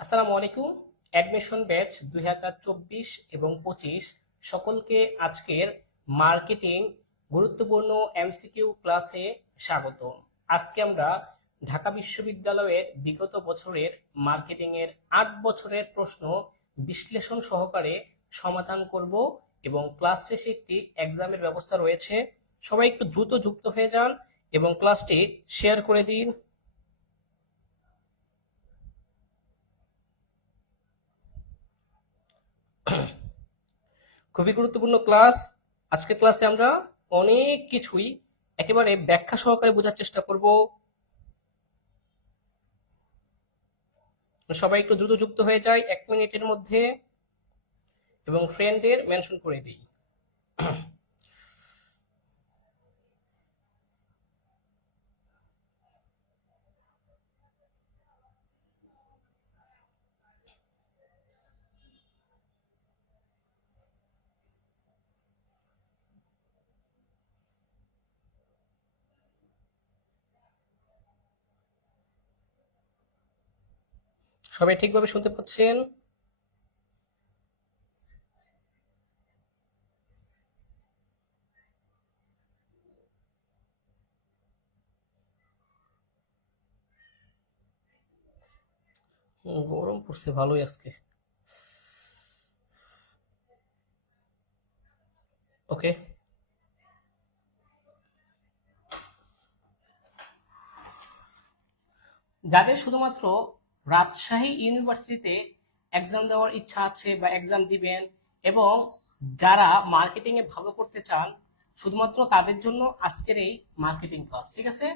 আসসালামু আলাইকুম। Admission batch 2024 এবং 25 সকলকে আজকের মার্কেটিং গুরুত্বপূর্ণ এমসিকিউ ক্লাসে স্বাগত। আজকে আমরা ঢাকা বিশ্ববিদ্যালয়ের বিগত বছরের মার্কেটিং এর 8 বছরের প্রশ্ন বিশ্লেষণ সহকারে সমাধান করব এবং ক্লাস শেষে একটি এক্সামের ব্যবস্থা রয়েছে। সবাই একটু দ্রুত যুক্ত হয়ে যান এবং ক্লাসটি শেয়ার করে দিন। খুবই গুরুত্বপূর্ণ ক্লাস। আজকের ক্লাসে আমরা অনেক কিছুই একেবারে ব্যাখ্যা সহকারে বোঝার চেষ্টা করব। সবাই একটু দ্রুত যুক্ত হয়ে যায় 1 মিনিটের মধ্যে এবং ফ্রেন্ডদের মেনশন করে দিই। সবাই ঠিকভাবে শুনতে পাচ্ছেন? গরম পড়ছে ভালোই আজকে। ওকে, যাদের শুধুমাত্র রাজশাহী ইউনিভার্সিটিতে এক্সাম দেওয়ার ইচ্ছা আছে বা এক্সাম দিবেন এবং যারা মার্কেটিং এ ভালো করতে চান, শুধুমাত্র তাদের জন্য আজকের এই মার্কেটিং ক্লাস। ঠিক আছে?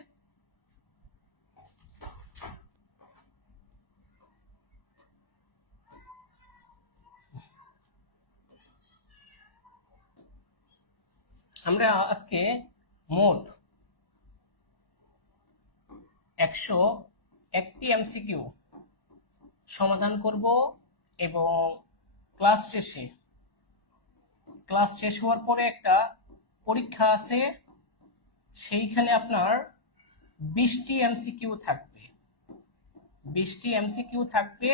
আমরা আজকে মোট 101টি এমসিকিউ সমাধান করব এবং ক্লাস শেষ হওয়ার পরে একটা পরীক্ষা আছে, সেইখানে আপনার 20টি এমসিকিউ থাকবে। 20টি এমসিকিউ থাকবে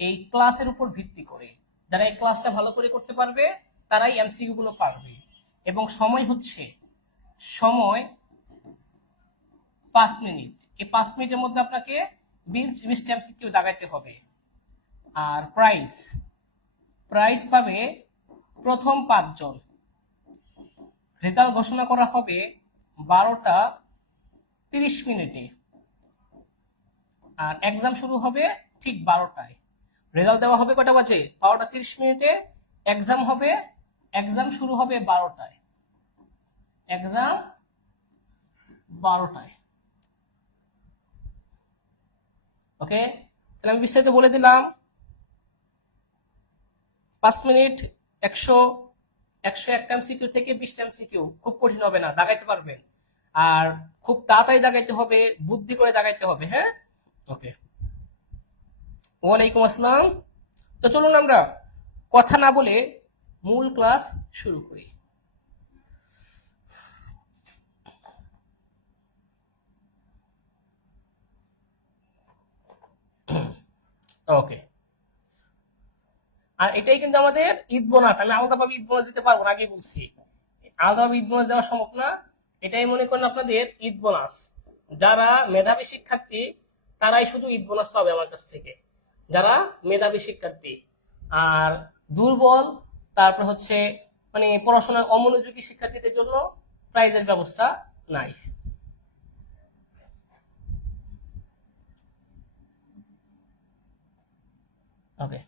এই ক্লাসের উপর ভিত্তি করে। যারা এই ক্লাসটা ভালো করে করতে পারবে তারাই এমসিকিউ গুলো পারবে। এবং সময় 5 মিনিট। এই 5 মিনিটের মধ্যে আপনাকে 20টা এমসিকিউ দাগাইতে হবে। আর প্রাইস পাবে প্রথম 5 জন। রেজাল্ট ঘোষণা করা হবে 12টা 30 মিনিটে আর এক্সাম শুরু হবে ঠিক 12টায়। রেজাল্ট দেওয়া হবে কটা বাজে? 12টা 30 মিনিটে। এক্সাম শুরু হবে 12টায়। ওকে, তাহলে আমি বিস্তারিত বলে দিলাম। 5 মিনিট, 101টা এমসিকিউ থেকে 20টা এমসিকিউ। খুব কঠিন হবে না, দাগাইতে পারবেন। আর খুব তাড়াতাড়ি দাগাইতে হবে, বুদ্ধি করে দাগাইতে হবে। হ্যাঁ, ওকে। ওয়ালাইকুম আসসালাম। তো চলুন আমরা কথা না বলে মূল ক্লাস শুরু করি। ওকে, আর এটাই কিন্তু আমাদের ঈদ বোনাস। আমি আলাদাভাবে ঈদ বোনাস দিতে পারবো না, আগে বলছি আলাদাভাবে ঈদ বোনাস দেওয়া সম্ভব না। এটাই মনে করেন আপনাদের ঈদ বোনাস। যারা মেধাবী শিক্ষার্থী তারাই শুধু ঈদ বোনাস পাবে আমার কাছ থেকে, যারা মেধাবী শিক্ষার্থী। আর দুর্বল, তারপর হচ্ছে মানে পড়াশোনার অমনোযোগী শিক্ষার্থীদের জন্য প্রাইজের ব্যবস্থা নাই। ওকে।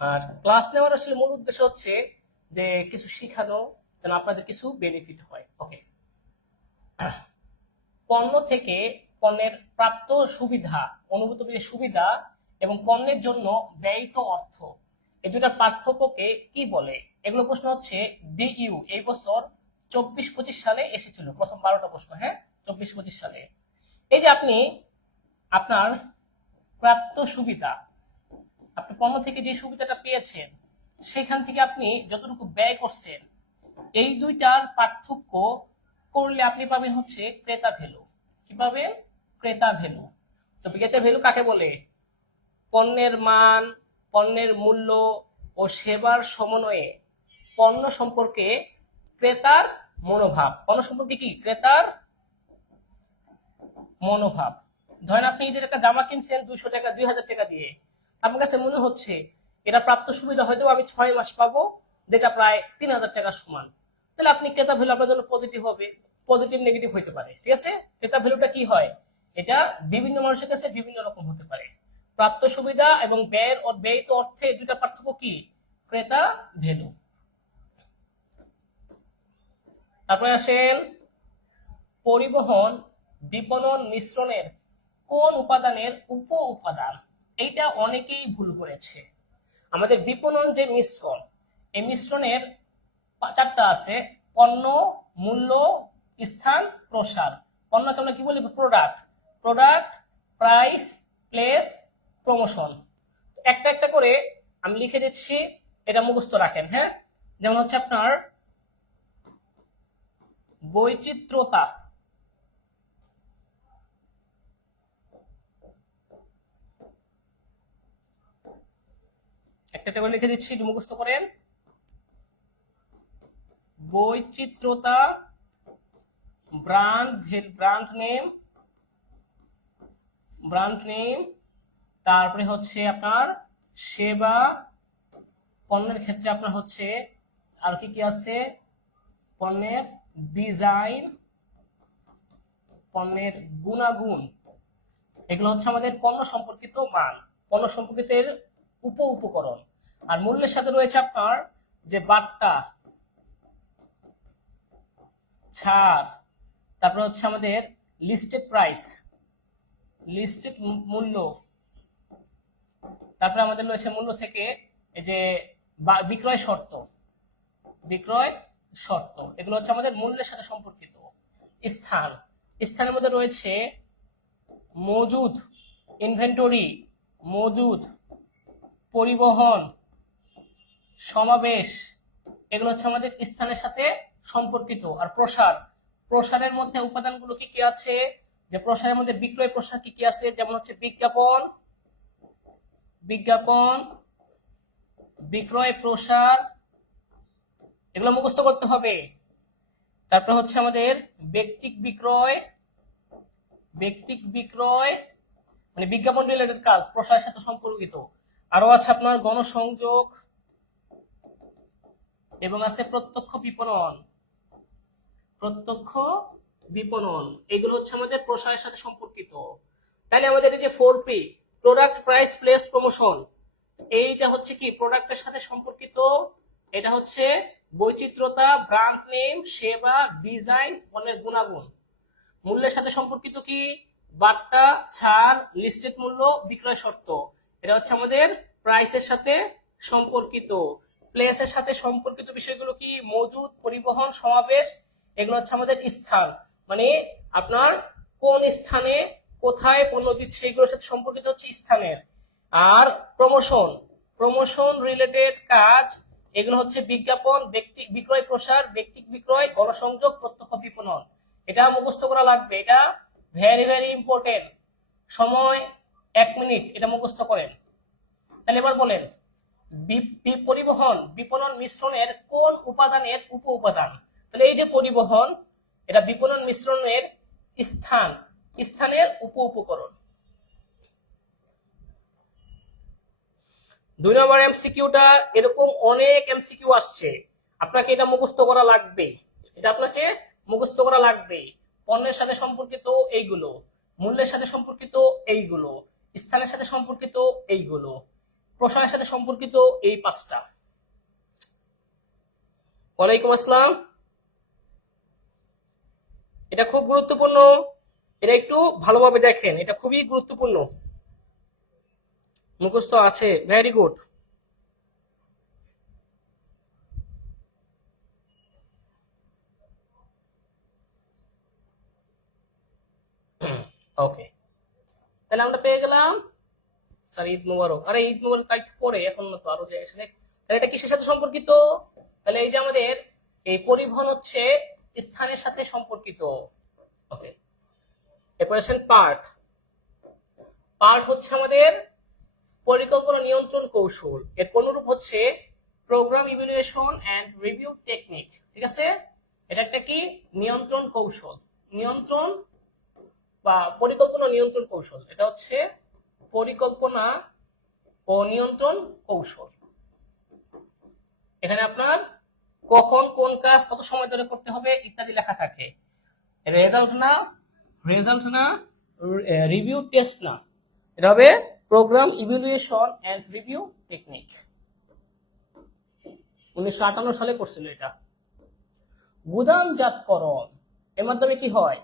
আর ক্লাস নেওয়ার আসলে মূল উদ্দেশ্য হচ্ছে যে কিছু শিখানো, যেন আপনাদের কিছু বেনিফিট হয়। ওকে। পণ্য থেকে পণ্যের প্রাপ্ত সুবিধা, অনুভূত যে সুবিধা এবং পণ্যের জন্য ব্যয়িত অর্থ, এই দুটার পার্থক্যকে কি বলে? এগুলো প্রশ্ন হচ্ছে ডিইউ এই বছর 24-25 সালে এসেছিল, প্রথম 12টা প্রশ্ন। হ্যাঁ, 24-25 সালে। এই যে আপনি আপনার প্রাপ্ত সুবিধা, আপনি পণ্য থেকে যে সুবিধাটা পেয়েছেন সেখান থেকে আপনি যতটুকু ব্যয় করছেন, এই দুইটার পার্থক্য করলে আপনি পাবেন হচ্ছে ক্রেতা ভ্যালু। কি পাবেন? ক্রেতা ভ্যালু। তো ক্রেতা ভ্যালু কাকে বলে? পণ্যের মান, পণ্যের মূল্য ও সেবার সমন্বয়ে পণ্য সম্পর্কে ক্রেতার মনোভাব। পণ্য সম্পর্কে কি? ক্রেতার মনোভাব। ধরেন আপনি ঈদের একটা জামা কিনছেন 200 টাকা, 2000 টাকা দিয়ে, আপনার কাছে মনে হচ্ছে এটা প্রাপ্ত সুবিধা হয়তো আমি 6 মাস পাবো, যেটা প্রায় 3000 টাকা সমান। তাহলে আপনি ক্রেতা ভ্যালু আপনার জন্য পজিটিভ হবে, পজিটিভ নেগেটিভ হতে পারে। ঠিক আছে? ক্রেতা ভ্যালুটা কি হয়? এটা বিভিন্ন মানুষের কাছে বিভিন্ন রকম হতে পারে। প্রাপ্ত সুবিধা এবং ব্যয়ের ব্যয়িত অর্থে দুটা পার্থক্য কি? ক্রেতা ভ্যালু। তারপরে আসেন পরিবহন বিপণন মিশ্রণের কোন উপাদানের উপ উপাদান? এইটা অনেকেই ভুল করেছে। আমাদের বিপণন যে মিশ্রণ, এই মিশ্রণের 4টা আছে: পণ্য, মূল্য, স্থান, প্রসার। পণ্যকে আমরা কি বলি? Product. Product, price, place, promotion. একটা একটা করে আমি লিখে দিচ্ছি, এটা মুখস্থ রাখেন। হ্যাঁ, যেমন হচ্ছে আপনার বৈচিত্র্যতা, একটা টেবিল লিখে দিচ্ছি, একটু মুখস্থ করেন। বৈচিত্র্যতা, ব্র্যান্ড নেম, তারপরে হচ্ছে আপনার সেবা, পণ্যের ক্ষেত্রে আপনার হচ্ছে আর কি কি আছে? পণ্যের ডিজাইন, পণ্যের গুণাগুণ। এগুলো হচ্ছে আমাদের পণ্য সম্পর্কিত মান, পণ্য সম্পর্কিত এর উপকরণ। আর মূল্যের সাথে রয়েছে আপনার যে বাট্টা, ছাড়, তারপর হচ্ছে আমাদের লিস্টেড প্রাইস, লিস্টেড মূল্য, তারপরে আমাদের রয়েছে মূল্য থেকে এই যে বিক্রয় শর্ত, বিক্রয় শর্ত। এগুলো হচ্ছে আমাদের মূল্যের সাথে সম্পর্কিত। স্থান, স্থানের মধ্যে রয়েছে মজুদ, ইনভেন্টরি, মজুদ, পরিবহন, সমাবেশ। এগুলো হচ্ছে আমাদের স্থানের সাথে সম্পর্কিত। আর প্রসার, প্রসারের মধ্যে উপাদানগুলো কি কি আছে? যে প্রসারের মধ্যে বিক্রয় প্রসার কি কি আছে? যেমন হচ্ছে বিজ্ঞাপন, বিক্রয় প্রসার, এগুলো মুখস্থ করতে হবে। তারপর হচ্ছে আমাদের ব্যক্তিক বিক্রয় মানে বিজ্ঞাপন রিলেটেড কাজ, প্রসারের সাথে সম্পর্কিত। আরো আছে আপনার গণসংযোগ, এবং আছে প্রত্যক্ষ বিপণন। এগুলো হচ্ছে আমাদের প্রসারের সাথে সম্পর্কিত। তাহলে আমাদের এই যে 4P, product, price, place, promotion, এইটা হচ্ছে কি? প্রোডাক্টের সাথে সম্পর্কিত। এটা হচ্ছে বৈচিত্র্যতা, ব্র্যান্ড নেম, সেবা, ডিজাইন, পণ্যের গুণাগুণ। মূল্যের সাথে সম্পর্কিত কি? বাট্টা, ছাড়, লিস্টেড মূল্য, বিক্রয় শর্ত। এটা হচ্ছে আমাদের প্রাইসের সাথে সম্পর্কিত। প্লেসের সাথে সম্পর্কিত বিষয়গুলো কি? মজুদ, পরিবহন, সমাবেশ। এগুলো হচ্ছে আমাদের স্থান, মানে আপনার কোন স্থানে কোথায় পণ্য দিচ্ছে, এগুলোর সাথে সম্পর্কিত হচ্ছে স্থানের। আর প্রমোশন রিলেটেড কাজ, এগুলো হচ্ছে বিজ্ঞাপন, বিক্রয় প্রসার, ব্যক্তিক বিক্রয়, গণসংযোগ, প্রত্যক্ষ বিপণন। এটা মুখস্থ করা লাগবে, এটা ভেরি ভেরি ইম্পর্টেন্ট। সময় 1 মিনিট, এটা মুখস্থ করেন। তাহলে এবার বলেন পরিবহন বিপণন মিশ্রণের কোন উপাদানের উপ উপাদান? তাহলে এই যে পরিবহন, এটা বিপণন মিশ্রণের স্থানের উপ উপকরণ। 2 নম্বর এমসিকিউটা এরকম অনেক এমসিকিউ আসছে, আপনাকে এটা মুখস্থ করা লাগবে, এটা আপনাকে মুখস্থ করা লাগবে। পণ্যের সাথে সম্পর্কিত এইগুলো, মূল্যের সাথে সম্পর্কিত এইগুলো, স্থানের সাথে সম্পর্কিত এইগুলো, প্রসারের সাথে সম্পর্কিত এই 5টা। ওয়ালাইকুম আসসালাম। এটা খুব গুরুত্বপূর্ণ, এটা একটু ভালোভাবে দেখেন, এটা খুবই গুরুত্বপূর্ণ। মুখস্থ আছে, ভেরি গুড। ওকে, তাহলে আমরা পেয়ে গেলাম স্যার ঈদ মুবারক। আরে ঈদ মুবারক তাই পরে, এখন না তো, আরো যে আসলে। তাহলে এটা কিসের সাথে সম্পর্কিত? তাহলে এই যে আমাদের এই পরিবহন হচ্ছে স্থানের সাথে সম্পর্কিত। ওকে, এরপরে পার্ট হচ্ছে আমাদের পরিকল্পনা নিয়ন্ত্রণ কৌশল, এর অনুরূপ হচ্ছে program evaluation and review technique. ঠিক আছে, এটা একটা কি নিয়ন্ত্রণ কৌশল, নিয়ন্ত্রণ বা পরিকল্পনা নিয়ন্ত্রণ কৌশল, এটা হচ্ছে পরিকল্পনা ও নিয়ন্ত্রণ কৌশল। এখানে আপনার কখন কোন কাজ কত সময় ধরে করতে হবে ইত্যাদি লেখা থাকে। রেজাল্ট না রিভিউ টেস্ট না, এটা হবে program evaluation and review technique. 1958 সালে করছিল এটা। গুদামজাতকরণ, এর মাধ্যমে কি হয়?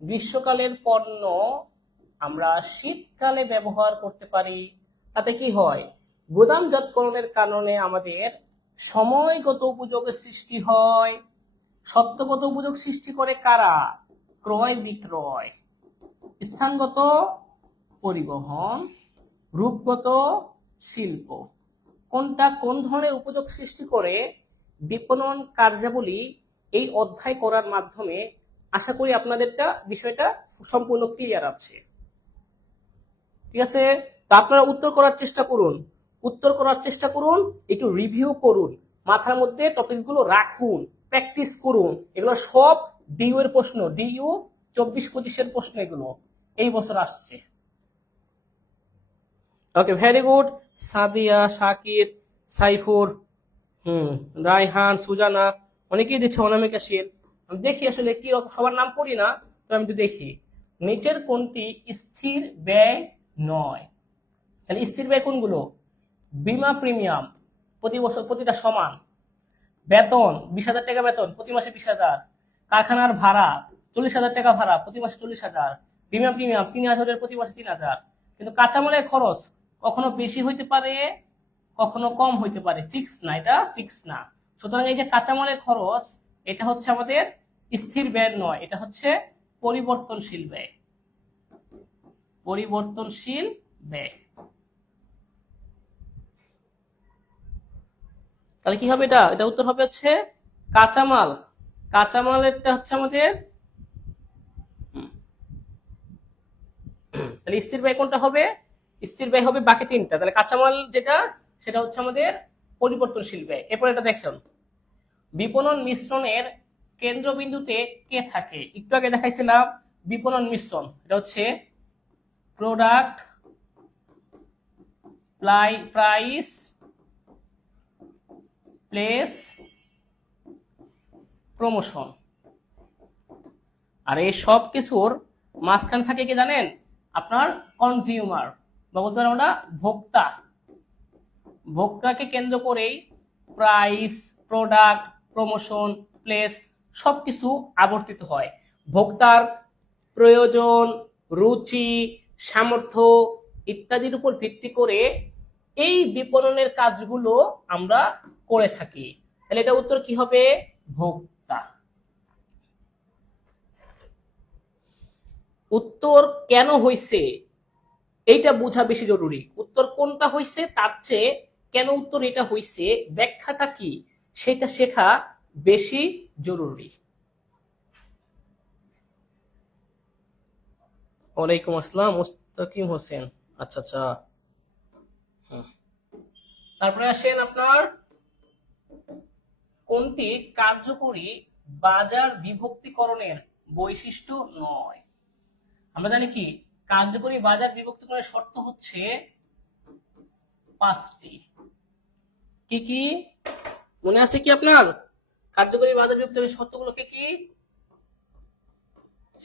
গ্রীষ্মকালের পণ্য আমরা শীতকালে ব্যবহার করতে পারি। তাতে কি হয়? গুদামজাতকরণের কারণে আমাদের সময়গত উপযোগের সৃষ্টি হয়। সত্যগত উপযোগ সৃষ্টি করে কারা? ক্রয় বিক্রয়। স্থানগত পরিবহন, রূপগত শিল্প। কোনটা কোন ধরনের উপযোগ সৃষ্টি করে বিপণন কার্যাবলী এই অধ্যায় করার মাধ্যমে আশা করি আপনাদেরটা বিষয়টা সম্পূর্ণ ক্লিয়ার আছে। ঠিক আছে, তা আপনারা উত্তর করার চেষ্টা করুন, একটু রিভিউ করুন, মাথার মধ্যে টপিকগুলো রাখুন, প্র্যাকটিস করুন। এগুলো সব ডিইউ এর প্রশ্ন, ডিইউ 24-25 এর প্রশ্ন, এগুলো এই বছর আসছে। ওকে, ভেরি গুড। সাদিয়া, শাকির, সাইফুর, রায়হান, সুজানা, অনেকেই দিচ্ছে অনামিকা শের। আমি দেখি আসলে কি সবার নাম পড়ি না, তো আমি একটু দেখি। নিচের কোনটি স্থির ব্যয় নয়? তাহলে স্থির ব্যয় কোনগুলো? বীমা প্রিমিয়াম প্রতি বছর প্রতিটা সমান, বেতন 20,000 টাকা বেতন প্রতি মাসে 20,000, কারখানার ভাড়া 40,000 টাকা ভাড়া প্রতি মাসে 40,000, বীমা প্রিমিয়াম 3,000 প্রতি মাসে 3,000। কিন্তু কাঁচামালের খরচ কখনো বেশি হইতে পারে, কখনো কম হইতে পারে, ফিক্স না, এটা ফিক্স না। সুতরাং এই যে কাঁচামালের খরচ, এটা হচ্ছে আমাদের স্থির ব্যয় নয়, এটা হচ্ছে পরিবর্তনশীল ব্যয়, পরিবর্তনশীল ব্যয়। তাহলে কি হবে? এটা উত্তর হবে হচ্ছে কাঁচামালেরটা হচ্ছে আমাদের। তাহলে স্থির ব্যয় কোনটা হবে? স্থির ব্যয় হবে বাকি 3টা। তাহলে কাঁচামাল যেটা, সেটা হচ্ছে আমাদের পরিবর্তনশীল ব্যয়। এরপর এটা দেখুন, বিপণন মিশ্রণের কেন্দ্রবিন্দুতে কে থাকে? একটু আগে দেখাইছিলাম বিপণন মিশ্রণ, এটা হচ্ছে প্রোডাক্ট প্রাইস প্লেস প্রমোশন। আর এই সব কিছুর মাঝখানে থাকে কি জানেন? আপনার কনজিউমার, বা বলতে পারি আমরা ভোক্তাকে কেন্দ্র করেই প্রাইস, প্রোডাক্ট, প্রমোশন, প্লেস সবকিছু আবর্তিত হয়। ভোক্তার প্রয়োজন, রুচি, সামর্থ্য ইত্যাদির উপর ভিত্তি করে এই বিপণনের কাজগুলো আমরা করে থাকি। তাহলে এটা উত্তর কি হবে? ভোক্তা। উত্তর কেন হইছে এইটা বোঝা বেশি জরুরি। উত্তর কোনটা হইছে তার চেয়ে কেন উত্তর এটা হইছে, ব্যাখ্যাটা কি সেটা শেখা বেশি জরুরি। ওয়ালাইকুম আসসালাম, মুস্তাকিম হোসেন। আচ্ছা আচ্ছা। তারপরে আসেন আপনার, কোনটি কার্যকরী বাজার বিভক্তিকরণের বৈশিষ্ট্য নয়? আমরা জানি কি কার্যকরী বাজার বিভক্তিকরণের শর্ত হচ্ছে 5টি। কি কি মনে আছে কি আপনার? কার্যকরী বাজার বিভক্তিকরণের শর্তগুলো কি কি?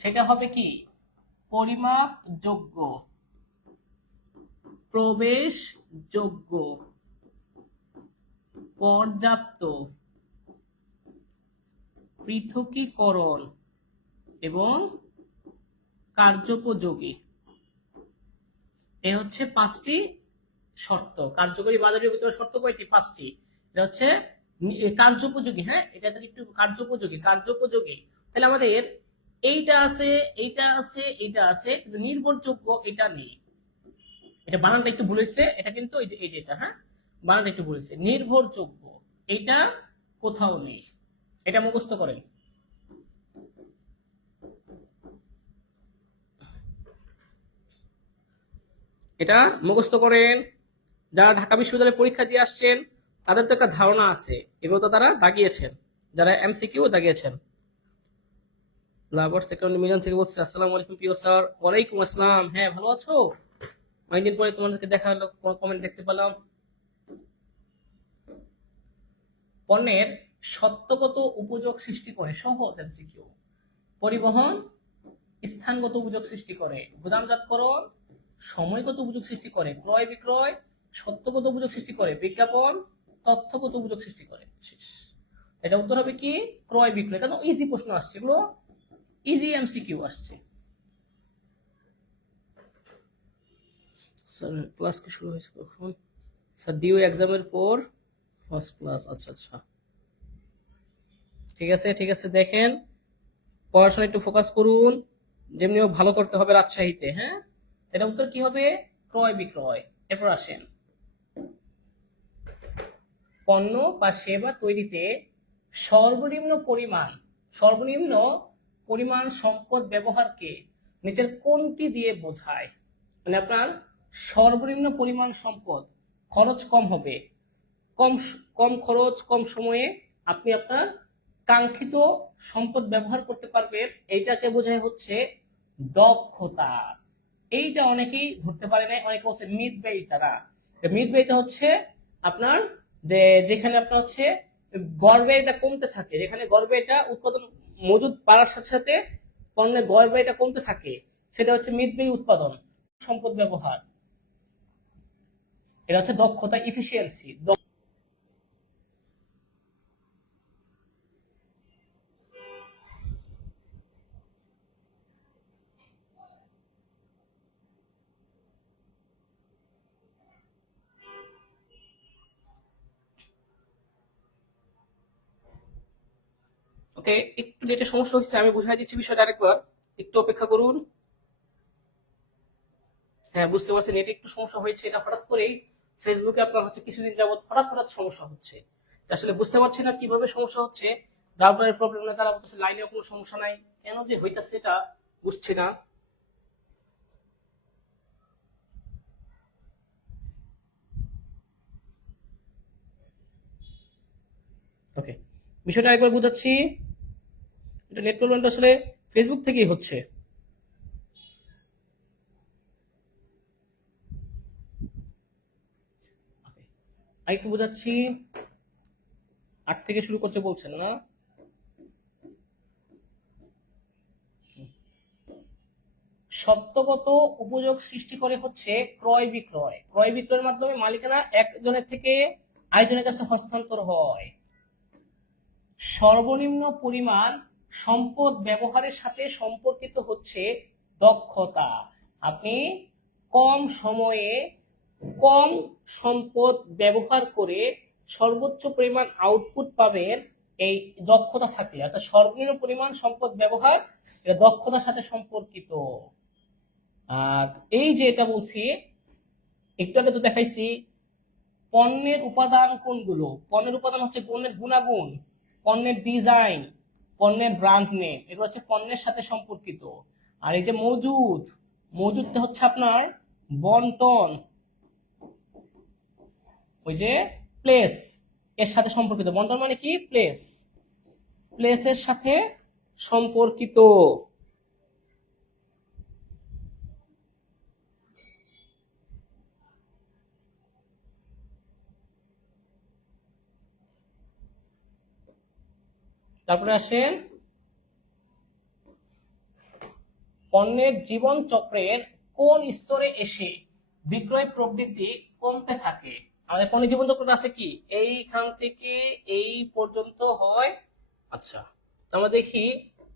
সেটা হবে কি, পরিমাপযোগ্য, প্রবেশযোগ্য, পর্যাপ্ত, পৃথকীকরণ এবং কার্যোপযোগী। এ হচ্ছে 5টি শর্ত। কার্যকরী বাজার বিভক্তিকরণের শর্ত কয়টি? 5টি। এটা হচ্ছে কার্যোপযোগী। হ্যাঁ, এটা একটু কার্যোপযোগী, কার্যোপযোগী। তাহলে আমাদের এইটা আছে, এইটা আছে, এইটা আছে, কিন্তু নির্ভরযোগ্য এটা নেই। এটা বানানটা একটু ভুল হয়েছে, এটা কিন্তু এই যে এটা, হ্যাঁ বানানটা একটু ভুল হয়েছে। নির্ভরযোগ্য এইটা কোথাও নেই, এটা মুখস্থ করেন। এটা মুখস্থ করেন। যারা ঢাকা বিশ্ববিদ্যালয়ে পরীক্ষা দিয়ে আসছেন তাদের তো একটা ধারণা আছে, এগুলো তো তারা দাগিয়েছেন, যারা এমসিকিউ দাগিয়েছেন। লাভার সেকেন্ড মিলন থেকে বলছে, আসসালামু আলাইকুম প্রিয় স্যার। ওয়ালাইকুম আসসালাম। হ্যাঁ, ভালো আছো? অনেকদিন পরে তোমাদেরকে দেখা হলো, কমেন্ট দেখতে পেলাম। পণ্যের সত্যগত উপযোগ সৃষ্টি করে, সহজ এমসিকিউ। পরিবহন স্থানগত উপযোগ সৃষ্টি করে, গুদামজাতকরণ সময়গত উপযোগ সৃষ্টি করে, ক্রয় বিক্রয় সত্যগত উপযোগ সৃষ্টি করে, বিজ্ঞাপন তথ্যগত উপযোগ সৃষ্টি করে। শেষ। এটা উত্তর হবে কি, ক্রয় বিক্রয়। এটা তো ইজি প্রশ্ন আসছে, এগুলো ইজি এমসিকিউ আসছে। স্যার ক্লাস কি শুরু হয়েছে কখন? স্যার ডিও এক্সামের পর ফার্স্ট ক্লাস। আচ্ছা আচ্ছা, ঠিক আছে ঠিক আছে। দেখেন, পড়াশোনা একটু ফোকাস করুন, যেমনি হোক ভালো করতে হবে রাজশাহীতে। হ্যাঁ, এটা উত্তর কি হবে, ক্রয় বিক্রয়। এরপর আসেন, পণ্য বা সেবা তৈরিতে সর্বনিম্ন পরিমাণ সম্পদ ব্যবহারকে নিচের কোনটি দিয়ে বোঝায়? মানে আপনার সর্বনিম্ন পরিমাণ সম্পদ, খরচ কম হবে, কম কম খরচ কম সময়ে আপনি আপনার কাঙ্ক্ষিত সম্পদ ব্যবহার করতে পারবেন, এইটাকে বোঝায় হচ্ছে দক্ষতা। এইটা অনেকেই ধরতে পারে না, অনেকে বলছে মিড ব্যয়িতারা। মিড ব্যয়িতা হচ্ছে আপনার যেখানে আপনার হচ্ছে গড় ব্যয়টা কমতে থাকে, যেখানে গড় ব্যয়টা উৎপাদন মজুদ বাড়ার সাথে সাথে পণ্যের গড় ব্যয়টা কমতে থাকে, সেটা হচ্ছে মিড ব্যয় উৎপাদন, সম্পদ ব্যবহার। এটা হচ্ছে দক্ষতা, ইফিসিয়েন্সি। ওকে, একটু নেটে সমস্যা হচ্ছে, আমি বুঝাই দিচ্ছি বিষয়টা আরেকবার, একটু অপেক্ষা করুন। হ্যাঁ, বুঝতে পারছি নেটে একটু সমস্যা হয়েছে। এটা হঠাৎ করেই ফেসবুকে আপনার হচ্ছে কিছুদিন যাবত হঠাৎ হঠাৎ সমস্যা হচ্ছে, আসলে বুঝতে পারছি না কিভাবে সমস্যা হচ্ছে। রাউটারের প্রবলেম না, তারা বলতেছে লাইনেও কোনো সমস্যা নাই, কেন যে হইতাছে এটা বুঝছি না। ওকে, বিষয়টা একবার বুঝাচ্ছি। এটা নেট প্রবলেমটা আসলে ফেসবুক থেকেই হচ্ছে। আরেকটু বুঝাচ্ছি। 8 থেকে শুরু করতে বলছেন না? সত্যগত উপযোগ সৃষ্টি করে হচ্ছে ক্রয় বিক্রয়। ক্রয় বিক্রয়ের মাধ্যমে মালিকানা একজনের থেকে আরেকজনের কাছে হস্তান্তর হয়। সর্বনিম্ন পরিমাণ সম্পদ ব্যবহারের সাথে সম্পর্কিত হচ্ছে দক্ষতা। আপনি কম সময়ে কম সম্পদ ব্যবহার করে সর্বোচ্চ পরিমাণ আউটপুট পাবেন এই দক্ষতা থাকলে। অর্থাৎ সর্বনিম্ন পরিমাণ সম্পদ ব্যবহার, এটা দক্ষতার সাথে সম্পর্কিত। আর এই যে এটা বলছি, একটু আগে তো দেখাইছি পণ্যের উপাদান কোনগুলো। পণ্যের উপাদান হচ্ছে পণ্যের গুণাগুণ, পণ্যের ডিজাইন, পণ্যের ব্র্যান্ড নেম, এগুলো হচ্ছে পণ্যের সাথে সম্পর্কিত। আর এই যে মজুদটা হচ্ছে আপনার বন্টন, ওই যে প্লেস এর সাথে সম্পর্কিত। বন্টন মানে কি? প্লেস, প্লেসের সাথে সম্পর্কিত। তারপরে আসেন পণ্যের জীবন চক্রের কোন স্তরে এসে বিক্রয় প্রবৃদ্ধি কমতে থাকে। আমাদের পণ্যের জীবন চক্রটা আছে কি এইখান থেকে এই পর্যন্ত হয়। আচ্ছা, আমরা দেখি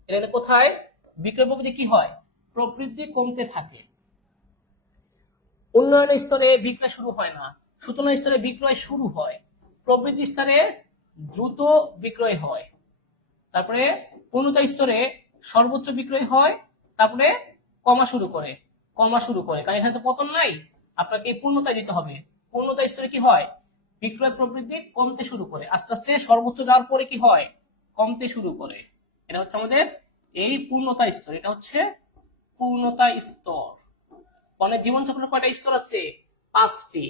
এটা কোথায় বিক্রয় প্রবৃদ্ধি কি হয়, প্রবৃদ্ধি কমতে থাকে। উন্নয়ন স্তরে বিক্রয় শুরু হয় না, সূচনা স্তরে বিক্রয় শুরু হয়, প্রবৃদ্ধি স্তরে দ্রুত বিক্রয় হয়, তারপরে পূর্ণতা স্তরে সর্বোচ্চ বিক্রয় হয়, তারপরে কমা শুরু করে, কারণ এখানে তো পতন নাই, আপনাকে পূর্ণতা দিতে হবে। পূর্ণতা স্তরে কি হয়, বিক্রয় প্রবৃদ্ধি কমতে শুরু করে, আস্তে আস্তে সর্বোচ্চ যাওয়ার পরে কি হয়, কমতে শুরু করে। এটা হচ্ছে আমাদের এই পূর্ণতা স্তর, এটা হচ্ছে পূর্ণতা স্তর। পণ্যের জীবন চক্রের কয়টা স্তর আছে, 5টি।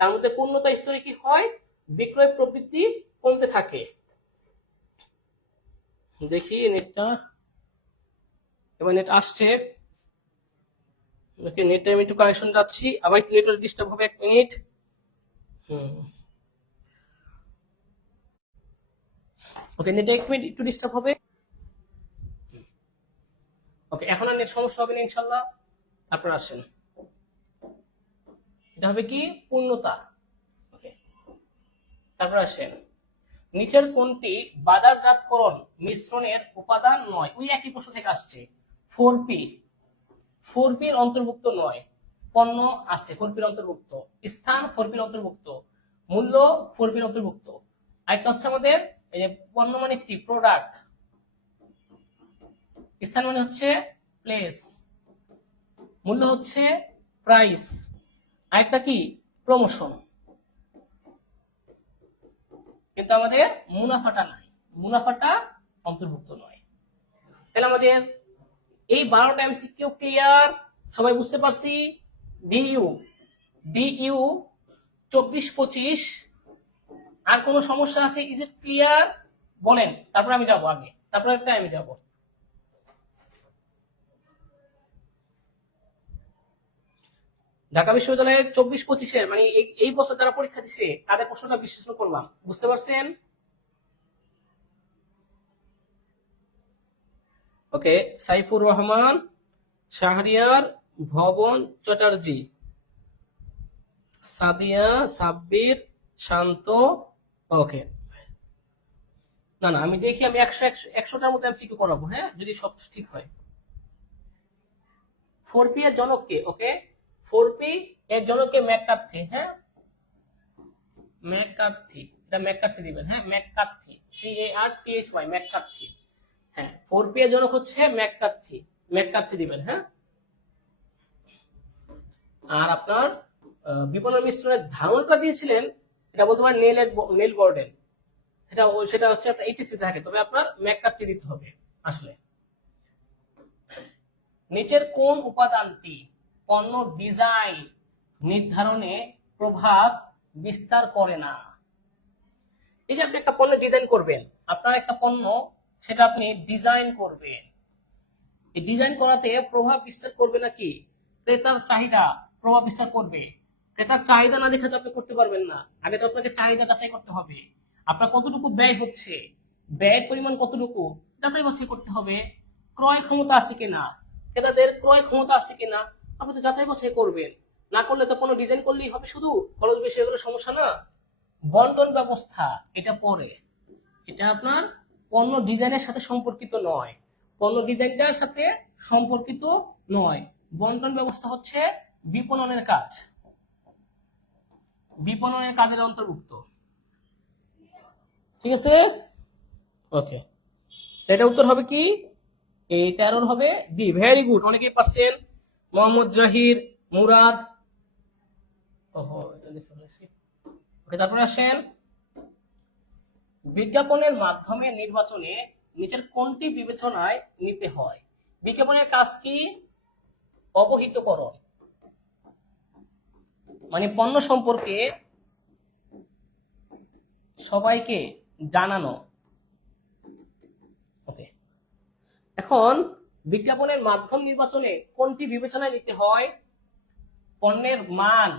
তার মধ্যে পূর্ণতা স্তরে কি হয়, বিক্রয় প্রবৃদ্ধি কমতে থাকে। দেখি নেটটা, এবার নেট আসছে, নেটে আমি একটু কানেকশন যাচ্ছি, আবার একটু নেটওয়ার্ক ডিস্টার্ব হবে, 1 মিনিট। ওকে, নেটে 1 মিনিট একটু ডিস্টার্ব হবে। ওকে, এখন আর নেট সমস্যা হবে না ইনশাআল্লাহ। তারপর আসেন, এটা হবে কি পূর্ণতা। ওকে, তারপর আসেন নিচের কোনটি বাজারজাতকরণ মিশ্রণের উপাদান নয়। ওই একই প্রশ্ন থেকে আসছে। 4P, 4P এর অন্তর্ভুক্ত নয়। পণ্য আছে 4P এর অন্তর্ভুক্ত, স্থান 4P এর অন্তর্ভুক্ত, মূল্য 4P এর অন্তর্ভুক্ত। আরেকটা হচ্ছে আমাদের এই যে পণ্য মানে কি, প্রোডাক্ট, স্থান মানে হচ্ছে প্লেস, মূল্য হচ্ছে প্রাইস, আরেকটা কি প্রমোশন। কিন্তু আমাদের মুনাফাটা নাই, মুনাফাটা অন্তর্ভুক্ত নয়। তাহলে আমাদের এই 12টা এমসিকিউ ক্লিয়ার, সবাই বুঝতে পারছি। ডিইউ, ডিইউ 24-25 আর কোন সমস্যা আছে, ইজ ইট ক্লিয়ার বলেন, তারপর আমি যাব আগে, তারপর একটা আমি যাব। ঢাকা বিশ্ববিদ্যালয়ের 24-25 মানে এই বছর যারা পরীক্ষা দিছে তাদের প্রশ্নটা বিশ্লেষণ করলাম, বুঝতে পারছেন? ওকে, সাইফুর রহমান, শাহরিয়ার, ভবন চ্যাটার্জি, সাদিয়া, সাব্বির, শান্ত। ওকে, না না আমি দেখি, আমি 100টার মধ্যে এমসিকিউ করাবো, হ্যাঁ, যদি সব ঠিক হয়। 4P এর জনক কে? ওকে, 4P এর জনক কে ম্যাককার্থি, হ্যাঁ ম্যাককার্থি, এটা ম্যাককার্থি দিবেন, হ্যাঁ ম্যাককার্থি, CARTHY, ম্যাককার্থি। হ্যাঁ, 4P এর জনক হচ্ছে ম্যাককার্থি, ম্যাককার্থি দিবেন, হ্যাঁ। আর আপনার বিপণন মিশ্রণের ধারণটা দিয়েছিলেন, এটা বলতে পারেন নেল বর্ডেন, সেটা হচ্ছে একটা এইচএসসি থাকে, তবে আপনার ম্যাককার্থি দিতে হবে আসলে। নিচের কোন উপাদানটি পণ্য ডিজাইন নির্ধারণে প্রভাব বিস্তার করে না। এই যে আপনি একটা পণ্য ডিজাইন করবেন, আপনার একটা পণ্য সেটা আপনি ডিজাইন করবেন, এই ডিজাইন করাতে প্রভাব বিস্তার করবে নাকি ক্রেতার চাহিদা প্রভাব বিস্তার করবে। ক্রেতার চাহিদা না দেখে তো আপনি করতে পারবেন না, আগে তো আপনাকে চাহিদা যাচাই করতে হবে, আপনার কতটুকু ব্যয় হচ্ছে, ব্যয়ের পরিমাণ কতটুকু যাচাই বাছাই করতে হবে, ক্রয় ক্ষমতা আছে কিনা, ক্রেতাদের ক্রয় ক্ষমতা আছে কিনা আপনি তো যাচাই বাছাই করবেন। না করলে তো কোনো ডিজাইন করলেই হবে শুধু, খরচ বেশি হয়ে গেলে সমস্যা না। বন্টন ব্যবস্থা এটা পরে, এটা আপনার পণ্য ডিজাইনের সাথে সম্পর্কিত নয়, পণ্য ডিজাইনটার সাথে সম্পর্কিত নয়। বন্টন ব্যবস্থা হচ্ছে বিপণনের কাজ, বিপণনের কাজের অন্তর্ভুক্ত, ঠিক আছে? ওকে, এটা উত্তর হবে কি, এই 13 হবে ডি। ভেরি গুড, অনেকেই পারছেন। মোহাম্মদ জাহির, মুরাদ। ওহো, এটা লিখে ফেলেছি। ওকে, তারপরে আসেন বিজ্ঞাপনের মাধ্যমে নির্বাচনে নিচের কোনটি বিবেচনায় নিতে হয়। বিজ্ঞাপনের কাজ কি, অবহিতকরণ, মানে পণ্য সম্পর্কে সবাইকে জানানো। ওকে, এখন বিজ্ঞাপনের মাধ্যম নির্বাচনে কোনটি বিবেচনায় নিতে হয়? পণ্যের মান,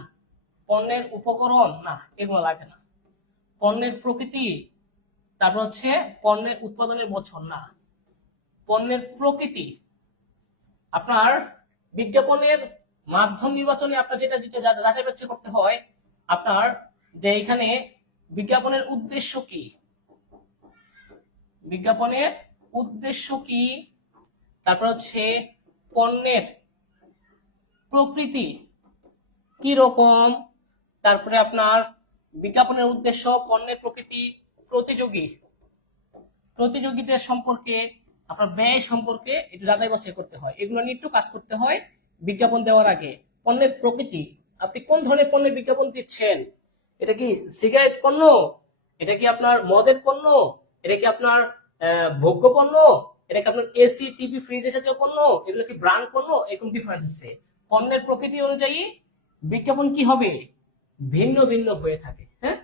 পণ্যের উপকরণ, না এগুলো লাগে না। পণ্যের প্রকৃতি, তারপর হচ্ছে পণ্যের উৎপাদনের বছর, না পণ্যের প্রকৃতি। আপনার বিজ্ঞাপনের মাধ্যম নির্বাচনে আপনার যেটা যাচাই বাছাই করতে হয়, আপনার যে এখানে বিজ্ঞাপনের উদ্দেশ্য কি, বিজ্ঞাপনের উদ্দেশ্য কি, তারপর হচ্ছে পণ্যের প্রকৃতি কি রকম, তারপরে আপনার বিজ্ঞাপনের উদ্দেশ্য, পণ্যের প্রকৃতি, প্রতিযোগিতার সম্পর্কে, আপনার ব্যয় সম্পর্কে একটু যাচাই বাছাই করতে হয়। এগুলো নিয়ে একটু কাজ করতে হয় বিজ্ঞাপন দেওয়ার আগে। পণ্যের প্রকৃতি, আপনি কোন ধরনের পণ্যের বিজ্ঞাপন দিচ্ছেন? এটা কি সিগারেট পণ্য, এটা কি আপনার মদের পণ্য, এটা কি আপনার ভোগ্য পণ্য, এটা কি আপনার এসি টিভি ফ্রিজ জাতীয় পণ্য, এগুলো কি ব্র্যান্ড পণ্য? এরকম ডিফারেন্স আছে। পণ্যের প্রকৃতি অনুযায়ী বিজ্ঞাপন কি হবে? ভিন্ন ভিন্ন হয়ে থাকে। হ্যাঁ,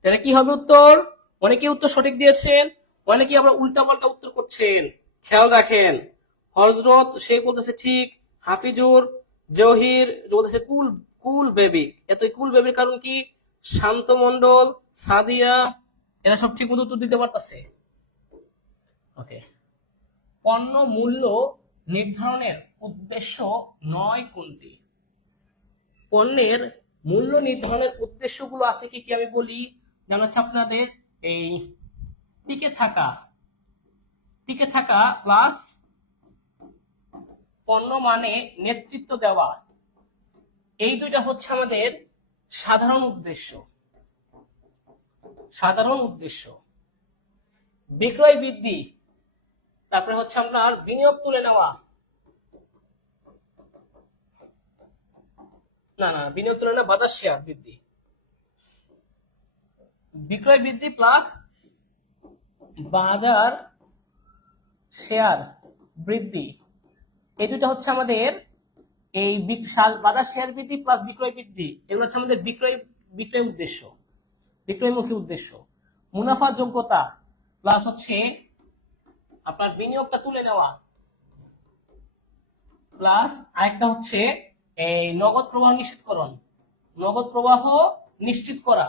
তাহলে কি হবে উত্তর? অনেকে উত্তর সঠিক দিয়েছেন, অনেকে আবার উল্টা পাল্টা উত্তর করছেন। খেয়াল রাখেন, হযরত সে বলতেছে ঠিক, হাফিজুর, জহির বলতেছে কুল, কুল বেবি। এত কুল বেবির কারণ কি? শান্ত মন্ডল, সাদিয়া, এরা সব ঠিক মতো উত্তর দিতে পারতেছে। ওকে, পণ্য মূল্য নির্ধারণের উদ্দেশ্য নয় কোনটি? পণ্যের মূল্য নির্ধারণের উদ্দেশ্যগুলো আছে কি কি আমি বলি। যেমন হচ্ছে আপনাদের এই টিকে থাকা প্লাস পণ্য মানে নেতৃত্ব দেওয়া, এই দুইটা হচ্ছে আমাদের সাধারণ উদ্দেশ্য। বিক্রয় বৃদ্ধি, তারপরে হচ্ছে আপনার বিনিয়োগ তুলে নেওয়া, না বিনিয়োগ তুলে নেওয়া বাজার শেয়ার বৃদ্ধি। বিক্রয় বৃদ্ধি প্লাস বাজার শেয়ার বৃদ্ধি, এই দুইটা হচ্ছে আমাদের এই বাজার শেয়ার বৃদ্ধি প্লাস বিক্রয় বৃদ্ধি, এগুলো হচ্ছে আমাদের বিক্রয়মুখী উদ্দেশ্য। মুনাফা যোগ্যতা প্লাস হচ্ছে আপনার বিনিয়োগটা তুলে নেওয়া, প্লাস আরেকটা হচ্ছে এই নগদ প্রবাহ নিশ্চিত করা।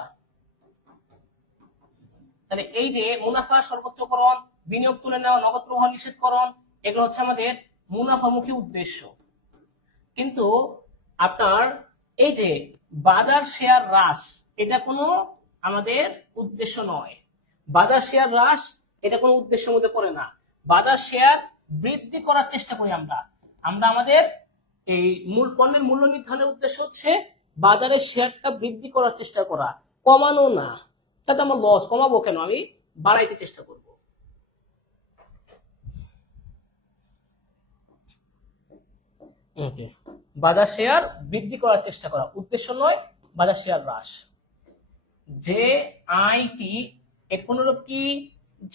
তাহলে এই যে মুনাফা সর্বোচ্চকরণ, বিনিয়োগ তুলে নেওয়া, নগদ প্রবাহ নিশ্চিতকরণ, এগুলো হচ্ছে আমাদের মুনাফামুখী উদ্দেশ্য। কিন্তু আপনার এই যে বাজার শেয়ার হ্রাস, এটা কোনো আমাদের উদ্দেশ্য নয়। বাজার শেয়ার হ্রাস এটা কোনো উদ্দেশ্যের মধ্যে পড়ে না। বাজার শেয়ার বৃদ্ধি করার চেষ্টা করি আমরা আমাদের এই পণ্যের মূল্য নির্ধারণের উদ্দেশ্য হচ্ছে বাজারের শেয়ারটা বৃদ্ধি করার চেষ্টা করা, কমানো না। তাতে আমার লস, কমাবো কেন, আমি বাড়াইতে চেষ্টা করব। বাজার শেয়ার বৃদ্ধি করার চেষ্টা করা উদ্দেশ্য নয়, বাজার শেয়ার হ্রাস। যে আইটি এর পুনরূপ কি?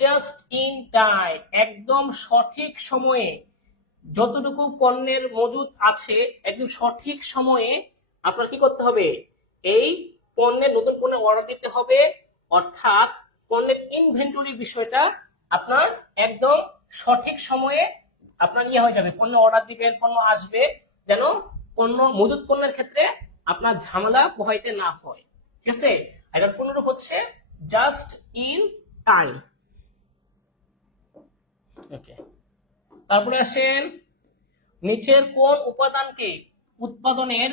জাস্ট ইন টাইম, একদম সঠিক সময়ে যতটুকু পণ্যের মজুদ আছে একদম সঠিক সময়ে আপনার কি করতে হবে? এই পণ্যের নতুন পণ্যের অর্ডার দিতে হবে, অর্থাৎ পণ্যের ইনভেন্টরি বিষয়টা আপনার একদম সঠিক সময়ে আপনার হয়ে যাবে। পণ্য অর্ডার দিবেন, পণ্য আসবে, যেন পণ্য মজুদ পণ্যের ক্ষেত্রে আপনার ঝামেলা পোহাইতে না হয়। ঠিক আছে, এটার পুনরূপ হচ্ছে জাস্ট ইন টাইম। ওকে, তারপরে আসেন, নিচের কোন উপাদানকে উৎপাদনের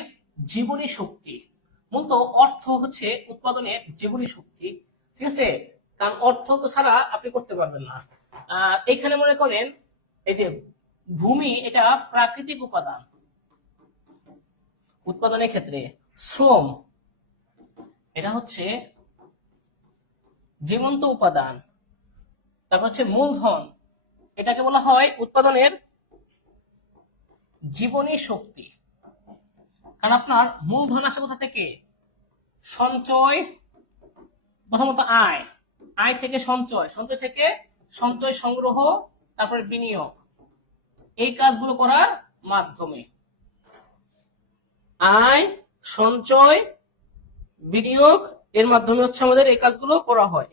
জীবনী শক্তি? মূলত অর্থ হচ্ছে উৎপাদনের জীবনী শক্তি। ঠিক আছে, কারণ অর্থ তো ছাড়া আপনি করতে পারবেন না। এখানে মনে করেন এই যে ভূমি, এটা প্রাকৃতিক উপাদান উৎপাদনের ক্ষেত্রে। শ্রম, এটা হচ্ছে জীবন্ত উপাদান। তারপর হচ্ছে মূলধন, এটাকে বলা হয় উৎপাদনের জীবনী শক্তি। কারণ আপনার মূলধন আসে কোথা থেকে? সঞ্চয়, প্রথমত আয় থেকে সঞ্চয়, সঞ্চয় থেকে সঞ্চয় সংগ্রহ, তারপরে বিনিয়োগ। এই কাজগুলো করার মাধ্যমে। আয়, সঞ্চয়, বিনিয়োগ এর মাধ্যমে হচ্ছে আমাদের এই কাজগুলো করা হয়।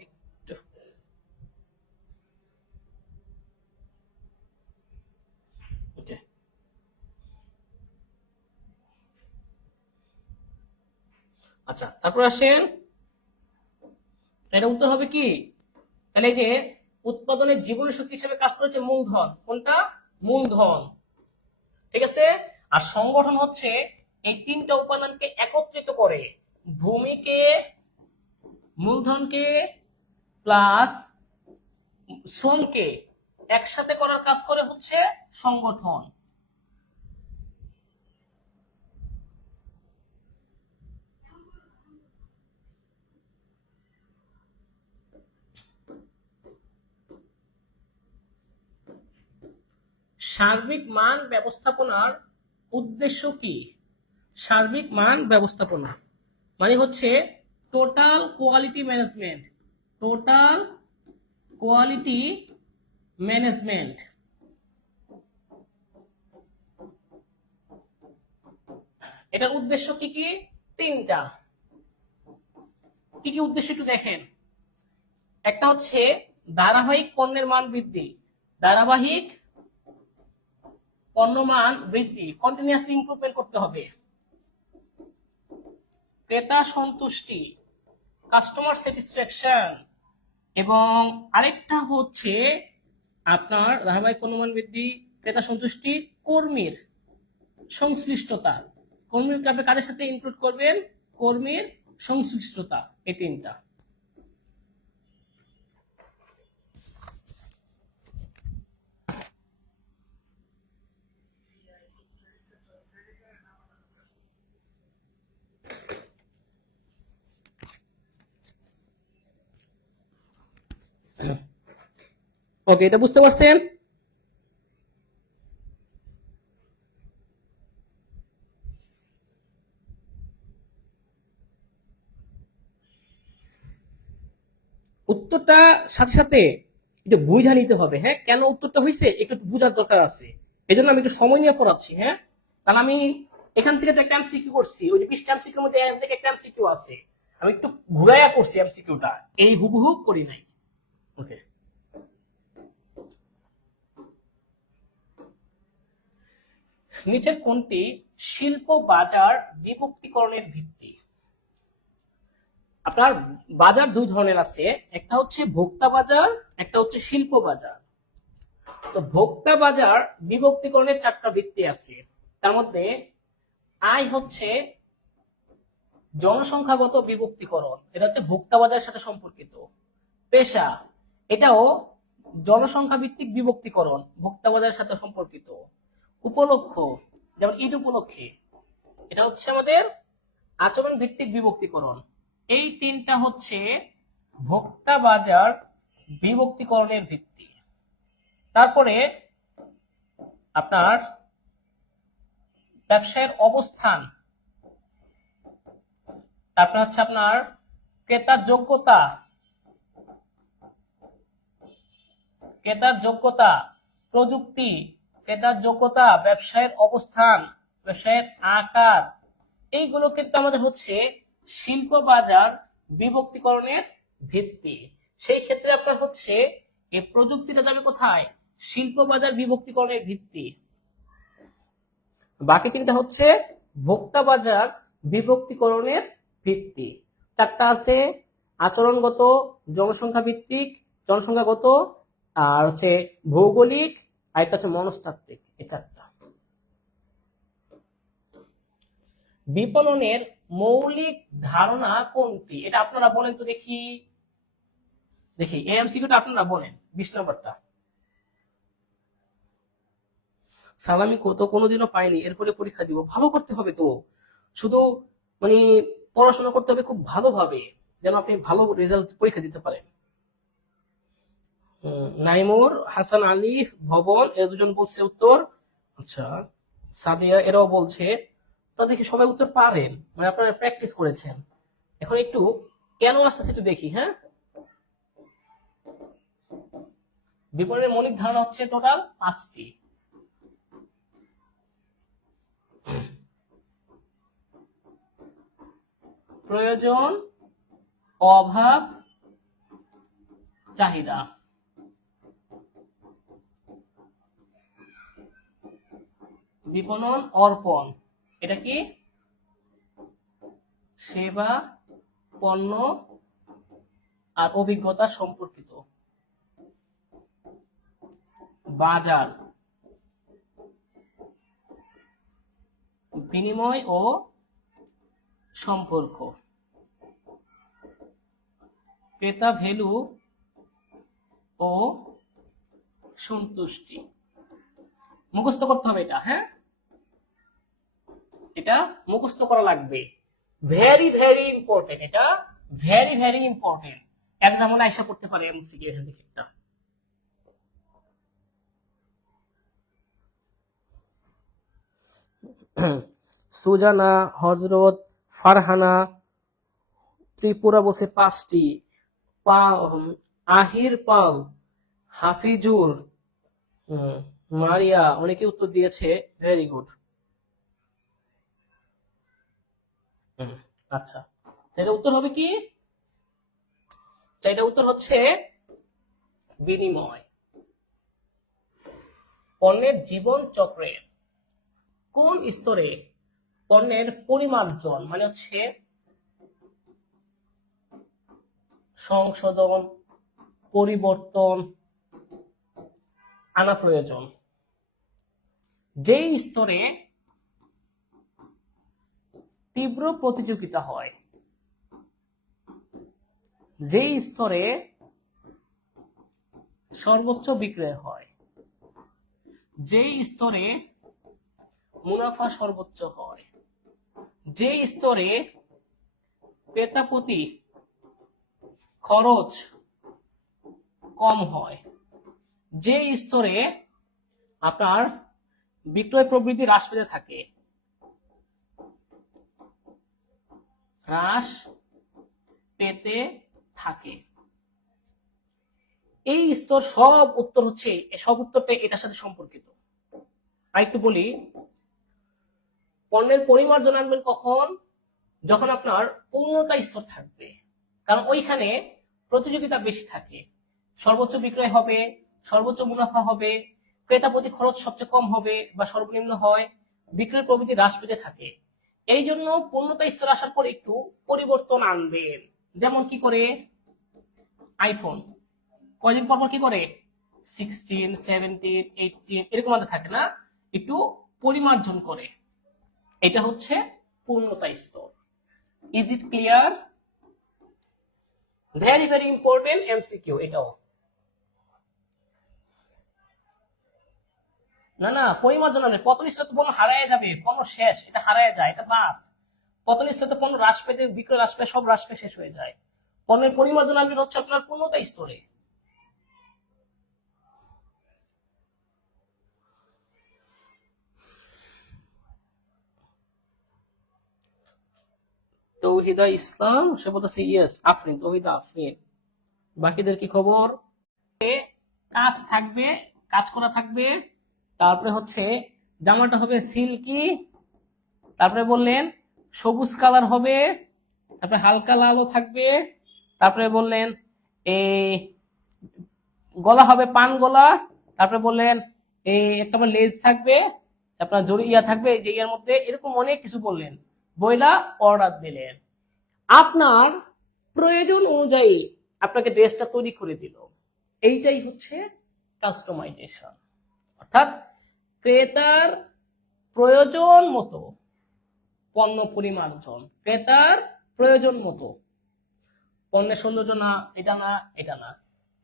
আচ্ছা, তারপর আসেন, এটা উত্তর হবে কি? তাহলে যে উৎপাদনের জীবনী শক্তি হিসেবে কাজ করেছে মূলধন, কোনটা? মূলধন। ঠিক আছে। আর সংগঠন হচ্ছে এই তিনটা উপাদানকে একত্রিত করে, ভূমিকে, মূলধনকে প্লাস শ্রমকে একসাথে করার কাজ করে হচ্ছে সংগঠন। সার্বিক মান ব্যবস্থাপনার উদ্দেশ্য কি? সার্বিক মান ব্যবস্থাপনা মানে হচ্ছে total quality management. Total quality management. এটার উদ্দেশ্য কি কি? তিনটা। কি কি উদ্দেশ্য একটু দেখেন। একটা হচ্ছে ধারাবাহিক পণ্যের মান বৃদ্ধি, ধারাবাহিক পণ্য মান বৃদ্ধি, কন্টিনিউয়াসলি ইমপ্রুভমেন্ট করতে হবে। ক্রেতা সন্তুষ্টি, কাস্টমার স্যাটিসফ্যাকশন। এবং আরেকটা হচ্ছে আপনার ধারাবাহিক পণ্যমান বৃদ্ধি, ক্রেতা সন্তুষ্টি, কর্মীর সংশ্লিষ্টতা। কর্মীর আপনি কাদের সাথে ইনক্লুড করবেন? কর্মীর সংশ্লিষ্টতা। এই তিনটা। ওকে, এটা বুঝতে পারছেন? উত্তরটা সাথে সাথে একটু বুঝা নিতে হবে। হ্যাঁ, কেন উত্তরটা হয়েছে একটু বুঝার দরকার আছে। এই জন্য আমি একটু সময় নিয়ে পড়াচ্ছি। হ্যাঁ, কারণ আমি এখান থেকে তো একটা এমসিকিউ করছি, ওই যে 20টা এমসিকিউর মধ্যে এখান থেকে একটা এমসিকিউ আছে, আমি একটু ঘুরাইয়া করছি এমসিকিউটা, এই হুবহু করি নাই। ওকে, নিচের কোনটি শিল্প বাজার বিভক্তিকরণের ভিত্তি? আপনার বাজার দুই ধরনের আছে, একটা হচ্ছে ভোক্তা বাজার, একটা হচ্ছে শিল্প বাজার। তো ভোক্তা বাজার বিভক্তিকরণের চারটা ভিত্তি আছে। তার মধ্যে আয় হচ্ছে জনসংখ্যাগত বিভক্তিকরণ, এটা হচ্ছে ভোক্তা বাজারের সাথে সম্পর্কিত। পেশা, এটাও জনসংখ্যা ভিত্তিক বিভক্তিকরণ, ভোক্তা বাজারের সাথে সম্পর্কিত। উপলক্ষ, যেমন ঈদ উপলক্ষে, এটা হচ্ছে আমাদের আচরণ ভিত্তিক বিভক্তিকরণ। এই তিনটা হচ্ছে ভোক্তা বাজার বিভক্তিকরণের ভিত্তি। তারপরে আপনার ব্যবসায়ের অবস্থান, তারপরে হচ্ছে আপনার ক্রেতার যোগ্যতা, ক্রেতার যোগ্যতা, প্রযুক্তি, ক্রেতার যোগ্যতা, ব্যবসায়ের অবস্থান, ব্যবসায়ের আকার। এইগুলো কিন্তু আমাদের হচ্ছে শিল্প বাজার বিভক্তিকরণের ভিত্তি। সেই ক্ষেত্রে আপনার হচ্ছে এই প্রযুক্তিটা যাবে কোথায়? শিল্প বাজার বিভক্তিকরণের ভিত্তি। বাকি তিনটা হচ্ছে ভোক্তা বাজার বিভক্তিকরণের ভিত্তি। চারটা আছে, আচরণগত, জনসংখ্যা ভিত্তিক, জনসংখ্যাগত, আর হচ্ছে ভৌগোলিক, আর একটা হচ্ছে মনস্তাত্ত্বিক। এই চারটা। বিপণনের মৌলিক ধারণা কোনটি? এটা আপনারা বলেন তো দেখি। দেখি এমসিকিউটা আপনারা বলেন, 20 নম্বরটা। সালামি তো কোনোদিনও পাইনি, এরপরে পরীক্ষা দিব। ভালো করতে হবে তো, শুধু মানে পড়াশোনা করতে হবে খুব ভালোভাবে, যেন আপনি ভালো রেজাল্ট পরীক্ষা দিতে পারেন। নাইমুর, হাসান আলী, ভবন, এরা দুজন বলছে উত্তর। আচ্ছা, সাদিয়া এরাও বলছে। তো দেখি সবাই উত্তর পারেন, মানে আপনারা প্র্যাকটিস করেছেন। এখন একটু কেন আসছে একটু দেখি। হ্যাঁ, বিপণনের মৌলিক ধারণা হচ্ছে টোটাল 5টি। প্রয়োজন, অভাব, চাহিদা। বিপণন, অর্পণ, এটা কি? সেবা, পণ্য আর অভিজ্ঞতা সম্পর্কিত। বাজার, বিনিময় ও সম্পর্ক। ক্রেতা, ভ্যালু ও সন্তুষ্টি। মুখস্থ করতে হবে এটা, হ্যাঁ, এটা মুখস্থ করা লাগবে। ভেরি ভেরি ইম্পর্টেন্ট, এটা ভেরি ভেরি ইম্পর্টেন্ট। এক্সাম্পল আইসা করতে পারে এমসিকিউ এখান থেকে একটা। সুজানা, হজরত, ফারহানা, ত্রিপুরা বলছে 5টি, আহির, পাল, হাফিজুর, মারিয়া, অনেকে উত্তর দিয়েছে, ভেরি গুড। আচ্ছা, এটা উত্তর হবে কি? এটা উত্তর হচ্ছে বিনিময়। পণ্যের জীবন চক্রের কোন স্তরে পণ্যের পরিমার্জন মানে হচ্ছে সংশোধন, পরিবর্তন আনা প্রয়োজন? যেই স্তরে তীব্র প্রতিযোগিতা হয়, যেই স্তরে সর্বোচ্চ বিক্রয় হয়, যেই স্তরে মুনাফা সর্বোচ্চ হয়, যেই স্তরে ক্রেতা প্রতি খরচ কম হয়, যে স্তরে আপনার বিক্রয় প্রবৃদ্ধি হ্রাস পেতে থাকে, হ্রাস পেতে থাকে, এই স্তর সব উত্তর হচ্ছে, সব উত্তরটা এটার সাথে সম্পর্কিত। আরেকটু বলি, পণ্যের পরিমার্জন আনবেন কখন? যখন আপনার পূর্ণতা স্তর থাকবে, কারণ ওইখানে প্রতিযোগিতা বেশি থাকে, সর্বোচ্চ বিক্রয় হবে, সর্বোচ্চ মুনাফা হবে, ক্রেতা প্রতি খরচ সবচেয়ে কম হবে বা সর্বনিম্ন হয়, বিক্রয় প্রবৃদ্ধি হ্রাস পেতে থাকে। এই জন্য পূর্ণতা স্তর আসার পর একটু পরিবর্তন আনবেন। যেমন কি করে আইফোন কয়দিন পর কি করে 16, 17, 18 এরকম থাকে না, একটু পরিমার্জন করে। এটা হচ্ছে পূর্ণতা স্তর। Is it clear? Very very important MCQ এটাও। না না, পরিমার্জন মানে পতন স্তরে তো পণ্য হারায় যাবে, পণ্য শেষ, এটা হারায় যায়, এটা বাদ। পতন স্তরে পণ্য হ্রাস পেতে, বিক্রয় হ্রাস পেয়ে সব হ্রাস পেয়ে শেষ হয়ে যায়। পণ্যের পরিমার্জন আনবেন হচ্ছে আপনার পূর্ণতা স্তরে। তৌহিদা ইসলাম সে বলতেছে ইয়েস। আফরিন, তৌহিদা আফরিন। বাকিদের কি খবর? কাজ থাকবে, কাজ করা থাকবে, তারপরে হচ্ছে জামাটা হবে সিল্কি, তারপরে বললেন সবুজ কালার হবে, তারপরে হালকা লালও থাকবে, তারপরে বললেন এই গলা হবে পান গলা, তারপরে বললেন এই একটা লেজ থাকবে, আপনার জড়ি ইয়া থাকবে, যে ইয়ার মধ্যে এরকম অনেক কিছু বললেন, বইলা অর্ডার দিলেন। আপনার প্রয়োজন অনুযায়ী আপনাকে ড্রেসটা তৈরি করে দিল। এইটাই হচ্ছে কাস্টমাইজেশন, অর্থাৎ ক্রেতার প্রয়োজন মতো পণ্য পরিমার্জন, ক্রেতার প্রয়োজন মতো। পণ্যের সৌন্দর্য না, এটা না, এটা না,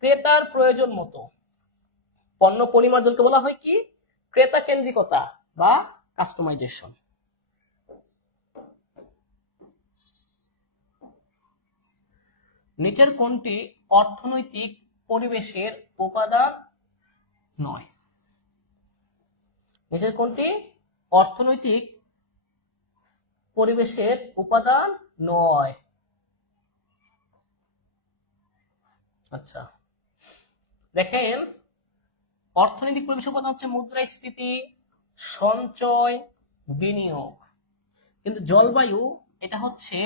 ক্রেতার প্রয়োজন মতো পণ্য পরিমার্জনকে বলা হয় কি? ক্রেতা কেন্দ্রিকতা বা কাস্টমাইজেশন। নিচের কোনটি অর্থনৈতিক পরিবেশের উপাদান নয়? নিচের কোনটি অর্থনৈতিক পরিবেশের উপাদান নয়? আচ্ছা, দেখেন, অর্থনৈতিক পরিবেশের উপাদান হচ্ছে মুদ্রাস্ফীতি, সঞ্চয়, বিনিয়োগ। কিন্তু জলবায়ু এটা হচ্ছে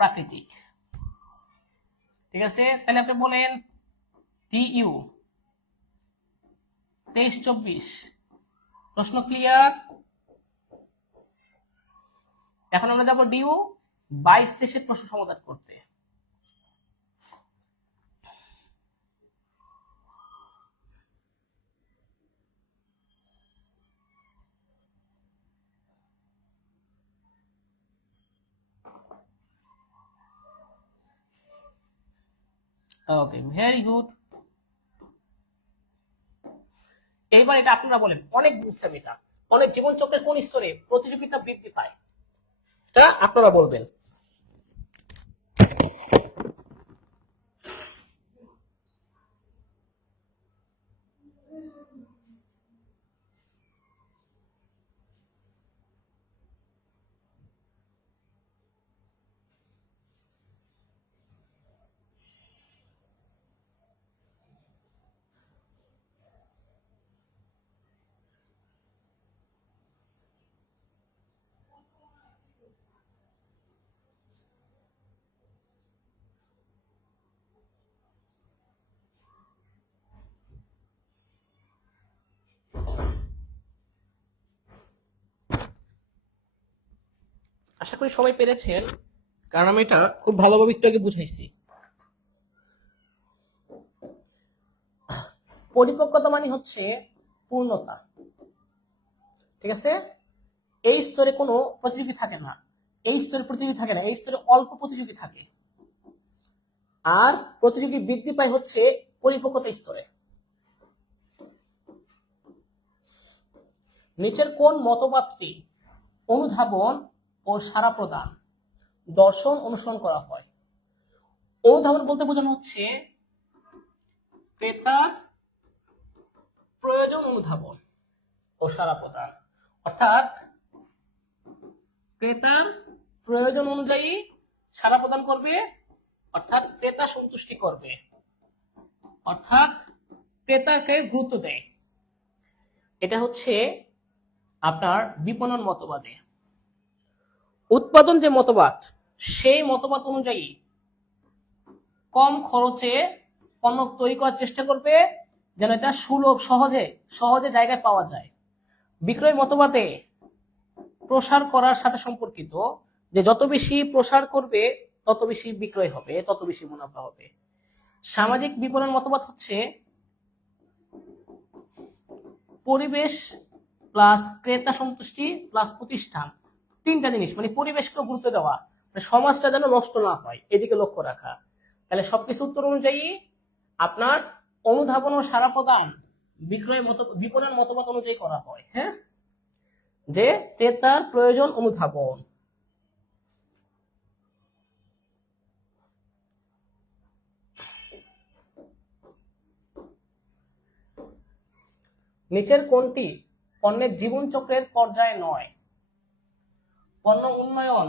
প্রাকৃতিক। ঠিক আছে, তাহলে আপনি বলেন টিইউ 23-24 প্রশ্ন ক্লিয়ার। এখন আমরা যাব ডিউ 22-23 প্রশ্ন সমাধান করতে। ওকে, ভেরি গুড। এইবার এটা আপনারা বলেন, অনেক বুঝছেন এটা, অনেক জীবন চক্রের কোন স্তরে প্রতিযোগিতা বৃদ্ধি পায়, এটা আপনারা বলবেন। আশা করি সবাই পেরেছেন, কারণ আমি এটা খুব ভালোভাবে একটু আগে বুঝাইছি। পরিপক্কতা মানে হচ্ছে পূর্ণতা। ঠিক আছে, এই স্তরে কোনো প্রতিযোগী থাকে না, এই স্তরে প্রতিযোগী থাকে না, এই স্তরে অল্প প্রতিযোগী থাকে। আর প্রতিযোগী বৃদ্ধি পায় হচ্ছে পরিপক্কতা স্তরে। নিচের কোন মতবাদটি অনুধাবন ও সাড়া প্রদান দর্শন অনুসরণ করা হয়? অনুধাবন বলতে বোঝানো হচ্ছে ক্রেতার প্রয়োজন অনুধাবন ও সাড়া প্রদান, অর্থাৎ ক্রেতার প্রয়োজন অনুযায়ী সাড়া প্রদান করবে, অর্থাৎ ক্রেতা সন্তুষ্টি করবে, অর্থাৎ ক্রেতাকে গুরুত্ব দেয়। এটা হচ্ছে আপনার বিপণন মতবাদে। উৎপাদন যে মতবাদ, সেই মতবাদ অনুযায়ী কম খরচে পণ্য তৈরি করার চেষ্টা করবে, যেন এটা সুলভ সহজে জায়গায় পাওয়া যায়। বিক্রয় মতবাদে প্রসার করার সাথে সম্পর্কিত, যে যত বেশি প্রসার করবে তত বেশি বিক্রয় হবে, তত বেশি মুনাফা হবে। সামাজিক বিপণন মতবাদ হচ্ছে পরিবেশ প্লাস ক্রেতা সন্তুষ্টি প্লাস প্রতিষ্ঠান, তিনটা জিনিস, মানে পরিবেশকে গুরুত্ব দেওয়া, মানে সমাজটা যেন নষ্ট না হয় এদিকে লক্ষ্য রাখা। তাহলে সবকিছু উত্তর অনুযায়ী আপনার অনুধাবন ও সাড়া প্রদান বিপণন মতবাদ অনুযায়ী করা হয়। হ্যাঁ, যে ক্রেতার প্রয়োজন অনুধাবন। নিচের কোনটি পণ্যের জীবন চক্রের পর্যায়ে নয়? পণ্য উন্নয়ন,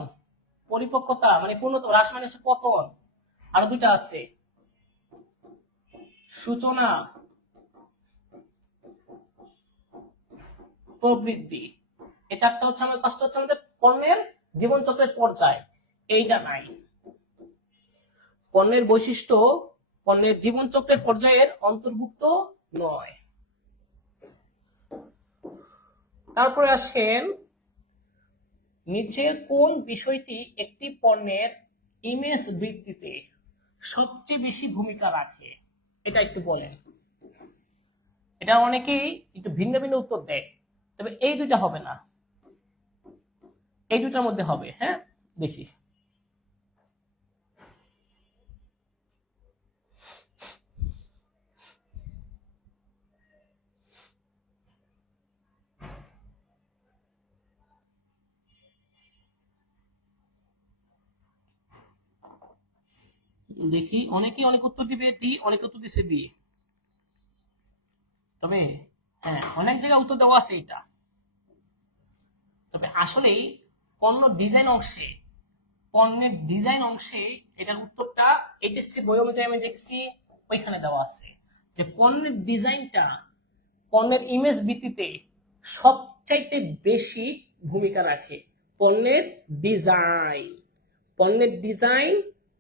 পরিপক্কতা মানে পূর্ণতা, হ্রাস মানে হচ্ছে পতন, আরো দুইটা আছে, সূচনা, প্রবৃদ্ধি। এই চারটা হচ্ছে আমাদের, পাঁচটা হচ্ছে আমাদের পণ্যের জীবন চক্রের পর্যায়, এইটা নাই। পণ্যের বৈশিষ্ট্য পণ্যের জীবন চক্রের পর্যায়ের অন্তর্ভুক্ত নয়। তারপরে আসেন, নিচের কোন বিষয়টি একটি পণ্যের ইমেজ বৃদ্ধিতে সবচেয়ে বেশি ভূমিকা রাখে? এটা একটু বলেন। এটা অনেকেই একটু ভিন্ন ভিন্ন উত্তর দেয়, তবে এই দুইটা হবে না, এই দুইটার মধ্যে হবে। হ্যাঁ, দেখি। দেখি, অনেকেই অনেক উত্তর দিবে ডি, অনেক উত্তর দিছে বি, তবে হ্যাঁ অনেক জায়গায় উত্তর দেওয়া আছে এটা। তবে আসলে পণ্যের ডিজাইন অংশে এটার উত্তরটা এইচএসসি বই অনুযায়ী আমি দেখছি, ওইখানে দেওয়া আছে যে পণ্যের ডিজাইনটা পণ্যের ইমেজ ভিত্তিতে সবচেয়ে সবচাইতে বেশি ভূমিকা রাখে? পণ্যের ডিজাইন। পণ্যের ডিজাইন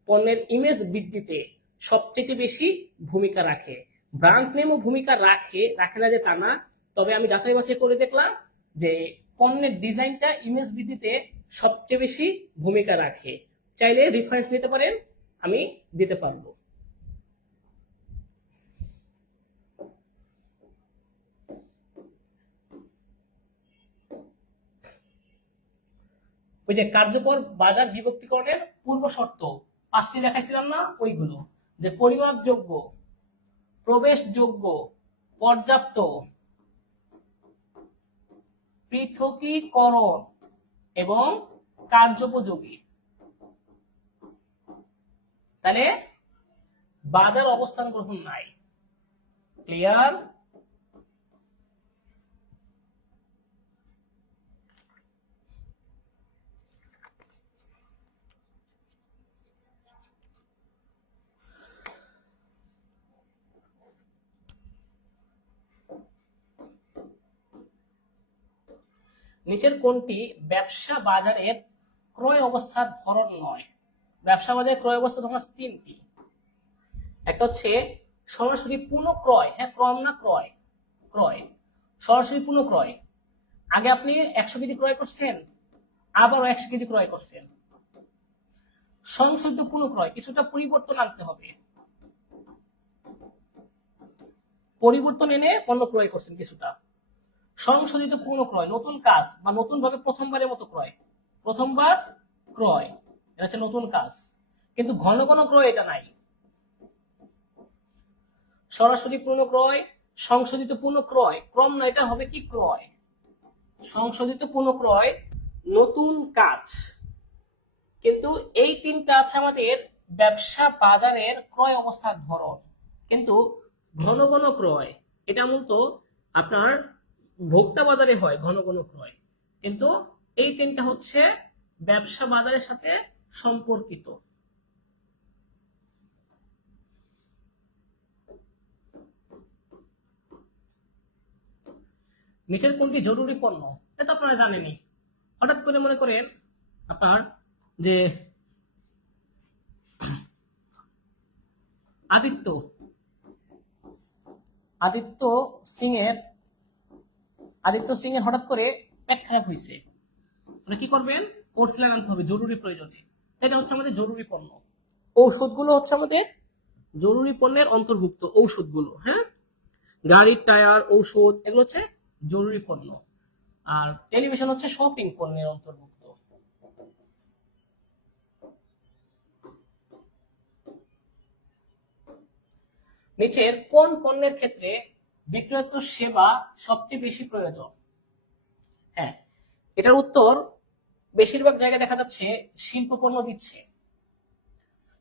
পণ্যের ইমেজ বৃদ্ধিতে সবচেয়ে বেশি ভূমিকা রাখে। ব্র্যান্ড নেমও ভূমিকা রাখে, রাখে না যে তা না, তবে আমি যাচাই বাছাই করে দেখলাম যে পণ্যের ডিজাইনটা ইমেজ বৃদ্ধিতে সবচেয়ে বেশি ভূমিকা রাখে। চাইলে রেফারেন্স দিতে পারেন, আমি দিতে পারবো। ওই যে কার্যকর বাজার বিভক্তিকরণের পূর্ব শর্ত 5টি দেখাইছিলাম না, ওইগুলো যে পরিমাপযোগ্য, প্রবেশযোগ্য, পর্যাপ্ত, পৃথকীকরণ এবং কার্যোপযোগী। তাহলে বাজার অবস্থান গ্রহণ নাই। ক্লিয়ার? নিচের কোনটি ব্যবসা বাজারের ক্রয় অবস্থার ধরন নয়? ব্যবসা বাজারের ক্রয় অবস্থা ধরন 3টি। একটা হচ্ছে সরাসরি পুনঃক্রয়, হ্যাঁ ক্রয় না ক্রয়, ক্রয়, সরাসরি পুনঃক্রয়। আগে আপনি 100 কেজি ক্রয় করছেন, আবারও 100 কেজি ক্রয় করছেন। সংশোধিত পুনঃক্রয়, কিছুটা পরিবর্তন আনতে হবে, পরিবর্তন এনে পণ্য ক্রয় করছেন কিছুটা। সংশোধিত পুনঃক্রয়, নতুন কাজ বা নতুন ভাবে প্রথমবারের মতো ক্রয়, প্রথমবার ক্রয়, এটা হচ্ছে নতুন কাজ। কিন্তু ঘন ঘন ক্রয় এটা নাই। সরাসরি পুনঃক্রয়, সংশোধিত পুনঃক্রয়, ক্রম না, এটা হবে কি ক্রয়। সংশোধিত পুনঃক্রয়, নতুন কাজ। কিন্তু এই 3টা আছে আমাদের ব্যবসা বাজারের ক্রয় অবস্থার ধরন। কিন্তু ঘন ঘন ক্রয় এটা মূলত আপনার ভোক্তা বাজারে হয়, ঘন ঘন ক্রয়। কিন্তু এই 3টা হচ্ছে ব্যবসা বাজারের সাথে সম্পর্কিত। নিচের কোনটি জরুরি পণ্য? এটা আপনারা জানেনই। হঠাৎ করে মনে করেন আপনার যে আদিত্য সিং এর হঠাৎ করে পেট খারাপ হয়েছে, মানে কি করবেন? কোর্স লাগাতে হবে জরুরি প্রয়োজনে। এটা হচ্ছে আমাদের জরুরি পণ্য। ঔষধগুলো হচ্ছে আমাদের জরুরি পণ্যের অন্তর্ভুক্ত। ঔষধগুলো, হ্যাঁ, গাড়ির টায়ার, ঔষধ, এগুলো হচ্ছে জরুরি পণ্য। আর টেলিভিশন হচ্ছে শপিং পণ্যের অন্তর্ভুক্ত। নিচের কোন পণ্যের ক্ষেত্রে বিক্রয়ত্ব সেবা সবচেয়ে বেশি প্রয়োজন? হ্যাঁ, এটার উত্তর বেশিরভাগ জায়গায় দেখা যাচ্ছে শিল্প পণ্য দিচ্ছে।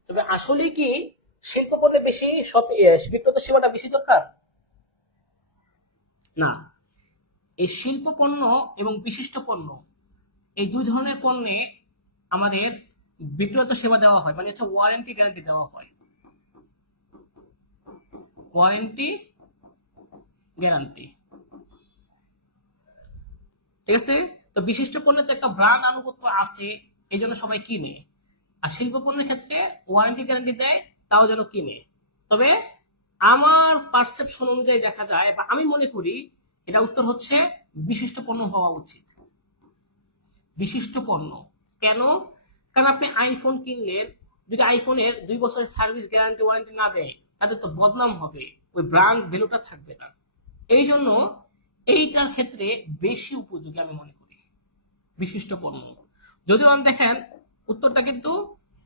তবে আসলে কি শিল্প পণ্যে বেশি বিক্রয়ত্ব সেবাটা বেশি দরকার? না। এই শিল্প পণ্য এবং বিশিষ্ট পণ্য, এই 2 ধরনের পণ্যে আমাদের বিক্রয়ত্ব সেবা দেওয়া হয়, মানে হচ্ছে ওয়ারেন্টি গ্যারান্টি দেওয়া হয়। ওয়ারেন্টি গ্যারান্টি, ঠিক আছে? তো বিশিষ্ট পণ্যে তো একটা ব্র্যান্ড আনুগত্য আছে, এই জন্য সবাই কিনে। আর শিল্প পণ্যের ক্ষেত্রে ওয়ারেন্টি গ্যারান্টি দেয়, তাও যেন কিনে। তবে আমার পারসেপশন অনুযায়ী দেখা যায়, বা আমি মনে করি এটা উত্তর হচ্ছে বিশিষ্ট পণ্য হওয়া উচিত। বিশিষ্ট পণ্য কেন? কারণ আপনি আইফোন কিনলেন, যদি আইফোনের 2 বছরের সার্ভিস গ্যারান্টি ওয়ারেন্টি না দেয়, তাদের তো বদনাম হবে, ওই ব্র্যান্ড ভ্যালুটা থাকবে না। এই জন্য এইটার ক্ষেত্রে বেশি উপযোগী আমি মনে করি বিশিষ্ট পণ্য। যদিও আমি দেখেন উত্তরটা কিন্তু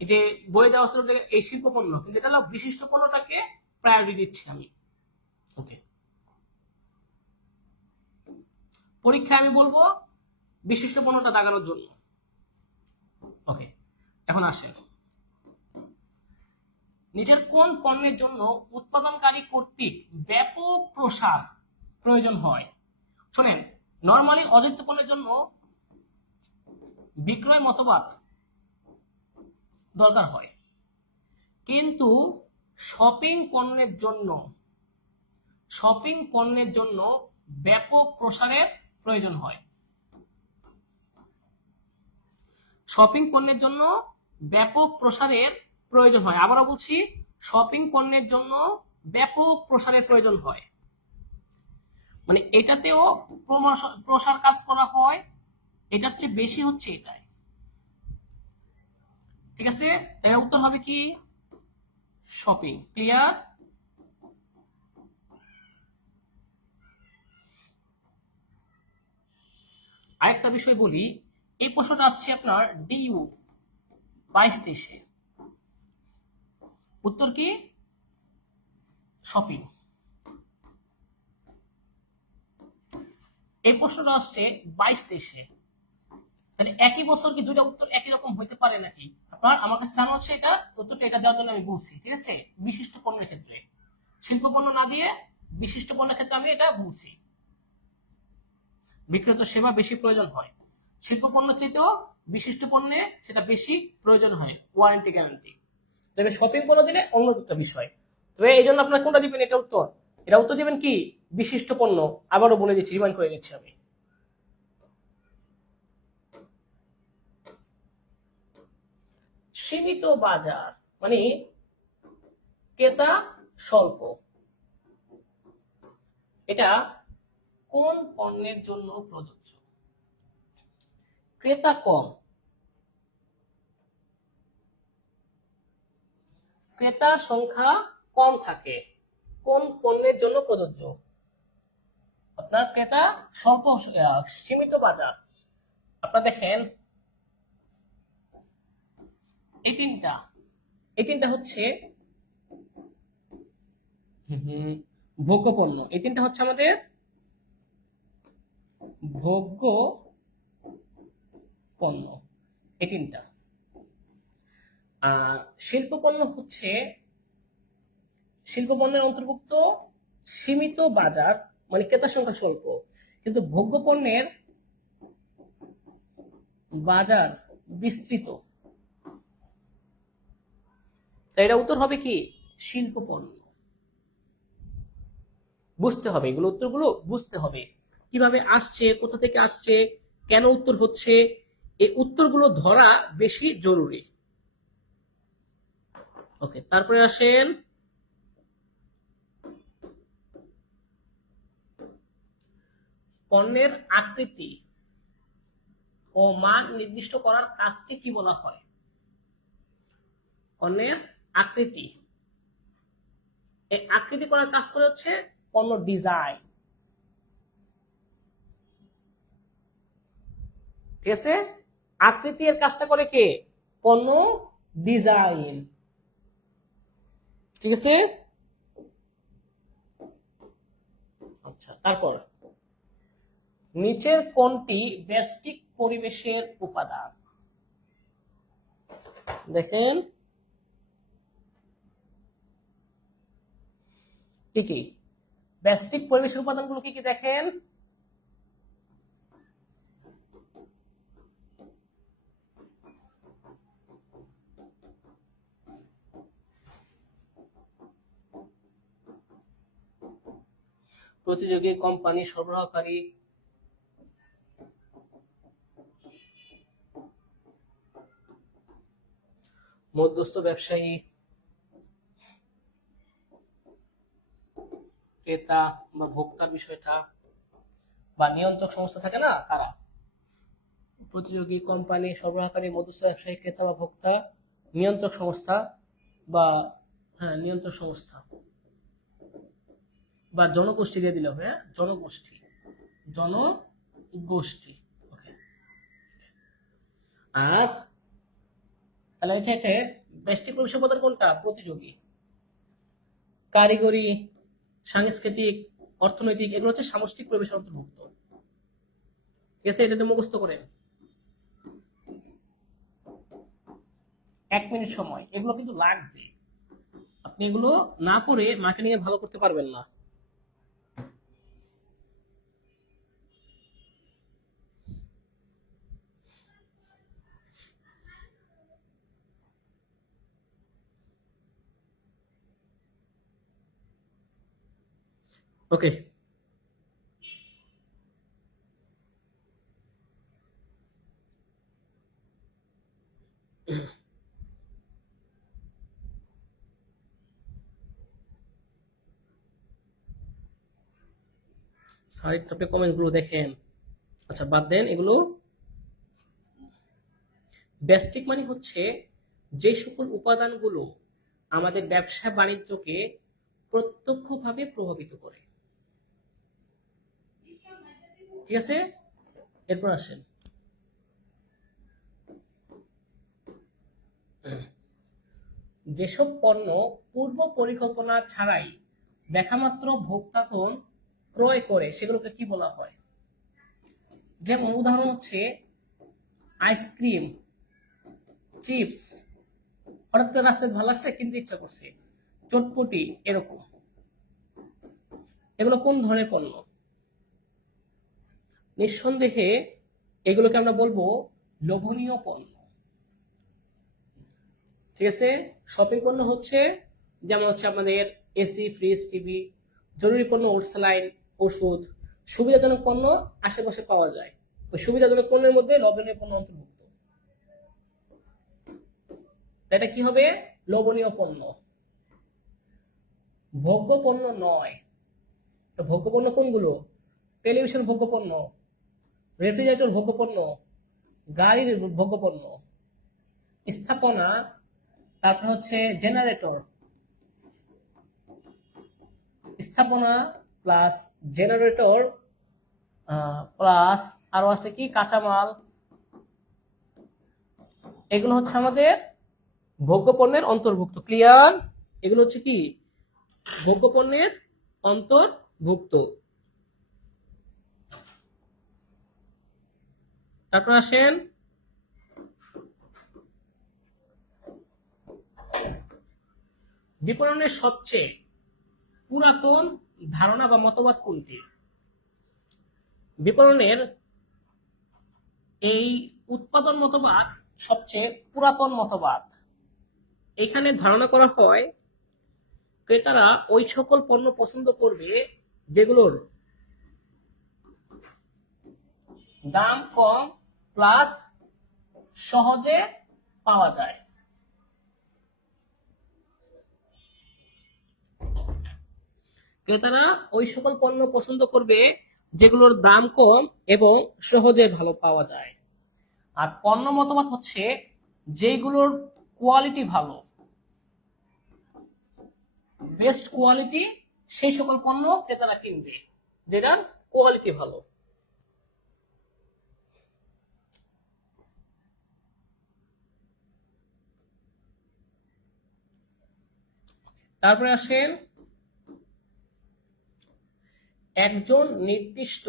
এই যে বই দেওয়া ছিল এই শিল্প পণ্য, কিন্তু এটা হলো বিশিষ্ট পণ্যটাকে প্রায়োরিটি দিচ্ছি আমি। ওকে, পরীক্ষায় আমি বলবো বিশিষ্ট পণ্যটা দাগানোর জন্য। ওকে, এখন আসে নিচের কোন পণ্যের জন্য উৎপাদনকারী কর্তৃক ব্যাপক প্রসার প্রয়োজন হয়? শোনেন, নরমালি অযোগ্য পণ্যের জন্য বিক্রয় মতবাদ দরকার হয়, কিন্তু শপিং পণ্যের জন্য ব্যাপক প্রসারের প্রয়োজন হয়। শপিং পণ্যের জন্য ব্যাপক প্রসারের প্রয়োজন হয়। আবারও বলছি, শপিং পণ্যের জন্য ব্যাপক প্রসারের প্রয়োজন হয়, মানে এটাতেও প্রসার কাজ করা হয়, এটার চেয়ে বেশি হচ্ছে এটাই। ঠিক আছে, তাই উত্তর হবে কি শপিং। ক্লিয়ার? আরেকটা বিষয় বলি, এই প্রশ্নটা আসছে আপনার ডিইউ 22-23-এ। উত্তর কি শপিং। এই প্রশ্নটা আসছে 22-23-এ। তাহলে একই বছর কি দুইটা উত্তর একই রকম হইতে পারে নাকি? আপনার আমার কাছে ধারণা হচ্ছে এটা উত্তরটা এটা দেওয়ার জন্য আমি বলছি। ঠিক আছে, বিশিষ্ট পণ্যের ক্ষেত্রে, শিল্প পণ্য না দিয়ে বিশিষ্ট পণ্যের ক্ষেত্রে আমি এটা বলছি। বিক্রেত সেবা বেশি প্রয়োজন হয়, শিল্প পণ্য চেয়েও বিশিষ্ট পণ্যে সেটা বেশি প্রয়োজন হয়, ওয়ারেন্টি গ্যারান্টি। তবে শপিং পণ্য দিলে অন্য একটা বিষয়। তবে এই জন্য আপনার কোনটা দিবেন? এটা উত্তর, এটা উত্তর দিবেন কি বিশিষ্ট পণ্য। আবারও বলে দিচ্ছি, রিমাইন্ড করে দিচ্ছি আমি। সীমিত বাজার মানে ক্রেতা স্বল্প, এটা কোন পণ্যের জন্য প্রযোজ্য? ক্রেতা কম, ক্রেতার সংখ্যা কম থাকে, কোন পণ্যের জন্য প্রযোজ্য? আপনার ক্রেতা স্বল্প, সীমিত বাজার। আপনারা দেখেন এই তিনটা হচ্ছে ভোগ্য পণ্য। এই তিনটা হচ্ছে আমাদের ভোগ্য পণ্য, এই তিনটা। শিল্প পণ্য হচ্ছে শিল্প পণ্যের অন্তর্ভুক্ত, সীমিত বাজার মানে ক্রেতার সংখ্যা স্বল্প, কিন্তু ভোগ্য পণ্যের বাজার বিস্তৃত। তাই এটা উত্তর হবে কি শিল্প পণ্য। বুঝতে হবে, এগুলো উত্তরগুলো বুঝতে হবে, কিভাবে আসছে, কোথা থেকে আসছে, কেন উত্তর হচ্ছে, এই উত্তরগুলো ধরা বেশি জরুরি। ওকে, তারপরে আসেন পণ্যের আকৃতি ও মান নির্দিষ্ট করার কাজকে কি বলা হয়? পণ্যের আকৃতি, এই আকৃতি করার কাজ করে হচ্ছে পণ্য ডিজাইন। ঠিক আছে, আকৃতি এর কাজটা করে কে? পণ্য ডিজাইন। ঠিক আছে, আচ্ছা তারপর নিচের কোনটি ব্যষ্টিক পরিবেশের উপাদান? দেখেন কি কি ব্যষ্টিক পরিবেশের উপাদানগুলো কি কি দেখেন। প্রতিযোগী কোম্পানি, সরবরাহকারী, মধ্যস্থ ব্যবসায়ী, ক্রেতা বা ভোক্তার বিষয়টা, বা নিয়ন্ত্রক সংস্থা থাকে না তারা। প্রতিযোগী কোম্পানি, সরবরাহকারী, মধ্যস্থ ব্যবসায়ী, ক্রেতা বা ভোক্তা, নিয়ন্ত্রক সংস্থা বা নিয়ন্ত্রক সংস্থা বা জনগোষ্ঠী দিয়ে দিলে হবে। জনগোষ্ঠী, জনগোষ্ঠী। ওকে, আর তাহলে হচ্ছে এটা ব্যষ্টিক পরিবেশ উপাদান কোনটা? প্রতিযোগী, কারিগরি, সাংস্কৃতিক, অর্থনৈতিক, এগুলো হচ্ছে সামষ্টিক পরিবেশের অন্তর্ভুক্ত। ঠিক আছে, এটা মুখস্থ করেন। 1 মিনিট সময়, এগুলো কিন্তু লাগবে, আপনি এগুলো না পড়ে মাকে নিয়ে ভালো করতে পারবেন না। ওকে, সরি, আপনি কমেন্ট গুলো দেখেন। আচ্ছা, বাদ দেন এগুলো। বেস্টিক মানে হচ্ছে যে সকল উপাদানগুলো আমাদের ব্যবসা বাণিজ্যকে প্রত্যক্ষভাবে প্রভাবিত করে। ঠিক আছে, এরপর আসেন যেসব পণ্য পূর্ব পরিকল্পনা ছাড়াই দেখামাত্র ভোক্তাগণ ক্রয় করে সেগুলোকে কি বলা হয়? যেমন উদাহরণ হচ্ছে আইসক্রিম, চিপস, হঠাৎ করে রাস্তায় ভালো লাগছে কিনতে ইচ্ছা করছে, চটপটি, এরকম। এগুলো কোন ধরনের পণ্য? নিঃসন্দেহে এগুলোকে আমরা বলবো লোভনীয় পণ্য। ঠিক আছে, শপিং পণ্য হচ্ছে যেমন হচ্ছে আমাদের এসি, ফ্রিজ, টিভি। জরুরি পণ্য স্যালাইন, ওষুধ। সুবিধাজনক পণ্য আশেপাশে পাওয়া যায়। ওই সুবিধাজনক পণ্যের মধ্যে লোভনীয় পণ্য অন্তর্ভুক্ত। এটা কি হবে? লোভনীয় পণ্য। ভোগ্য পণ্য নয়। তো ভোগ্য পণ্য কোনগুলো? টেলিভিশন ভোগ্য পণ্য, রেফ্রিজারেটর ভোগ্য পণ্য, গাড়ির ভোগ্য পণ্য, স্থাপনা, তারপর হচ্ছে জেনারেটর, স্থাপনা প্লাস জেনারেটর প্লাস আরো আছে কি কাঁচামাল। এগুলো হচ্ছে আমাদের ভোগ্য পণ্যের অন্তর্ভুক্ত। ক্লিয়ার? এগুলো হচ্ছে কি ভোগ্য পণ্যের অন্তর্ভুক্ত। তারপর আসেন বিপণনের সবচেয়ে পুরাতন ধারণা বা মতবাদ কোনটি? বিপণনের এই উৎপাদন মতবাদ সবচেয়ে পুরাতন মতবাদ। এখানে ধারণা করা হয় ক্রেতারা ওই সকল পণ্য পছন্দ করবে যেগুলোর দাম কম প্লাস সহজে পাওয়া যায়। ক্রেতারা ওই সকল পণ্য পছন্দ করবে যেগুলোর দাম কম এবং সহজে ভালো পাওয়া যায়। আর পণ্য মতবাদ হচ্ছে যেগুলোর কোয়ালিটি ভালো, বেস্ট কোয়ালিটি, সেই সকল পণ্য ক্রেতারা কিনবে যেটার কোয়ালিটি ভালো। তারপরে আসেন একজন নির্দিষ্ট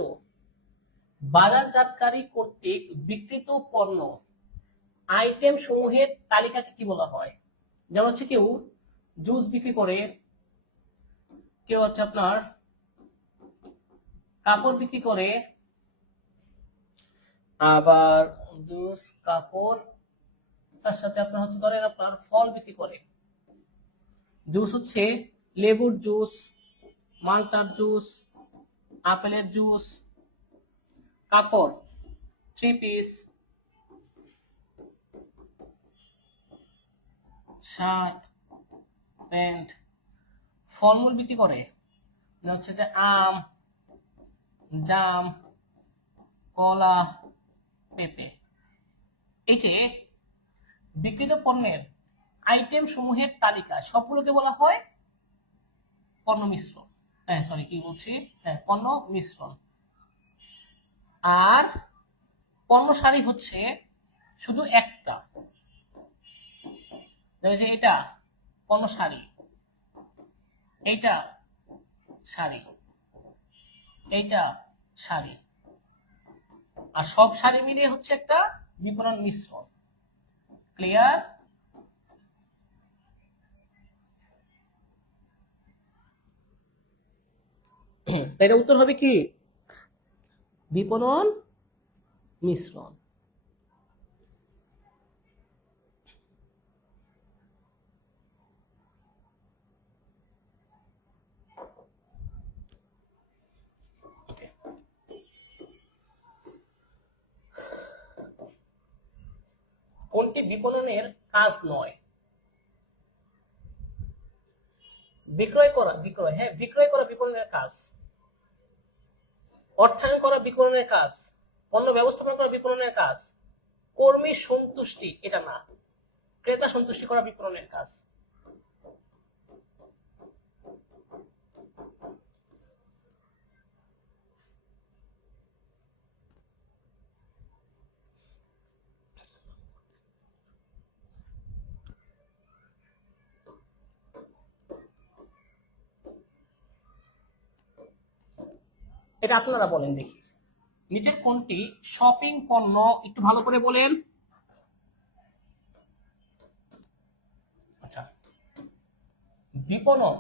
বাজারজাতকারী কর্তৃক বিক্রিত পণ্য আইটেম সমূহের তালিকাকে কি বলা হয়? যেমন হচ্ছে কেউ জুস বিক্রি করে, কেউ হচ্ছে আপনার কাপড় বিক্রি করে, আবার জুস, কাপড়, তার সাথে আপনার হচ্ছে ধরেন আপনার ফল বিক্রি করে। জুস হচ্ছে লেবুর জুস, মালটার জুস, আপেলের জুস। কাপড়, থ্রি পিস, শার্ট, প্যান্ট। ফলমূল বিক্রি করে হচ্ছে যে আম, জাম, কলা, পেঁপে। এই যে বিক্রিত পণ্যের আইটেম সমূহের তালিকা সবগুলোকে বলা হয় পণ্য মিশ্রণ। হ্যাঁ, সরি, কি বলছি? হ্যাঁ, পণ্য মিশ্রণ। আর পণ্য সারি হচ্ছে শুধু একটা, এটা পণ্য সারি, এইটা সারি, এইটা সারি, আর সব সারি মিলিয়ে হচ্ছে একটা বিপণন মিশ্রণ। ক্লিয়ার? এটা উত্তর হবে কি বিপণন মিশ্রণ। কোনটি বিপণনের কাজ নয়? বিক্রয় করা বিপণনের কাজ। অর্থায়ন করা বিপণনের কাজ। পণ্য ব্যবস্থাপনা করা বিপণনের কাজ। কর্মী সন্তুষ্টি এটা না, ক্রেতা সন্তুষ্টি করা বিপণনের কাজ। এটা আপনারা বলেন দেখি, নিচের কোনটি শপিং পণ্য? একটু ভালো করে বলেন। আচ্ছা, বিপণন,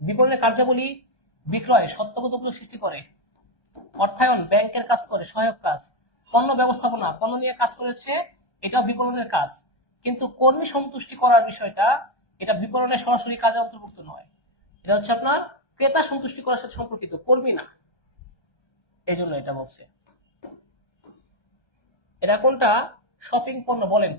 বিপণনের কার্যাবলী বিক্রয়, সত্যগত উপযোগ সৃষ্টি করে। অর্থায়ন, ব্যাংকের কাজ করে, সহায়ক কাজ। পণ্য ব্যবস্থাপনা, পণ্য নিয়ে কাজ করেছে, এটাও বিপণনের কাজ। কিন্তু কর্মী সন্তুষ্টি করার বিষয়টা, এটা বিপণনের সরাসরি কাজে অন্তর্ভুক্ত নয়। এটা হচ্ছে আপনার ক্রেতা সন্তুষ্টি করার সাথে সম্পর্কিত, কর্মী না। এই জন্য এটা বলছে। এটা কোনটা শপিং পণ্য বলেন?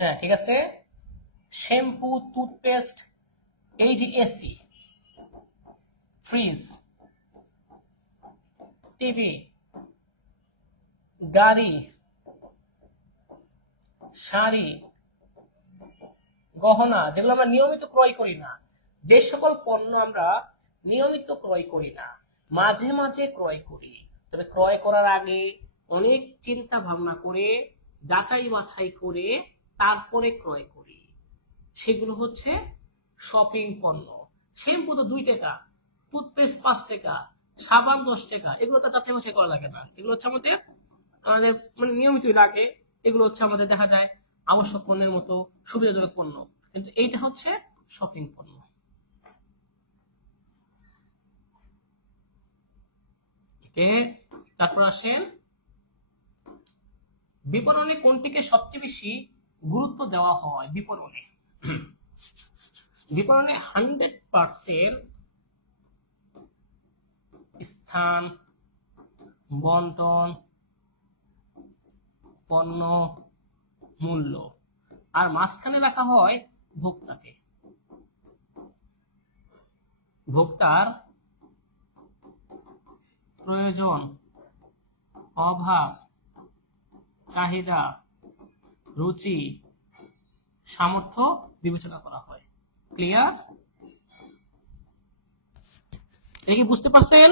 হ্যাঁ ঠিক আছে। শ্যাম্পু, টুথপেস্ট, এই যে এসি, ফ্রিজ, টিভি, গাড়ি, শাড়ি, গহনা, যেগুলো আমরা নিয়মিত ক্রয় করি না, যে সকল পণ্য আমরা নিয়মিত ক্রয় করি না, মাঝে মাঝে ক্রয় করি, তবে ক্রয় করার আগে অনেক চিন্তা ভাবনা করে, যাচাই বাছাই করে তারপরে ক্রয় করি, সেগুলো হচ্ছে শপিং পণ্য। শ্যাম্পু তো 2 টাকা, টুথপেস্ট 5 টাকা, সাবান 10 টাকা, এগুলো তো যাচাই বাছাই করা লাগে না। এগুলো হচ্ছে আমাদের আমাদের মানে নিয়মিতই লাগে। এগুলো হচ্ছে আমাদের দেখা যায় আবশ্যক পণ্যের মতো সুবিধাজনক পণ্য, কিন্তু এইটা হচ্ছে শপিং পণ্য। তারপর আসেন, বিপণনে কোনটিকে সবচেয়ে বেশি গুরুত্ব দেওয়া হয়? বিপণনে 100% স্থান, বন্টন, পণ্য, মূল্য, আর মাঝখানে রাখা হয় ভোক্তাকে। ভোক্তার প্রয়োজন, অভাব, চাহিদা, রুচি, সামর্থ্য বিবেচনা করা হয়। ক্লিয়ার? এটা কি বুঝতে পারছেন?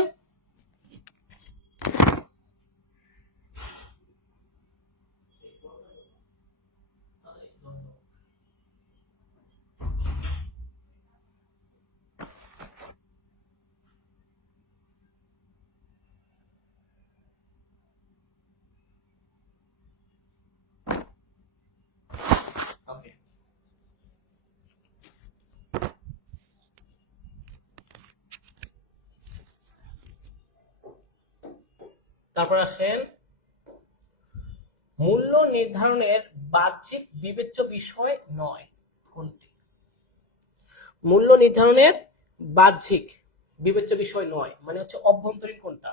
তারপর আসেন, মূল্য নির্ধারণের বাহ্যিক বিবেচ্য বিষয় নয় কোনটি? মূল্য নির্ধারণের বাহ্যিক বিবেচ্য বিষয় নয় মানে হচ্ছে অভ্যন্তরীণ কোনটা?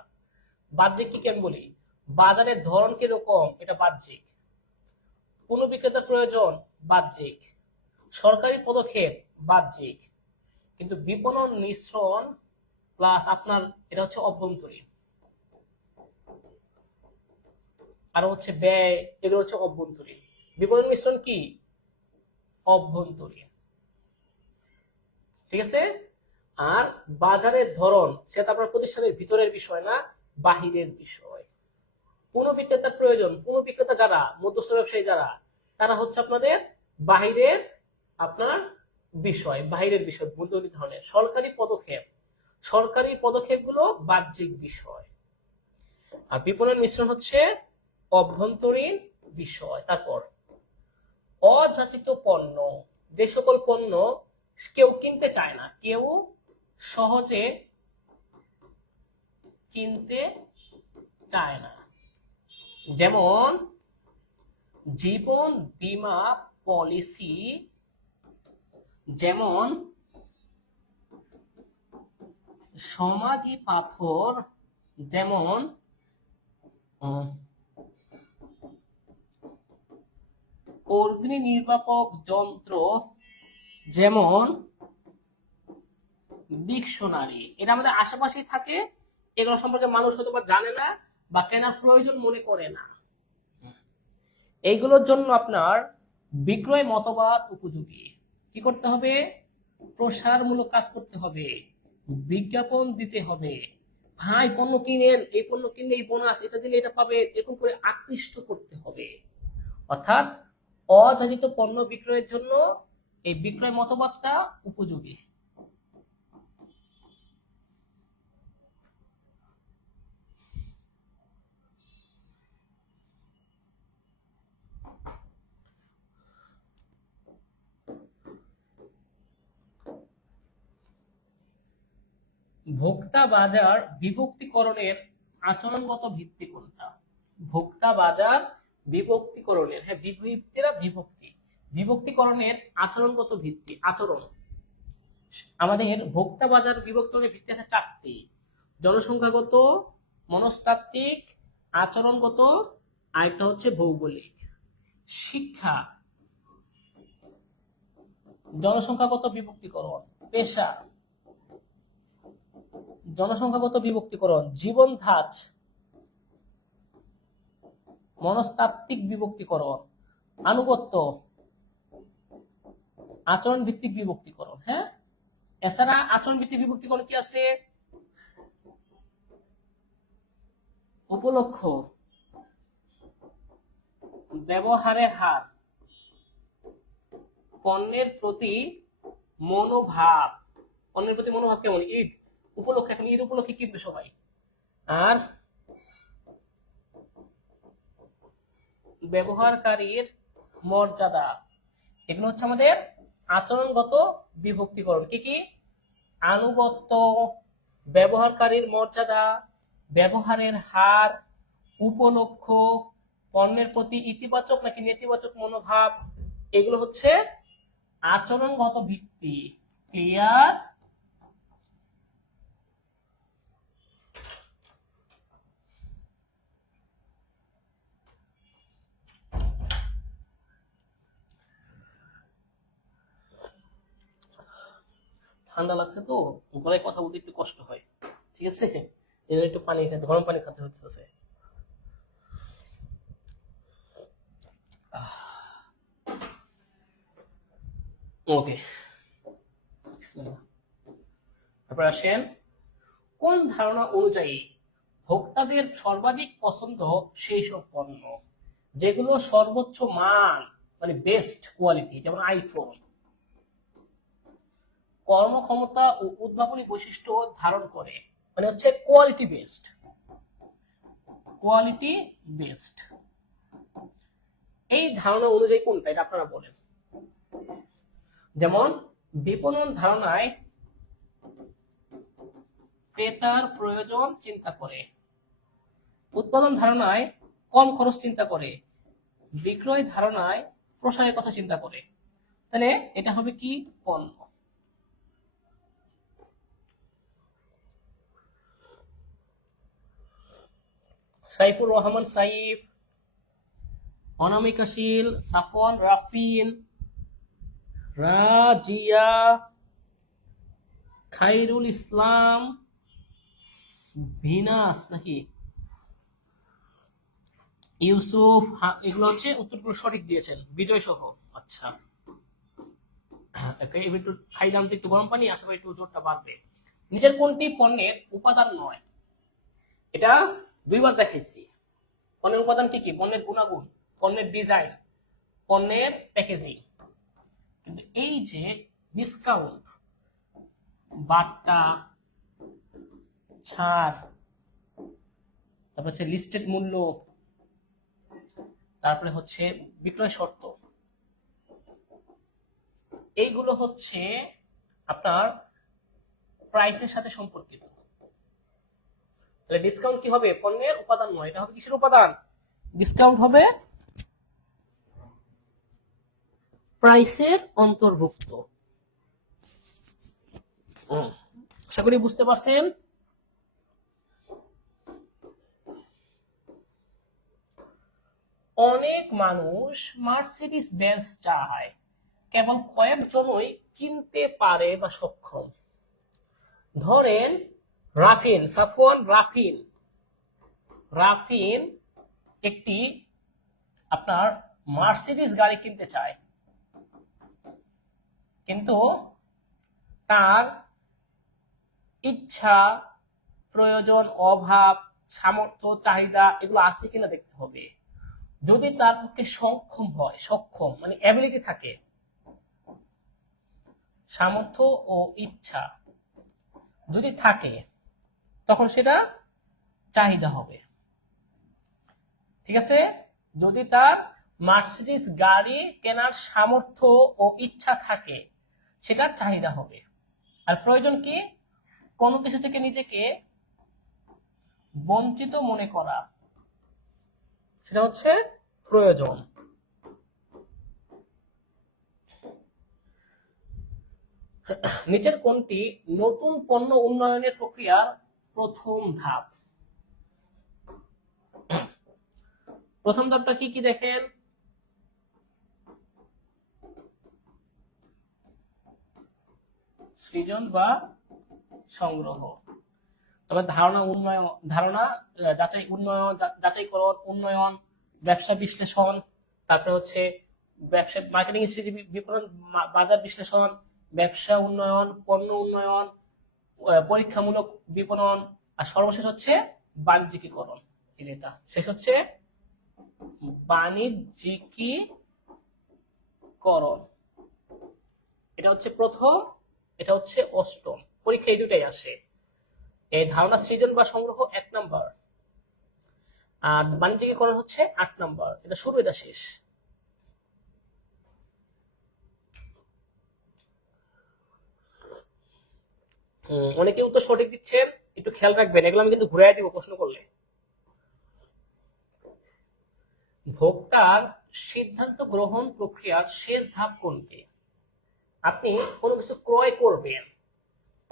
বাহ্যিক কি কেন বলি? বাজারের ধরন কিরকম, এটা বাহ্যিক। কোন বিক্রেতার প্রয়োজন, বাহ্যিক। সরকারি পদক্ষেপ, বাহ্যিক। কিন্তু বিপণন মিশ্রণ প্লাস আপনার এটা হচ্ছে অভ্যন্তরীণ, আর হচ্ছে ব্যয়, এগুলো হচ্ছে অভ্যন্তরীণ। বিপণন মিশ্রণ কি? অভ্যন্তরীণ। ঠিক আছে। আর বাজারের ধরন সেটা আপনার প্রতিষ্ঠানের ভিতরের বিষয় না, বাহিরের বিষয়। কোন বিক্রেতার প্রয়োজন, কোন বিক্রেতা যারা মধ্যস্থ ব্যবসায়ী যারা, তারা হচ্ছে আপনাদের বাহিরের আপনার বিষয়, বাহিরের বিষয় মূল্য নির্ধারণের। সরকারি পদক্ষেপগুলো বাহ্যিক বিষয়, আর বিপণন মিশ্রণ হচ্ছে অভ্যন্তরীণ বিষয়। তারপর অযাচিত পণ্য, যে সকল পণ্য কেউ কিনতে চায় না, কেউ সহজে কিনতে চায় না, যেমন জীবন বীমা পলিসি, যেমন সমাধি পাথর, যেমন অগ্নি নির্বাপক যন্ত্র, যেমন ডিকশনারি। এটা আমাদের আশেপাশেই থাকে, এগুলো সম্পর্কে মানুষ হয়তো বা জানে না বা কেনার প্রয়োজন মনে করে না। এইগুলোর জন্য আপনার বিক্রয় মতবাদ উপযোগী। কি করতে হবে? প্রসারমূলক কাজ করতে হবে, বিজ্ঞাপন দিতে হবে, ভাই পণ্য কিনেন, এই পণ্য কিনলে এই বোনাস, এটা দিলে এটা পাবে, এরকম করে আকৃষ্ট করতে হবে। অর্থাৎ অযাচিত পণ্য বিক্রয়ের জন্য এই বিক্রয় মতবাদটা উপযোগী। ভোক্তা বাজার বিভক্তিকরণের আচরণগত ভিত্তি কোনটা? ভোক্তা বাজার বিভক্তিকরণের, হ্যাঁ বিভক্তিকরণের আচরণগত ভিত্তি, আচরণ। আমাদের ভোক্তা বাজার বিভক্তিকরণের ভিত্তি আছে চারটি: জনসংখ্যাগত, মনস্তাত্ত্বিক, আচরণগত, আরেকটা হচ্ছে ভৌগোলিক। শিক্ষা, জনসংখ্যাগত বিভক্তিকরণ। পেশা, জনসংখ্যাগত বিভক্তিকরণ। জীবন ধাঁচ, মনস্তাত্ত্বিক বিভক্তিকরণ। আনুগত্য, আচরণ ভিত্তিক বিভক্তিকরণ। হ্যাঁ, এছাড়া আচরণ ভিত্তিক বিভক্তিকরণ কি আছে? উপলক্ষ, ব্যবহারের হার, পণ্যের প্রতি মনোভাব। পণ্যের প্রতি মনোভাব কেমন? ঈদ উপলক্ষে, এখন ঈদ উপলক্ষে কিনবে সবাই। আর ব্যবহারকারীর মর্যাদা। এগুলো হচ্ছে আমাদের আচরণগত বিভক্তিকরণ। কি কি? আনুগত্য, ব্যবহারকারীর মর্যাদা, ব্যবহারের হার, উপলক্ষ, পণ্যের প্রতি ইতিবাচক নাকি নেতিবাচক মনোভাব, এগুলো হচ্ছে আচরণগত ভিত্তি। ক্লিয়ার? ঠান্ডা লাগছে তো, গলায় কথা বলতে একটু কষ্ট হয়, ঠিক আছে? এবার একটু পানি খেতে, গরম পানি খেতে হচ্ছে। ওকে, তারপর আসেন, কোন ধারণা অনুযায়ী ভোক্তাদের সর্বাধিক পছন্দ সেই সব পণ্য যেগুলো সর্বোচ্চ মান, মানে বেস্ট কোয়ালিটি, যেমন আইফোন, কর্মক্ষমতা ও উদ্ভাবনী বৈশিষ্ট্য ধারণ করে, মানে হচ্ছে কোয়ালিটি বেস্ট। কোয়ালিটি বেস্ট এই ধারণা অনুযায়ী কোনটা, এটা আপনারা বলেন। যেমন বিপণন ধারণায় ক্রেতার প্রয়োজন চিন্তা করে, উৎপাদন ধারণায় কম খরচ চিন্তা করে, বিক্রয় ধারণায় প্রসারের কথা চিন্তা করে। তাহলে এটা হবে কি? পণ্য। সাইফুর রহমান সাইফ, অনামিকা শীল, সাফন রাফিন, রাজিয়া, খাইরুল ইসলাম, ভিনাস নাকি ইউসুফ, এগুলো হচ্ছে উত্তরগুলো সঠিক দিয়েছেন বিজয় সহ। আচ্ছা, একটু খাইলাম তো একটু গরম পানি, আশা করি একটু জোরটা বাড়বে। নিচের কোনটি পণ্যের উপাদান নয়? এটা দুইবার দেখাইছি। পণ্যের উপাদান কি কি? পণ্যের গুণাগুণ, পণ্যের ডিজাইন, পণ্যের প্যাকেজিং। কিন্তু এই যে ডিসকাউন্ট, বার্তা, ছাড়, তারপর হচ্ছে লিস্টেড মূল্য, তারপরে হচ্ছে বিক্রয় শর্ত, এইগুলো হচ্ছে আপনার প্রাইসের সাথে সম্পর্কিত। তাহলে ডিসকাউন্ট কি হবে? পণ্যের উপাদান নয়, এটা হবে কিসের উপাদান? ডিসকাউন্ট হবে প্রাইসের অন্তর্ভুক্ত। আশা করি বুঝতে পারছেন। অনেক মানুষ মার্সিডিজ বেঞ্চ চায়, কেবল কয়েকজনই কিনতে পারে বা সক্ষম। ধরেন রাফিন, সাফওয়ান রাফিন একটি আপনার মার্সিডিজ গাড়ি কিনতে চায়, কিন্তু তার ইচ্ছা, প্রয়োজন, অভাব, সামর্থ্য, চাহিদা এগুলো আছে কিনা দেখতে হবে। যদি তার পক্ষে সক্ষম মানে অ্যাবিলিটি থাকে, সামর্থ্য ও ইচ্ছা যদি থাকে, তখন সেটা চাহিদা হবে। ঠিক আছে? যদি তার মার্সিডিজ গাড়ি কেনার সামর্থ্য ও ইচ্ছা থাকে, সেটা চাহিদা হবে। আর প্রয়োজন কি? কোনো কিছু থেকে নিজেকে বঞ্চিত মনে করা, সেটা হচ্ছে প্রয়োজন। নিচের কোনটি নতুন পণ্য উন্নয়নের প্রক্রিয়ার প্রথম ধাপ? প্রথম ধাপটা কি কি দেখেন? সৃজন বা সংগ্রহ। তবে ধারণা যাচাইকরণ, উন্নয়ন, ব্যবসা বিশ্লেষণ, তারপরে হচ্ছে ব্যবসা মার্কেটিং স্ট্র্যাটেজি, বিপণন, বাজার বিশ্লেষণ, ব্যবসা উন্নয়ন, পণ্য উন্নয়ন, পরীক্ষামূলক বিপণন, আর সর্বশেষ হচ্ছে বাণিজ্যিকীকরণ। এটা শেষ হচ্ছে বাণিজ্যিকীকরণ। এটা হচ্ছে প্রথম, এটা হচ্ছে অষ্টম। পরীক্ষা এই দুটাই আসে। এই ধারণা সৃজন বা সংগ্রহ 1 নাম্বার, আর বাণিজ্যিকীকরণ হচ্ছে 8 নাম্বার। এটা শুরু, এটা শেষ। অনেকে উত্তর সঠিক দিচ্ছেন, একটু খেয়াল রাখবেন, এগুলো আমি কিন্তু ঘুরাই দিব প্রশ্ন করলে। ভোক্তার সিদ্ধান্ত গ্রহণ প্রক্রিয়ার শেষ ধাপ কোনটি? আপনি কোনো কিছু ক্রয় করবেন,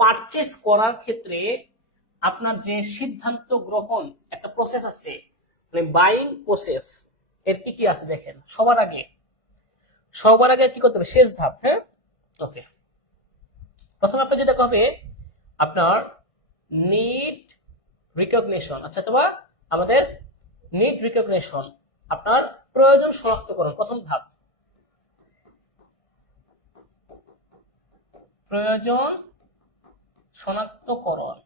পারচেজ করার ক্ষেত্রে আপনার যে সিদ্ধান্ত গ্রহণ একটা প্রসেস আছে, মানে বাইং প্রসেস, এর কি কি আছে দেখেন। সবার আগে কি করতে হবে? শেষ ধাপ। হ্যাঁ, ওকে। প্রথমে আপনি যেটা হবে আপনার নিড রিকগনিশন। আচ্ছা, অথবা আমাদের নিড রিকগনিশন, আপনার প্রয়োজন শনাক্তকরণ। প্রথম ধাপ প্রয়োজন শনাক্তকরণ।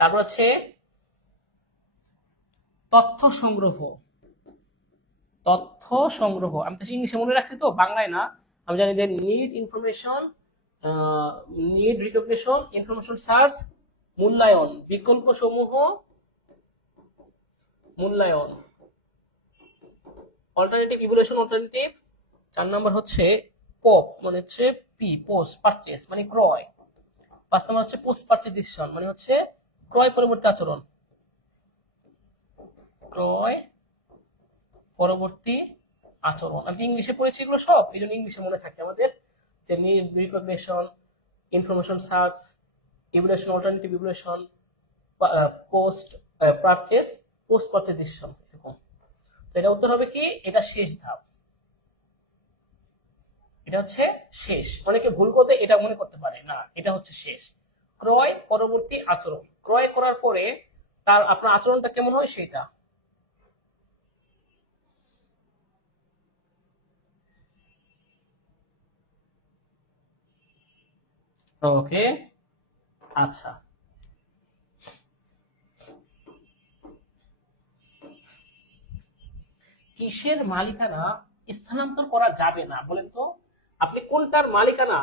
তারপর হচ্ছে তথ্য সংগ্রহ। আমি তো ইংলিশে মনে রাখছি, তো বাংলায় না। আমি জানি যে need information, need recognition, information search, মূল্যায়ন, বিকল্প সমূহ মূল্যায়ন, অল্টারনেটিভ ইভ্যালুয়েশন, 4 নাম্বার হচ্ছে পপ মানে হচ্ছে পোস্ট পারচেজ মানে ক্রয়। 5 নাম্বার হচ্ছে পোস্ট পারচেজ ডিসিশন মানে হচ্ছে ক্রয় পরবর্তী আচরণ। আমি ইংলিশে পড়েছি এগুলো সব, এই জন্য ইংলিশে মনে থাকে আমাদের, যে need recognition, information search, evaluation, alternative evaluation, post purchase decision, এরকম। তো এটা উত্তর হবে কি? এটা শেষ ধাপ, এটা হচ্ছে শেষ। অনেকে ভুল করতে এটা মনে করতে পারে না, এটা হচ্ছে শেষ। ক্রয় পরবর্তী আচরণ, ক্রয় করার পরে তার আপনার আচরণটা কেমন হয় সেটা। ওকে, আচ্ছা। কিসের মালিকানা স্থানান্তর করা যাবে না বলেন তো? আপনি কোনটার মালিকানা,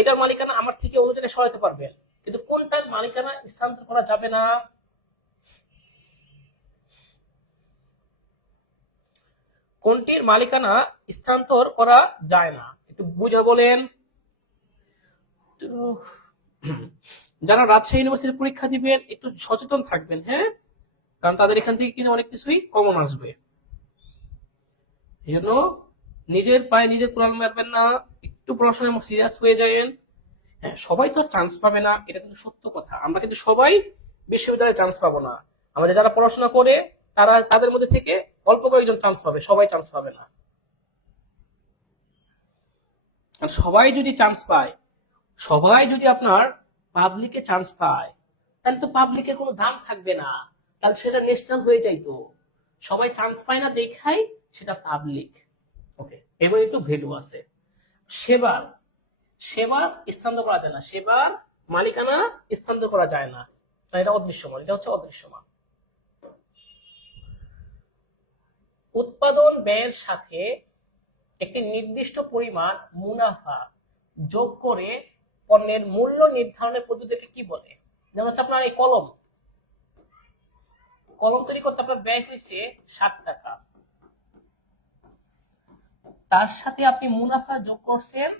এটার মালিকানা আমার থেকে অন্য জায়গায় সরাতে পারবেন, কিন্তু কোনটার মালিকানা স্থানান্তর করা যাবে না? কোনটির মালিকানা স্থানান্তর করা যায় না? একটু বুঝা বলেন। যারা রাজশাহী ইউনিভার্সিটি পরীক্ষা দিবেন একটু সচেতন থাকবেন, হ্যাঁ, কারণ তাদের এখান থেকে কিন্তু অনেক কিছুই কমন আসবে। এই জন্য নিজের পায়ে নিজের কুড়াল মারবেন না, একটু পড়াশোনায় সিরিয়াস হয়ে যাবেন। হ্যাঁ, সবাই তো চান্স পাবে না, এটা কিন্তু সত্য কথা। আমরা কিন্তু সবাই বিশ্ববিদ্যালয়ে চান্স পাবো না। আমাদের যারা পড়াশোনা করে তারা তাদের মধ্যে থেকে অল্প কয়েকজন চান্স পাবে, সবাই চান্স পাবে না। সবাই যদি চান্স পায়, সবাই যদি আপনার পাবলিকে চান্স পায়, তাহলে তো পাবলিকের কোনো দাম থাকবে না, তাহলে সেটা ন্যাশনাল হয়ে যাইতো। সবাই চান্স পায় না দেখাই সেটা পাবলিক। ওকে, এবার একটু ভ্যালু আছে। সেবার সেবার স্থানান্তর করা যায় না, সেবার মালিকানা স্থানান্তর করা যায় না, এটা অদৃশ্যমান, এটা হচ্ছে অদৃশ্যমান। উৎপাদন ব্যয়ের সাথে একটি নির্দিষ্ট পরিমাণ মুনাফা যোগ করে পণ্যের মূল্য নির্ধারণের পদ্ধতিকে কি বলে? যেমন হচ্ছে আপনার এই কলম তৈরি করতে আপনার ব্যয় হয়েছে 60 টাকা, তার সাথে আপনি মুনাফা যোগ করছেন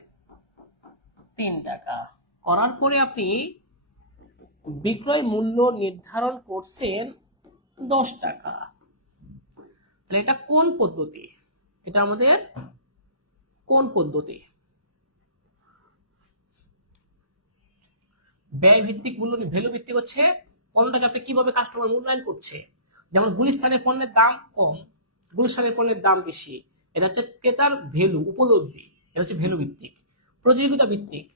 3 টাকা, করার পরে আপনি বিক্রয় মূল্য নির্ধারণ করছেন 10 টাকা। তাহলে এটা কোন পদ্ধতি? এটা আমাদের কোন পদ্ধতি? ব্যয় ভিত্তিক মূল্য, ভ্যালু ভিত্তিক হচ্ছে পণ্যটাকে আপনি কিভাবে কাস্টমার মূল্যায়ন করছে। যেমন গুলিস্তানের পণ্যের দাম কম, গুলশানের পণ্যের দাম বেশি, এটা হচ্ছে ক্রেতার ভ্যালু, উপলব্ধি, এটা হচ্ছে ভ্যালু ভিত্তিক। প্রতিযোগিতা ভিত্তিক,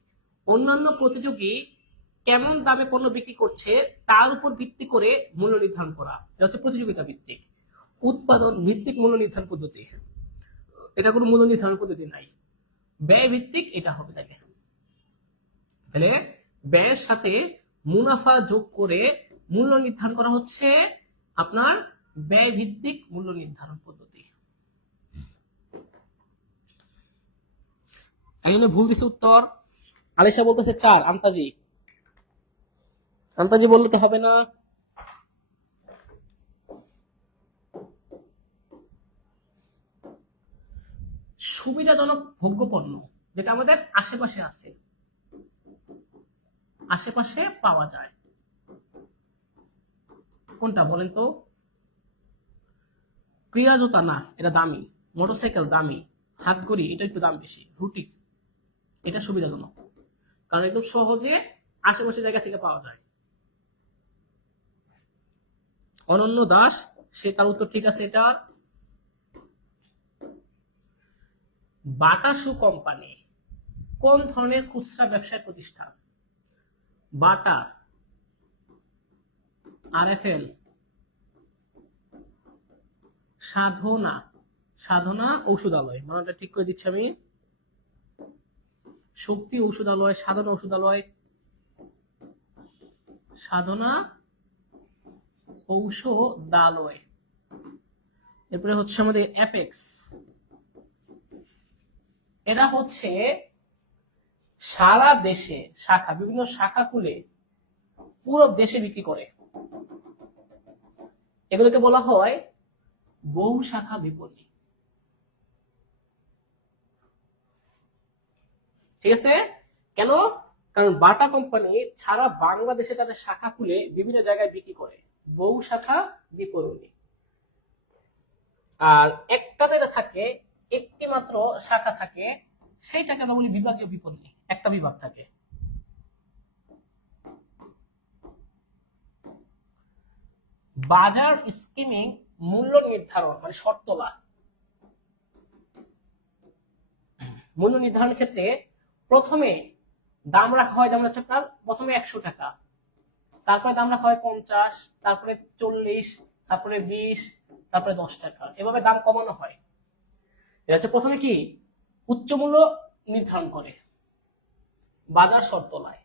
অন্যান্য প্রতিযোগী কেমন দামে পণ্য বিক্রি করছে তার উপর ভিত্তি করে মূল্য নির্ধারণ করা, এটা হচ্ছে প্রতিযোগিতা ভিত্তিক। উৎপাদন ভিত্তিক মূল্য নির্ধারণ পদ্ধতি, এটা কোনো মূল্য নির্ধারণ পদ্ধতি নাই। ব্যয় ভিত্তিক এটা হবে। তাহলে ব্যয়ের সাথে মুনাফা যোগ করে মূল্য নির্ধারণ করা হচ্ছে আপনার ব্যয় ভিত্তিক মূল্য নির্ধারণ পদ্ধতি। একজনে ভুল দিছে উত্তর, আলিশা বলতেছে 4, আমতাজি বললে তো হবে না। সুবিধাজনক ভোগ্য পণ্য যেটা আমাদের আশেপাশে আছে, আশেপাশে পাওয়া যায়, কোনটা বলেন তো? ক্রীড়া জুতা না, এটা দামি। মোটরসাইকেল দামি। হাত ঘড়ি এটা একটু দাম বেশি। রুটি এটা সুবিধাজনক, কারণ একদম সহজে আশেপাশে জায়গা থেকে পাওয়া যায়। অনন্য দাস, সে তার উত্তর ঠিক আছে। এটা বাটা শু কোম্পানি কোন ধরনের খুচরা ব্যবসায় প্রতিষ্ঠান? বাটা, আরএফএল, সাধনা ঔষধালয়, মানাটা ঠিক করে দিচ্ছি আমি। শক্তি ঔষধালয়, সাধনা ঔষধালয়, সাধনা ঔষধালয়। এরপরে হচ্ছে আমাদের অ্যাপেক্স, এরা হচ্ছে সারা দেশে শাখা, বিভিন্ন শাখা খুলে পুরো দেশে বিক্রি করে, এগুলোকে বলা হয় বহু শাখা বিপণী। ঠিক আছে? কেন? কারণ বাটা কোম্পানি সারা বাংলাদেশে তাদের শাখা খুলে বিভিন্ন জায়গায় বিক্রি করে, বহু শাখা বিপণী। আর একটা জায়গা থাকে, একটি মাত্র শাখা থাকে, সেইটাকে আমরা বলি বিভাগীয় বিপণী, একটা বিভাগ থাকে। বাজার স্কিমিং মূল্য নির্ধারণ মানে শর্ত তোলা। মূল্য নির্ধারণের ক্ষেত্রে প্রথমে দাম রাখা হয়, যেমন হচ্ছে আপনার প্রথমে 100 টাকা, তারপরে দাম রাখা হয় 50, তারপরে 40, তারপরে 20, তারপরে 10 টাকা, এভাবে দাম কমানো হয়। এটা হচ্ছে প্রথমে কি উচ্চ মূল্য নির্ধারণ করে, বাজার শর্ত তোলায়।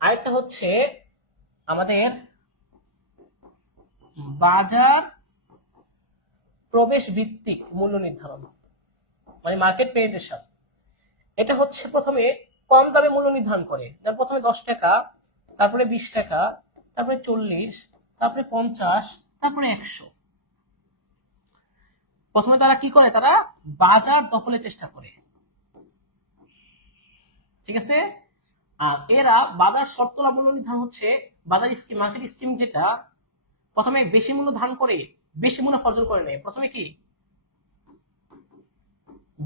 আরেকটা হচ্ছে আমাদের বাজার প্রবেশ ভিত্তিক মূল্য নির্ধারণ মানে মার্কেট পেনিট্রেশন। এটা হচ্ছে প্রথমে কম দামে মূল্য নির্ধারণ করে, যেমন প্রথমে 10 টাকা, তারপরে 20 টাকা, তারপরে 40, তারপরে 50, তারপরে 100। প্রথমে তারা কি করে? তারা বাজার দখলের চেষ্টা করে। ঠিক আছে। আর এরা বাজার শর্তলা মূল্য নির্ধারণ হচ্ছে বাজার স্কিম, মার্কেট স্কিম, যেটা প্রথমে বেশি মূল্য ধারণ করে বেশি মুনাফা অর্জন করে নেয়। প্রথমে কি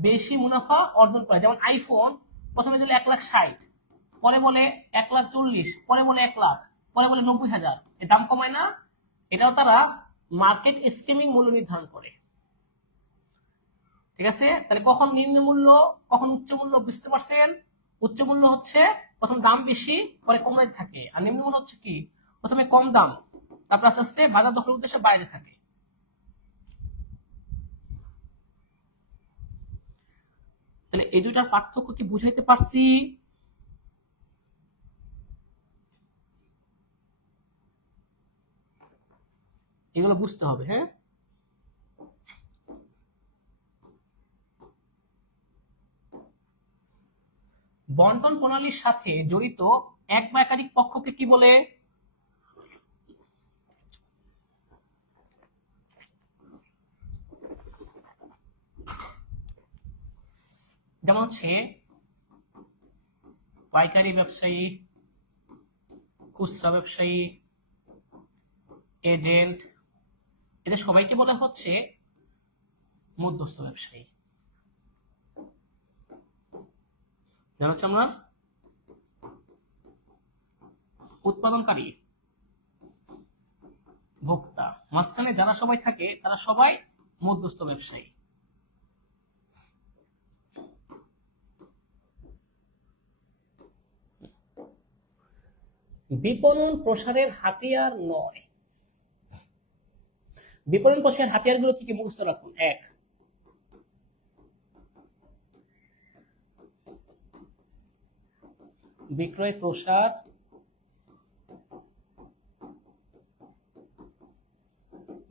বেশি মুনাফা অর্জন করে, যেমন আইফোন প্রথমে দিল 1,60,000, পরে বলে 1,40,000, পরে বলে 1,00,000, পরে বলে 90,000, এর দাম কমায় না। এটাও তারা মার্কেট স্কিমিং মূল্য নির্ধারণ করে। ঠিক আছে, তাহলে কখন নিম্ন মূল্য কখন উচ্চ মূল্য বুঝতে পারছেন? উচ্চ মূল্য হচ্ছে প্রথম দাম বেশি পরে কমে থাকে, আর নিম্ন মূল্য হচ্ছে কি প্রথমে কম দাম তারপর আস্তে আস্তে বাজার দখলের উদ্দেশ্যে বাইরে থাকে। তাহলে এই দুইটার পার্থক্য কি বুঝাইতে পারছি? এগুলো বুঝতে হবে। হ্যাঁ, বন্টন প্রণালীর সাথে জড়িত এক বা একাধিক পক্ষকে কি বলে? যেমন হচ্ছে পাইকারি ব্যবসায়ী, খুচরা ব্যবসায়ী, এজেন্ট, এদের সবাইকে বলা হচ্ছে মধ্যস্থ ব্যবসায়ী। জানা হচ্ছে আমরা উৎপাদনকারী, ভোক্তা, মাঝখানে যারা সবাই থাকে তারা সবাই মধ্যস্থ ব্যবসায়ী। বিপণন প্রসারের হাতিয়ার নয়। বিপণন প্রসারের হাতিয়ারগুলো কি কি মুখস্থ রাখুন। 1, বিক্রয় প্রসার,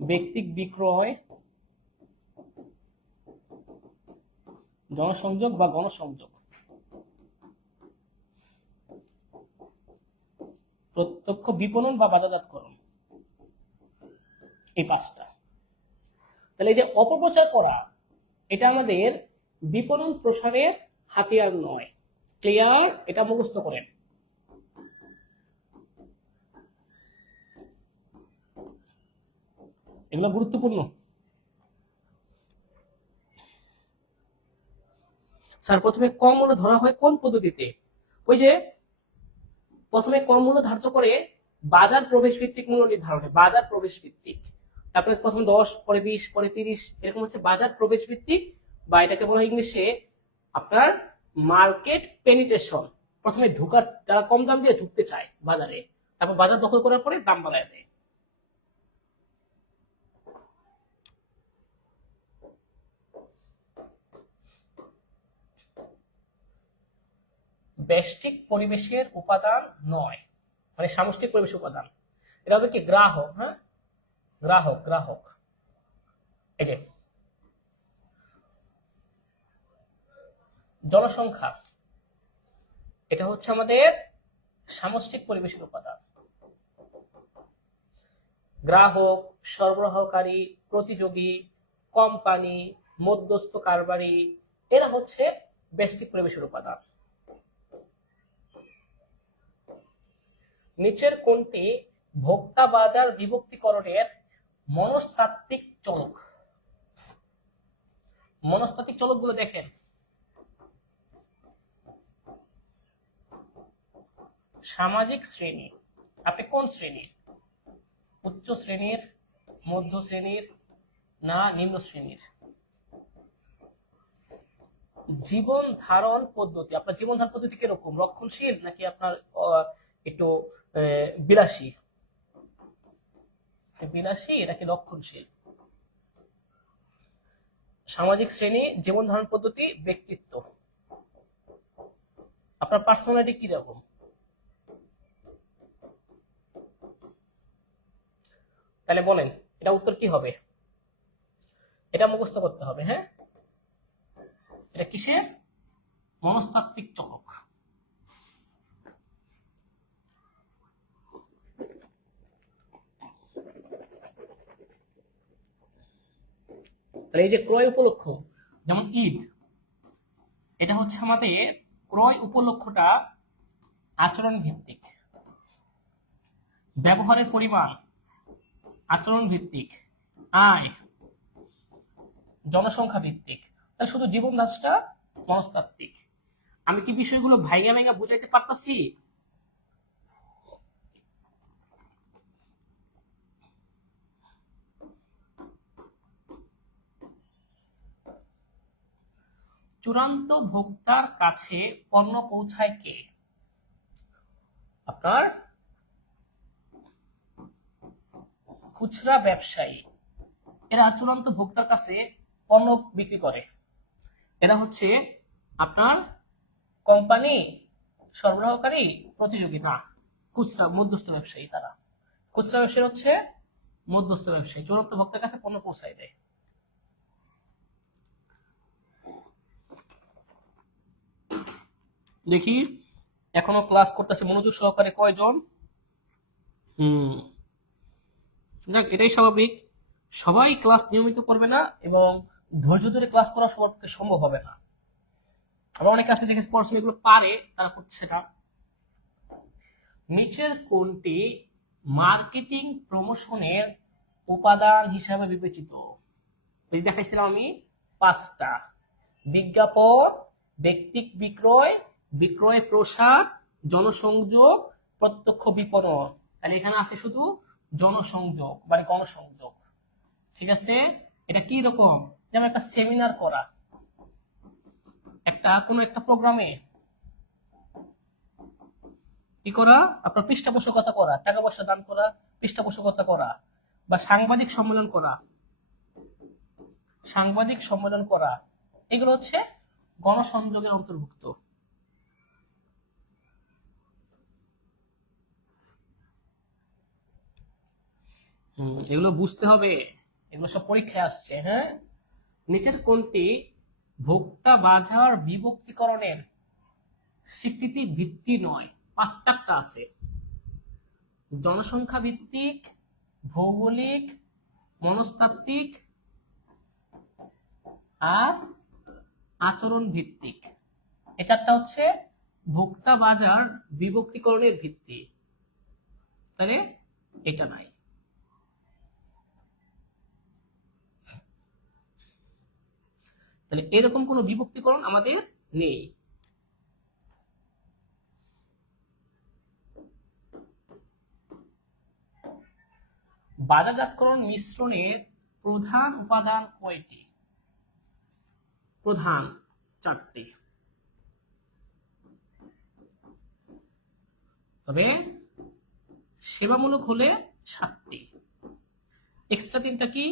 ব্যক্তিক বিক্রয়, জনসংযোগ বা গণসংযোগ, প্রত্যক্ষ বিপণন বা বাজারজাতকরণ, এই 5টা। তাহলে এই যে অপপ্রচার করা, এটা আমাদের বিপণন প্রসারের হাতিয়ার নয়। ক্লিয়ার? এটা মুখস্থ করেন। এগুলো গুরুত্বপূর্ণ। স্যার প্রথমে কম মূল্য ধরা হয় কোন পদ্ধতিতে? ওই যে প্রথমে কম মূল্য ধার্য করে বাজার প্রবেশ ভিত্তিক মূল্য নির্ধারণ, বাজার প্রবেশ ভিত্তিক, তারপরে প্রথমে 10, পরে 20, পরে 30, এরকম হচ্ছে বাজার প্রবেশ ভিত্তিক, বা এটাকে বলা হয় ইংলিশে আপনার মার্কেট পেনিট্রেশন। প্রথমে ঢোকার, যারা কম দাম দিয়ে ঢুকতে চায় বাজারে, তারপর বাজার দখল করার পরে দাম বাড়ায় দেয়। ব্যষ্টিক পরিবেশের উপাদান নয়, মানে সামষ্টিক পরিবেশের উপাদান। এটা হবে কি গ্রাহক। হ্যাঁ, গ্রাহক, গ্রাহক। এই যে জনসংখ্যা, এটা হচ্ছে আমাদের সামষ্টিক পরিবেশের উপাদান। গ্রাহক, সরবরাহকারী, প্রতিযোগী, কোম্পানি, মধ্যস্থ কারবারি, এরা হচ্ছে ব্যষ্টিক পরিবেশের উপাদান। নিচের কোনটি ভোক্তা বাজার বিভক্তিকরণের মনস্তাত্ত্বিক চলক? মনস্তাত্ত্বিক চলকগুলো দেখেন। সামাজিক শ্রেণী, আপনি কোন শ্রেণীর? উচ্চ শ্রেণীর, মধ্য শ্রেণীর, না নিম্ন শ্রেণীর? জীবন ধারণ পদ্ধতি, আপনার জীবন ধারণ পদ্ধতি কিরকম? রক্ষণশীল নাকি আপনার একটু বিলাসী? বিলাসী নাকি রক্ষণশীল? সামাজিক শ্রেণী, জীবন ধারণ পদ্ধতি, ব্যক্তিত্ব। আপনার পার্সোনালিটি কিরকম? তাহলে বলেন এটা উত্তর কি হবে? এটা মুখস্থ করতে হবে। হ্যাঁ, এটা কিসের? মনস্তাত্ত্বিক চলক। তাহলে এই যে ক্রয় উপলক্ষ, যেমন ঈদ, এটা হচ্ছে আমাদের ক্রয় উপলক্ষটা আচরণ ভিত্তিক, ব্যবহারের পরিমাণ আচরণ ভিত্তিক, আয় জনসংখ্যা ভিত্তিক, তাহলে শুধু জীবন ধাঁচটা মনস্তাত্ত্বিক। আমি কি বিষয়গুলো ভাইয়া ভাইয়া বুঝাইতে পারতাছি? চূড়ান্ত ভোক্তার কাছে পণ্য পৌঁছায় কে? আপনার খুচরা ব্যবসায়ী। এরা চূড়ান্ত ভোক্তার কাছে পণ্য বিক্রি করে। এরা হচ্ছে আপনার কোম্পানি, সরবরাহকারী, প্রতিযোগী না, খুচরা মধ্যস্থ ব্যবসায়ী। তারা খুচরা ব্যবসায়ী হচ্ছে মধ্যস্থ ব্যবসায়ী, চূড়ান্ত ভোক্তার কাছে পণ্য পৌঁছায় দেয়। দেখি এখনো ক্লাস করতেছে মনোযোগ সহকারে কয়জন? এটাই স্বাভাবিক, সবাই ক্লাস নিয়মিত করবে না এবং ধৈর্য ধরে ক্লাস করা সবার পক্ষে সম্ভব হবে না। আবার অনেকে আছে দেখেছি পড়াশোনা এগুলো পারে, তারা করছে না। নিচের কোনটি মার্কেটিং প্রমোশনের উপাদান হিসাবে বিবেচিত? দেখাইছিলাম আমি 5টা: বিজ্ঞাপন, ব্যক্তিক বিক্রয়, বিক্রয় প্রসার, জনসংযোগ, প্রত্যক্ষ বিপণন। তাহলে এখানে আছে শুধু জনসংযোগ মানে গণসংযোগ। ঠিক আছে, এটা কি রকম? যেমন একটা সেমিনার করা, কোনো একটা প্রোগ্রামে কি করা, আপনার পৃষ্ঠপোষকতা করা, টাকা পয়সা দান করা, পৃষ্ঠপোষকতা করা, বা সাংবাদিক সম্মেলন করা, এগুলো হচ্ছে গণসংযোগের অন্তর্ভুক্ত। এগুলো বুঝতে হবে, এগুলো সব পরীক্ষায় আসছে। হ্যাঁ, নিচের কোনটি ভোক্তা বাজার বিভক্তিকরণের স্বীকৃতি ভিত্তি নয়? 5টা আছে: জনসংখ্যা ভিত্তিক, ভৌগোলিক, মনস্তাত্ত্বিক আর আচরণ ভিত্তিক। এই 4টা হচ্ছে ভোক্তা বাজার বিভক্তিকরণের ভিত্তি। তাহলে এটা নাই। তাহলে এরকম কোনো বিভক্তিকরণ আমাদের নেই। বাজারজাতকরণ মিশ্রণের প্রধান উপাদান কয়টি? প্রধান 4টি, তবে সেবামূলক হলে 7টি। এক্সট্রা 3টা কি?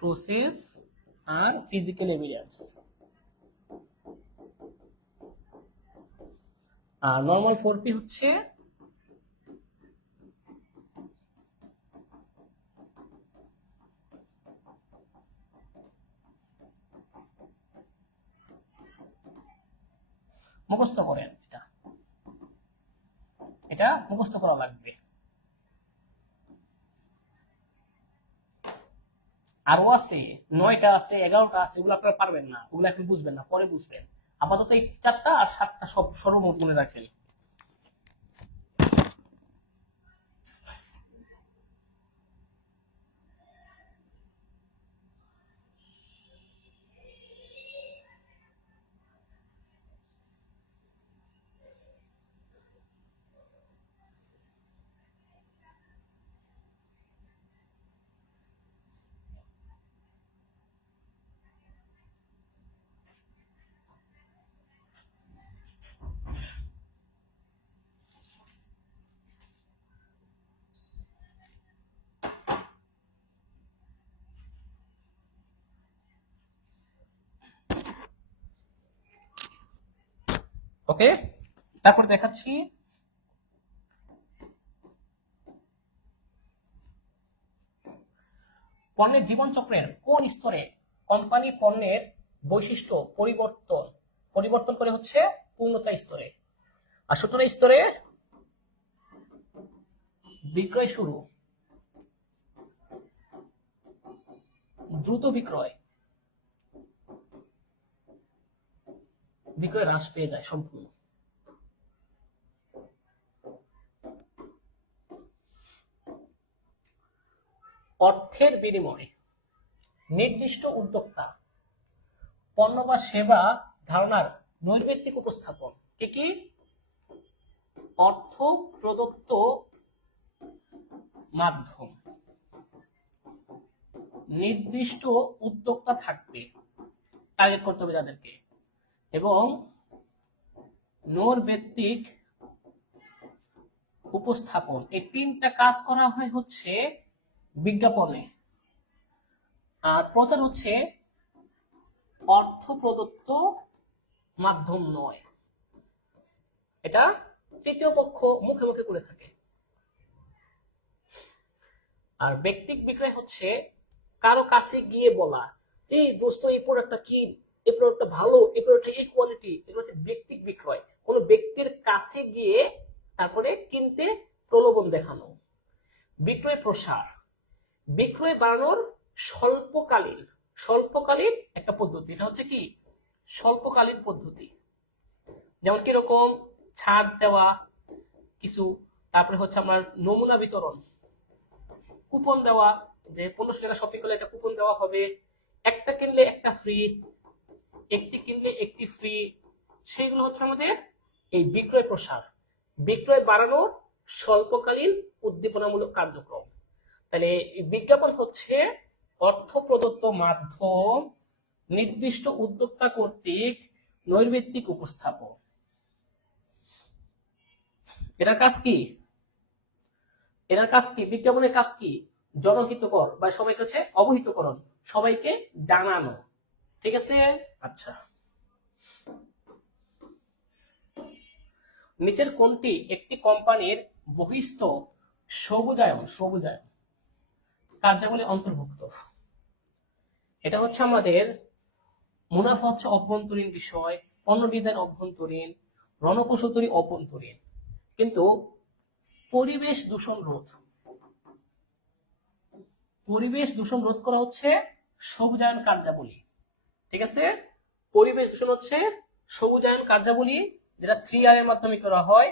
প্রসেস আর ফিজিক্যাল এভিডেন্স। আর নরমাল 4P হচ্ছে মুখস্থ করেন, এটা মুখস্থ করা লাগবে। আরো আছে 9টা আছে, 11টা আছে, ওগুলো আপনারা পারবেন না, ওগুলো এখন বুঝবেন না, পরে বুঝবেন। আপাতত এই 4টা আর 7টা সব সর্বমোট মনে রাখেন। ওকে, তারপর দেখাচ্ছি পণ্যের জীবনচক্রের কোন স্তরে কোম্পানি পণ্যের বৈশিষ্ট্য পরিবর্তন করে হচ্ছে পূর্ণতা স্তরে। আর 17 স্তরে বিক্রয় শুরু, দ্রুত বিক্রয়, বিক্রয় হ্রাস পেয়ে যায় সম্পূর্ণ। অর্থের বিনিময়ে নির্দিষ্ট উদ্যোক্তা পণ্য বা সেবা ধারণার নৈর্ব্যক্তিক উপস্থাপন। কি কি? অর্থ প্রদত্ত মাধ্যম, নির্দিষ্ট উদ্যোক্তা থাকবে, টার্গেট করতে হবে যাদেরকে, এবং নৈর্ব্যক্তিক উপস্থাপন। এই তিনটা কাজ করা হয় হচ্ছে বিজ্ঞাপনে, আর প্রচার হচ্ছে অর্থ প্রদত্ত মাধ্যম নয়, এটা তৃতীয় পক্ষ মুখে মুখে করে থাকে। আর ব্যক্তিক বিক্রয় হচ্ছে কারো কাছে গিয়ে বলা, এই দোস্ত এই প্রোডাক্টটা কি, এই প্রোডাক্টটা ভালো, এই প্রোডাক্টটা এই কোয়ালিটি। এগুলো হচ্ছে ব্যক্তিক বিক্রয়, কোন ব্যক্তির কাছে গিয়ে তারপরে কিনতে প্রলোভন দেখানো। বিক্রয় প্রসার, বিক্রয় বাড়ানোর স্বল্পকালীন একটা পদ্ধতি। এটা হচ্ছে কি? স্বল্পকালীন পদ্ধতি। যেমন কিরকম? ছাড় দেওয়া কিছু, তারপরে হচ্ছে আমার নমুনা বিতরণ, কুপন দেওয়া, যে 1500 টাকা শপিং করলে একটা কুপন দেওয়া হবে, একটা কিনলে একটা ফ্রি, একটি কিনলে একটি ফ্রি। সেগুলো হচ্ছে আমাদের এই বিক্রয় প্রসার, বিক্রয় বাড়ানোর স্বল্পকালীন উদ্দীপনামূলক কার্যক্রম। তাহলে বিজ্ঞাপন হচ্ছে অর্থ প্রদত্ত মাধ্যম, নির্দিষ্ট উদ্যোক্তা কর্তৃক নৈর্ব্যক্তিক উপস্থাপন। এটার কাজ কি? বিজ্ঞাপনের কাজ কি? জনহিতকর বা সবাইকে হচ্ছে অবহিতকরণ, সবাইকে জানানো। ঠিক আছে? আচ্ছা, নিচের কোনটি একটি কোম্পানির বহিস্থ সবুজায়ন কার্যাবলী অন্তর্ভুক্ত? এটা হচ্ছে আমাদের মুনাফা হচ্ছে অভ্যন্তরীণ বিষয়, পণ্য ডিজাইন অভ্যন্তরীণ, রণকৌশল অভ্যন্তরীণ, কিন্তু পরিবেশ দূষণ রোধ করা হচ্ছে সবুজায়ন কার্যাবলী। ঠিক আছে? পরিবেশ দূষণ হচ্ছে সবুজায়ন কার্যাবলী, যেটা 3R এর মাধ্যমে করা হয়।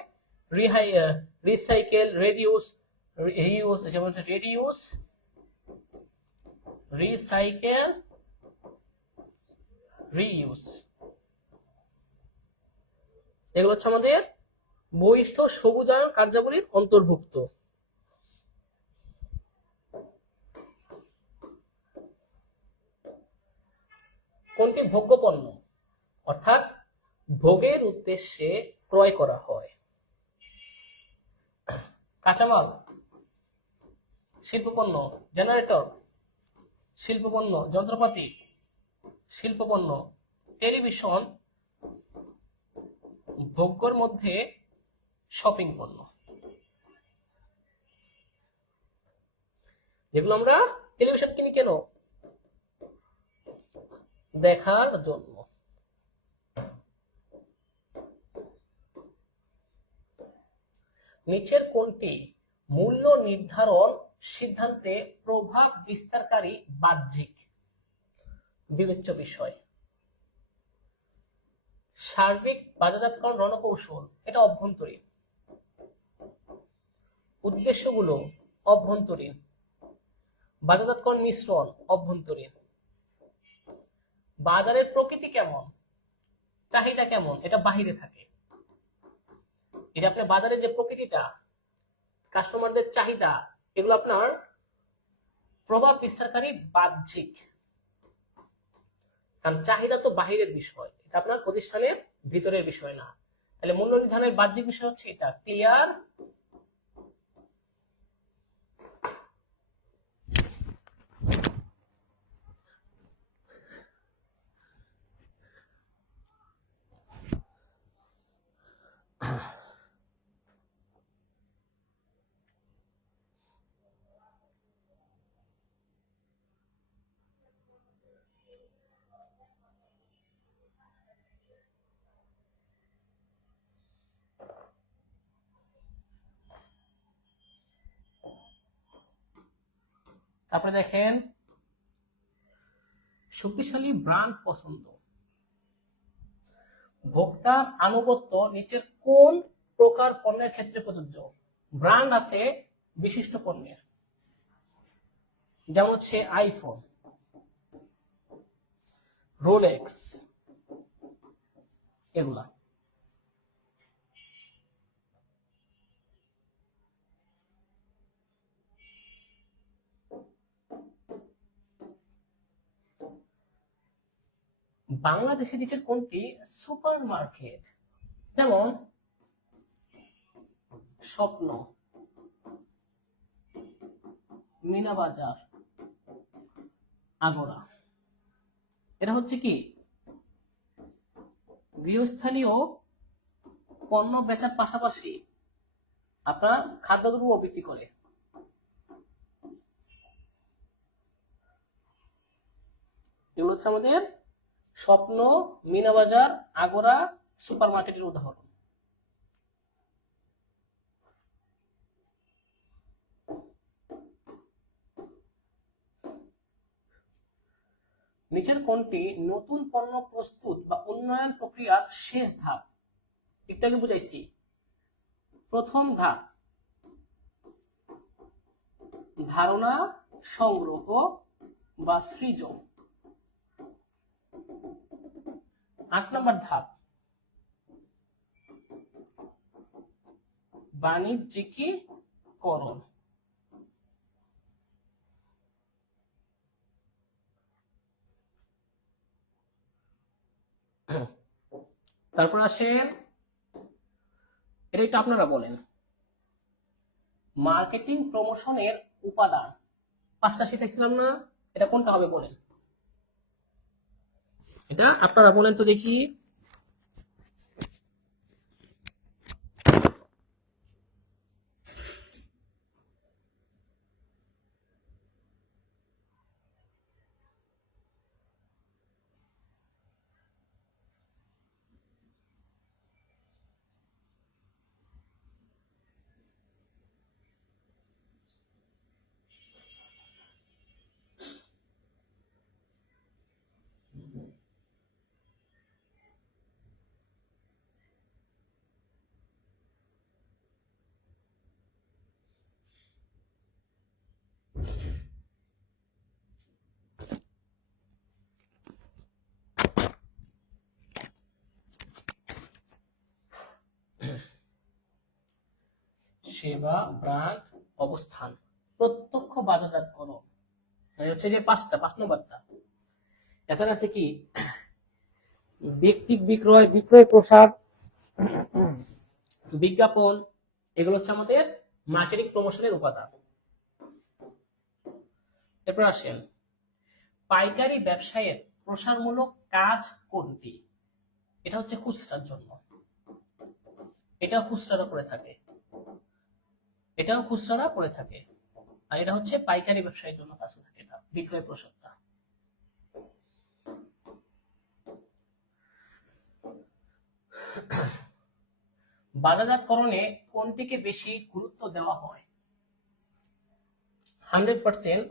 রিসাইকেল, রিডিউস, রিইউজ, যেমন রিডিউস, রিসাইকেল, রিইউজ। এগুলো হচ্ছে আমাদের বহিস্থ সবুজায়ন কার্যাবলীর অন্তর্ভুক্ত। কোনটি ভোগ্য পণ্য, অর্থাৎ ভোগের উদ্দেশ্যে ক্রয় করা হয়? কাঁচামাল, শিল্পপণ্য, জেনারেটর, শিল্পপণ্য, যন্ত্রপাতি, শিল্পপণ্য, টেলিভিশন, ভোগ্যর মধ্যে শপিং পণ্য, যেগুলো আমরা টেলিভিশন কিনি কেন? দেখার জন্য। নিচের কোনটি মূল্য নির্ধারণ সিদ্ধান্তে প্রভাব বিস্তারকারী বাহ্যিক বিবেচ্য বিষয়? সার্বিক বাজারজাতকরণ রণকৌশল, এটা অভ্যন্তরীণ। উদ্দেশ্যগুলো অভ্যন্তরীণ। বাজারজাতকরণ মিশ্রণ অভ্যন্তরীণ। বাজারের প্রকৃতি কেমন, চাহিদা কেমন, এটা বাহিরে থাকে। এটা আপনার বাজারের যে প্রকৃতিটা, কাস্টমারদের চাহিদা, এগুলো আপনার প্রভাব বিস্তারকারী বাহ্যিক। কারণ চাহিদা তো বাহিরের বিষয়, এটা আপনার প্রতিষ্ঠানের ভিতরের বিষয় না। তাহলে মূল্য নির্ধারণের বাহ্যিক বিষয় হচ্ছে এটা, ক্লিয়ার? তারপরে দেখেন, শক্তিশালী ব্র্যান্ড পছন্দ। ভোক্তার আনুগত্য নিচের কোন প্রকার পণ্যের ক্ষেত্রে প্রযোজ্য? ব্র্যান্ড আছে বিশিষ্ট পণ্যের, যেমন হচ্ছে আইফোন, রোলেক্স, এগুলা। বাংলাদেশের নিচের কোনটি সুপার মার্কেট? যেমন স্বপ্ন, মিনা বাজার, আগরা। এটা হচ্ছে কি গৃহস্থালীয় পণ্য বেচার পাশাপাশি আপনার খাদ্যদ্রব্য বিক্রি করে। এগুলো হচ্ছে আমাদের স্বপ্ন, মিনা বাজার, আগরা, সুপার মার্কেটের উদাহরণ। নিচের কোনটি নতুন পণ্য প্রস্তুত বা উন্নয়ন প্রক্রিয়ার শেষ ধাপ? একটু আগে বুঝাইছি। প্রথম ধাপ ধারণা, সংগ্রহ বা সৃজন। ৮ নম্বর ধাপ বাণিজ্যিকীকরণ। তারপর আসেন, এটা আপনারা বলেন, মার্কেটিং প্রমোশনের উপাদান 5টা শিখাইছিলাম না? এটা কোনটা হবে বলেন? এটা আপনারা বলেন তো দেখি। সেবা, ব্র্যান্ড, অবস্থান, প্রত্যক্ষ বাজারজাতকরণ, হচ্ছে যে 5 নম্বরটা। এছাড়া আছে কি ব্যক্তিক বিক্রয়, বিক্রয় প্রসার, বিজ্ঞাপন। এগুলো হচ্ছে আমাদের মার্কেটিং প্রমোশনের উপাদান। এরপর আসেন, পাইকারি ব্যবসায়ের প্রসারমূলক কাজ কোনটি? এটা হচ্ছে খুচরার জন্য, এটাও খুচরারা করে থাকে, এটাও খুচরারা করে থাকে, আর এটা হচ্ছে পাইকারি ব্যবসায়ের জন্য কাজ করে থাকে, এটা বিক্রয় প্রসারটা। বাজারজাতকরণে কোনটিকে বেশি গুরুত্ব দেওয়া হয়? 100%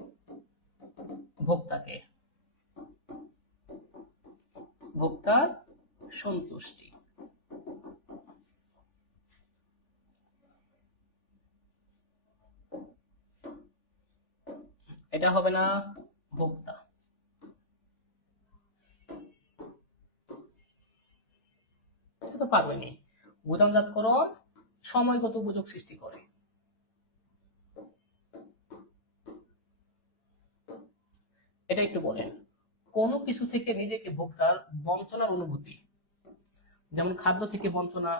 ভোক্তাকে, ভোক্তার সন্তুষ্টি। এটা হবে না ভোক্তা। এটা তো পারবেনি। গুদামজাতকরণ সময়গত উপযোগ সৃষ্টি করে। এটা একটু বলেন, কোনো কিছু থেকে নিজেকে ভোক্তার বঞ্চনার অনুভূতি, যেমন খাদ্য থেকে বঞ্চনা,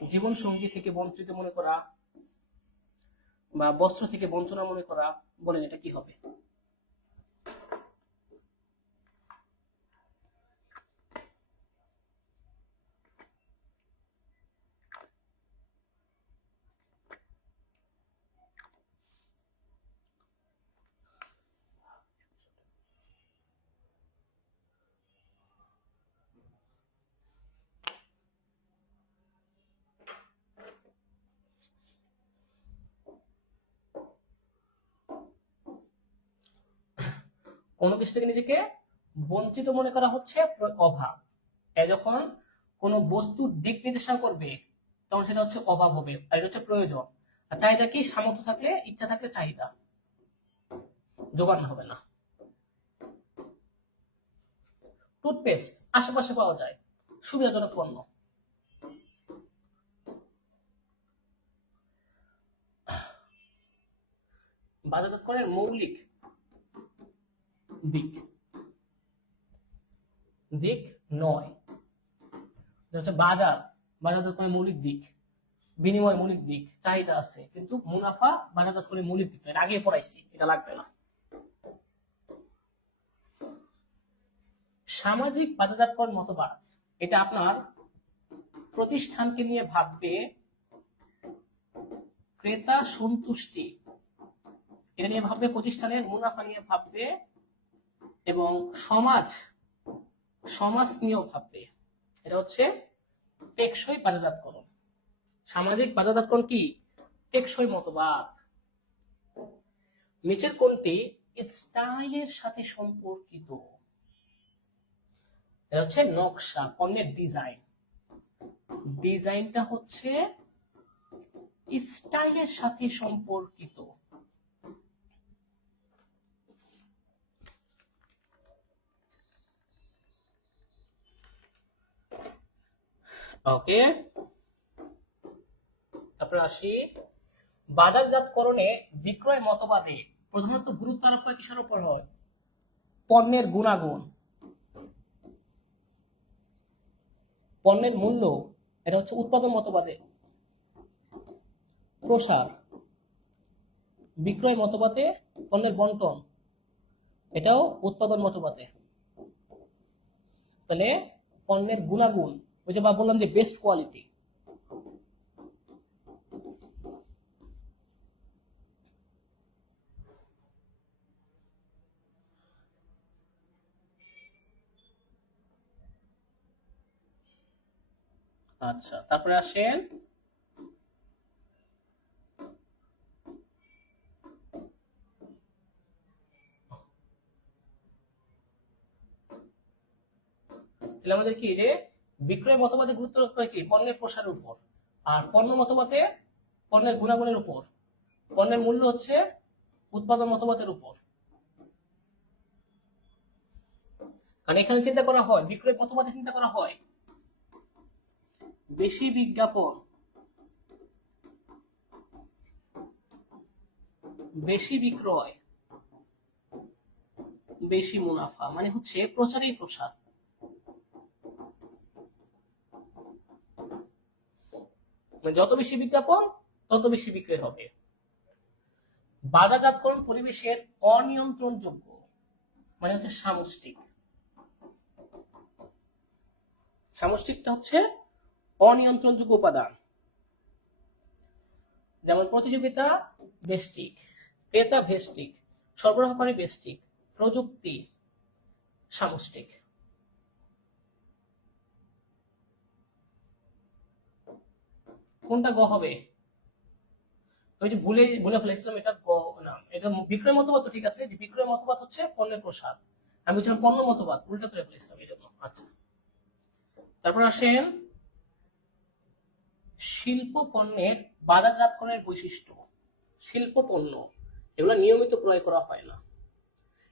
জীবন সঙ্গী থেকে বঞ্চিত মনে করা, বা বস্ত্র থেকে বঞ্চনা মনে করা, বলেন এটা কি হবে? কোনো কিছু থেকে নিজেকে বঞ্চিত মনে করা হচ্ছে অভাব। যখন কোনো বস্তুর দিক নির্দেশনা করবে তখন সেটা হচ্ছে অভাব হবে, আর এটা হচ্ছে প্রয়োজন। আর চাহিদা কি? সামর্থ্য থাকলে, ইচ্ছা থাকলে চাহিদা, জোগান হবে না। টুথপেস্ট আশেপাশে পাওয়া যায়, সুবিধাজনক পণ্য। বাজারজাতকরণের মৌলিক দিক দিক নয়, হচ্ছে বাজারজাতকরণের মৌলিক দিক, বিনিময় মৌলিক দিক, চাহিদা আছে, কিন্তু মুনাফা বাজারজাতকরণের মৌলিক দিক নয়। আগে পড়াইছি, এটা লাগবে না। সামাজিক বাজারজাতকরণ মতবাদ, এটা আপনার প্রতিষ্ঠানকে নিয়ে ভাববে, ক্রেতা সন্তুষ্টি এটা নিয়ে ভাববে, প্রতিষ্ঠানের মুনাফা নিয়ে ভাববে, এবং সমাজ নিয়েও ভাববে। এটা হচ্ছে টেকসই বাজারজাতকরণ। সামাজিক বাজারজাতকরণ কি? টেকসই মতবাদ। নিচের কোনটি স্টাইলের সাথে সম্পর্কিত? এটা হচ্ছে নকশা, পণ্যের ডিজাইন। ডিজাইনটা হচ্ছে স্টাইলের সাথে সম্পর্কিত। ওকে, তারপরে আসি বাজারজাতকরণে বিক্রয় মতবাদে প্রধানত গুরুত্ব আরোপ করে কিসের উপর হয়? পণ্যের গুণাগুণ, পণ্যের মূল্য, এটা হচ্ছে উৎপাদন মতবাদে। প্রসার, বিক্রয় মতবাদে পণ্যের বন্টন, এটাও উৎপাদন মতবাদে। তাহলে পণ্যের গুণাগুণ, ওই যে বললাম যে বেস্ট কোয়ালিটি। আচ্ছা, তারপরে আসেন তাহলে আমাদের কি যে বিক্রয় মতবাদে গুরুত্ব আরোপ করে কি? পণ্যের প্রসারের উপর। আর পণ্য মতবাদে পণ্যের গুণাগুণের উপর। পণ্যের মূল্য হচ্ছে উৎপাদন মতবাদের উপর। কারণ এখানে চিন্তা করা হয়, বিক্রয় মতবাদে চিন্তা করা হয় বেশি বিজ্ঞাপন, বেশি বিক্রয়, বেশি মুনাফা, মানে হচ্ছে প্রচারেই প্রসার। যত বেশি বিজ্ঞাপন তত বেশি বিক্রয় হবে। বাজারজাতকরণ পরিবেশের অনিয়ন্ত্রণযোগ্য, মানে হচ্ছে সামষ্টিক। সামষ্টিকটা হচ্ছে অনিয়ন্ত্রণযোগ্য উপাদান। যেমন প্রতিযোগিতা বেষ্টিক, ক্রেতা ভেষ্টিক, সরবরাহকারী বেষ্টিক, প্রযুক্তি সামষ্টিক। কোনটা গ হবে? ওই যে ভুলে ফেলেছিলাম, এটা গ না, এটা বিক্রয় মতবাদ তো ঠিক আছে, যে বিক্রয় মতবাদ হচ্ছে পণ্যের প্রসার, আমি বলছিলাম পণ্য মতবাদ, উল্টা করে ফেলেছিলাম এই জন্য। আচ্ছা, তারপর আসেন শিল্প পণ্যের বাজারজাতকরণের বৈশিষ্ট্য। শিল্প পণ্য এগুলো নিয়মিত ক্রয় করা হয় না।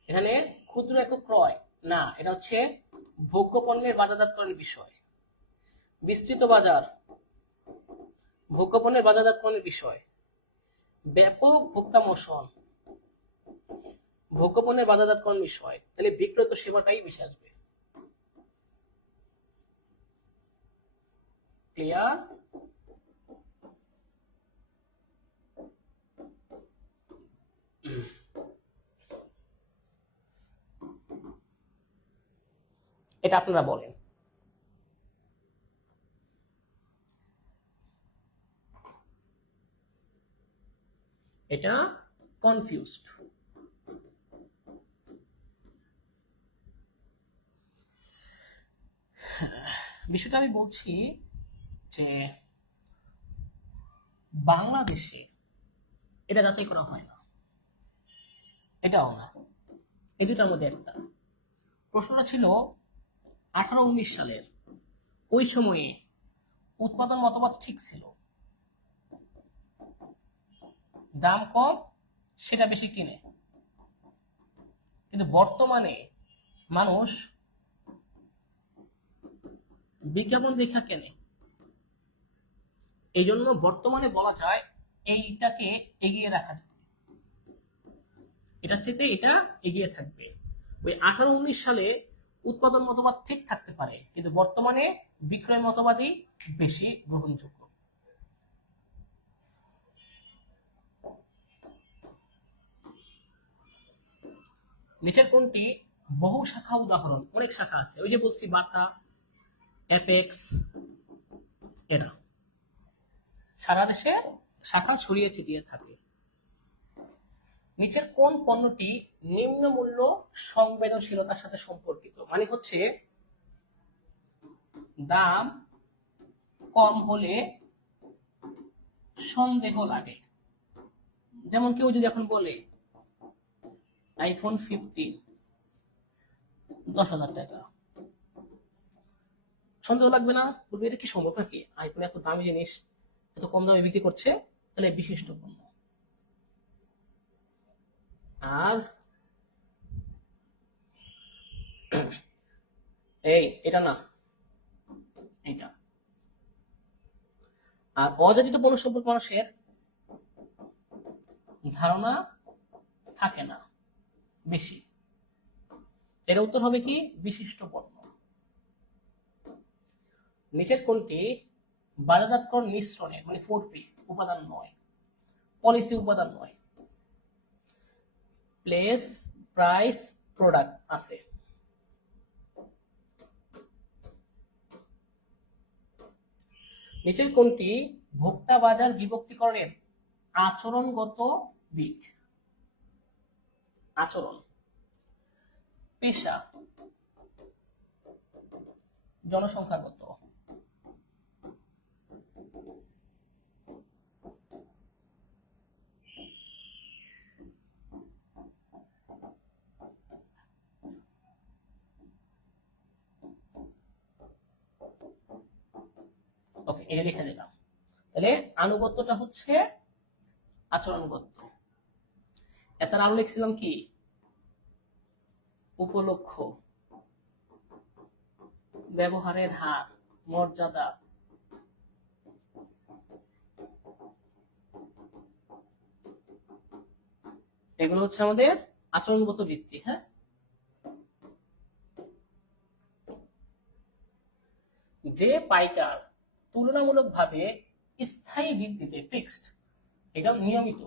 এখানে ক্ষুদ্র একক ক্রয় না, এটা হচ্ছে ভোগ্য পণ্যের বাজারজাতকরণের বিষয়। বিস্তৃত বাজার ভোগ্য পণ্যের বাজারজাতকরণের বিষয়। ব্যাপক ভোক্তা মোশন ভোগ্য পণ্যের বাজারজাতকরণ বিষয়। তাহলে বিক্রয় তো সেবাটাই বেশি আসবে। ক্লিয়ার? এটা আপনারা বলেন। এটা কনফিউজড। বিষয়টা আমি বলছি যে বাংলাদেশে এটা যাচাই করা হয় না, এটাও না, এই দুটার মধ্যে একটা। প্রশ্নটা ছিল 18-19 সালের, ওই সময়ে উৎপাদন মতবাদ ঠিক ছিল, দাম কম সেটা বেশি কিনে, কিন্তু বর্তমানে মানুষ বিজ্ঞাপন দেখা কেনে। এই জন্য বর্তমানে বলা যায় এইটাকে এগিয়ে রাখা যাবে, এটার চেয়ে এটা এগিয়ে থাকবে। ওই 18-19 সালে উৎপাদন মতবাদ ঠিক থাকতে পারে, কিন্তু বর্তমানে বিক্রয় মতবাদই বেশি গ্রহণযোগ্য। নিচের কোনটি বহু শাখা উদাহরণ? অনেক শাখা আছে, ওই যে বলছি বাটা, অ্যাপেক্স, এরা সারা দেশে শাখা ছড়িয়ে ছিটিয়ে থাকে। নিচের কোন পণ্যটি নিম্ন মূল্য সংবেদনশীলতার সাথে সম্পর্কিত? মানে হচ্ছে দাম কম হলে সন্দেহ লাগে। যেমন কেউ যদি এখন বলে আইফোন 15 10,000 টাকা, সন্দেহ লাগবে না? বলবে এটা কি সম্ভব নাকি, আইফোন এত দামি জিনিস এত কম দামে বিক্রি করছে, তাহলে বিশিষ্ট পণ্য। আর এটা না, এইটা। আর অযাচিত পণ্য সম্পর্কে মানুষের ধারণা থাকে না বেশি, এর উত্তর হবে কি বিশিষ্ট পণ্য। নিচের কোনটি বাজারজাতকরণ মিশ্রণে মানে 4P উপাদান নয়, পলিসি উপাদান নয়? প্লেস, প্রাইস, প্রোডাক্ট আছে। নিচের কোনটি ভোক্তা বাজার বিভক্তিকরণের আচরণগত দিক? আচরণ, পেশা, জনসংখ্যাগত। ওকে, এটা লিখে দিলাম। তাহলে আনুগত্যটা হচ্ছে আচরণগত। এছাড়া আরো লিখছিলাম কি উপলক্ষ, ব্যবহারের হার, মর্যাদা, এগুলো হচ্ছে আমাদের আচরণগত ভিত্তি। হ্যাঁ, যে পাইকার তুলনামূলকভাবে স্থায়ী ভিত্তিতে ফিক্সড, এটা নিয়মিত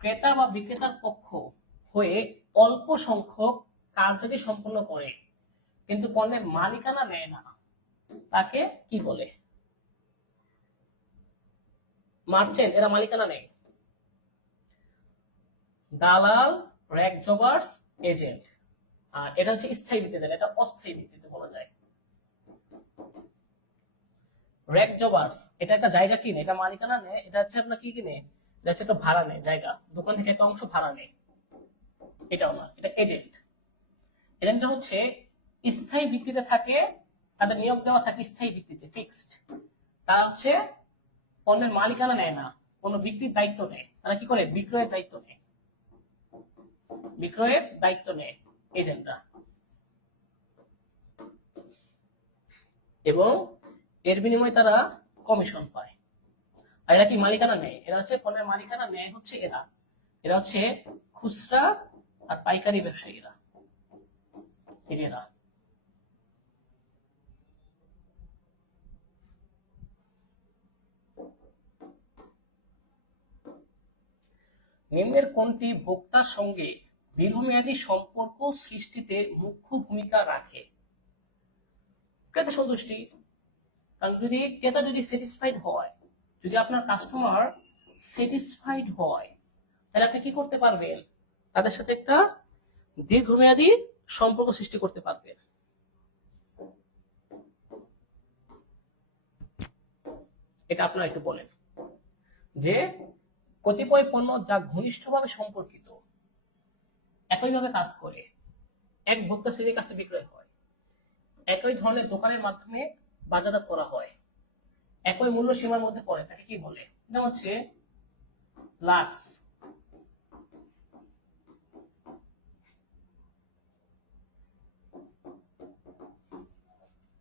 ক্রেতা বা বিক্রেতার পক্ষ হয়ে অল্প সংখ্যক কার্যাদি সম্পন্ন করে কিন্তু পণ্যের মালিকানা নেয় না, তাকে কি বলে? মার্চেন্ট, এরা মালিকানা নেয়। দালাল, র্যাক জবার্স, এজেন্ট। আর এটা হচ্ছে স্থায়ী ভিত্তিতে, এটা অস্থায়ী ভিত্তিতে বলা যায়। র্যাক জবার্স এটা একটা জায়গা কিনে, এটা মালিকানা নেয়, এটা হচ্ছে আপনার কি কিনে, এটা হচ্ছে একটা ভাড়া নেয়, জায়গা দোকান থেকে একটা অংশ ভাড়া নেয়, এটাও না, এটা এজেন্ট। এজেন্টটা হচ্ছে স্থায়ী ভিত্তিতে থাকে, তাদের নিয়োগ দেওয়া থাকে স্থায়ী ভিত্তিতে ফিক্সড, তারা হচ্ছে পণ্যের মালিকানা নেয় না, কোনো বিক্রির দায়িত্ব নেয়, তারা কি করে বিক্রয়ের দায়িত্ব নেয়, বিক্রয়ের দায়িত্ব নেয় এজেন্টরা, এবং এর বিনিময়ে তারা কমিশন পায়। আর এরা কি মালিকানা নেয়? এরা হচ্ছে পণ্যের মালিকানা নেয় হচ্ছে এরা, এরা হচ্ছে খুচরা আর পাইকারি ব্যবসায়ীরা, এরা। নিম্নের কোনটি ভোক্তার সঙ্গে দীর্ঘমেয়াদী সম্পর্ক সৃষ্টিতে মুখ্য ভূমিকা রাখে? ক্রেতা সন্তুষ্টি। কারণ যদি ক্রেতা যদি স্যাটিসফাইড হয়, যদি আপনার কাস্টমার স্যাটিসফাইড হয়, তাহলে আপনি কি করতে পারবেন? তাদের সাথে একটা দীর্ঘমেয়াদী সম্পর্ক সৃষ্টি করতে পারবেন। এটা আপনারা একটু বলেন যে কতিপয় পণ্য যা ঘনিষ্ঠভাবে সম্পর্কিত একইভাবে কাজ করে, এক ভোক্তা শ্রেণীর কাছে বিক্রয় হয়, একই ধরনের দোকানের মাধ্যমে বাজারজাত করা হয়, একই মূল্য সীমার মধ্যে পড়ে, তাকে কি বলে? এটা হচ্ছে লাক্স।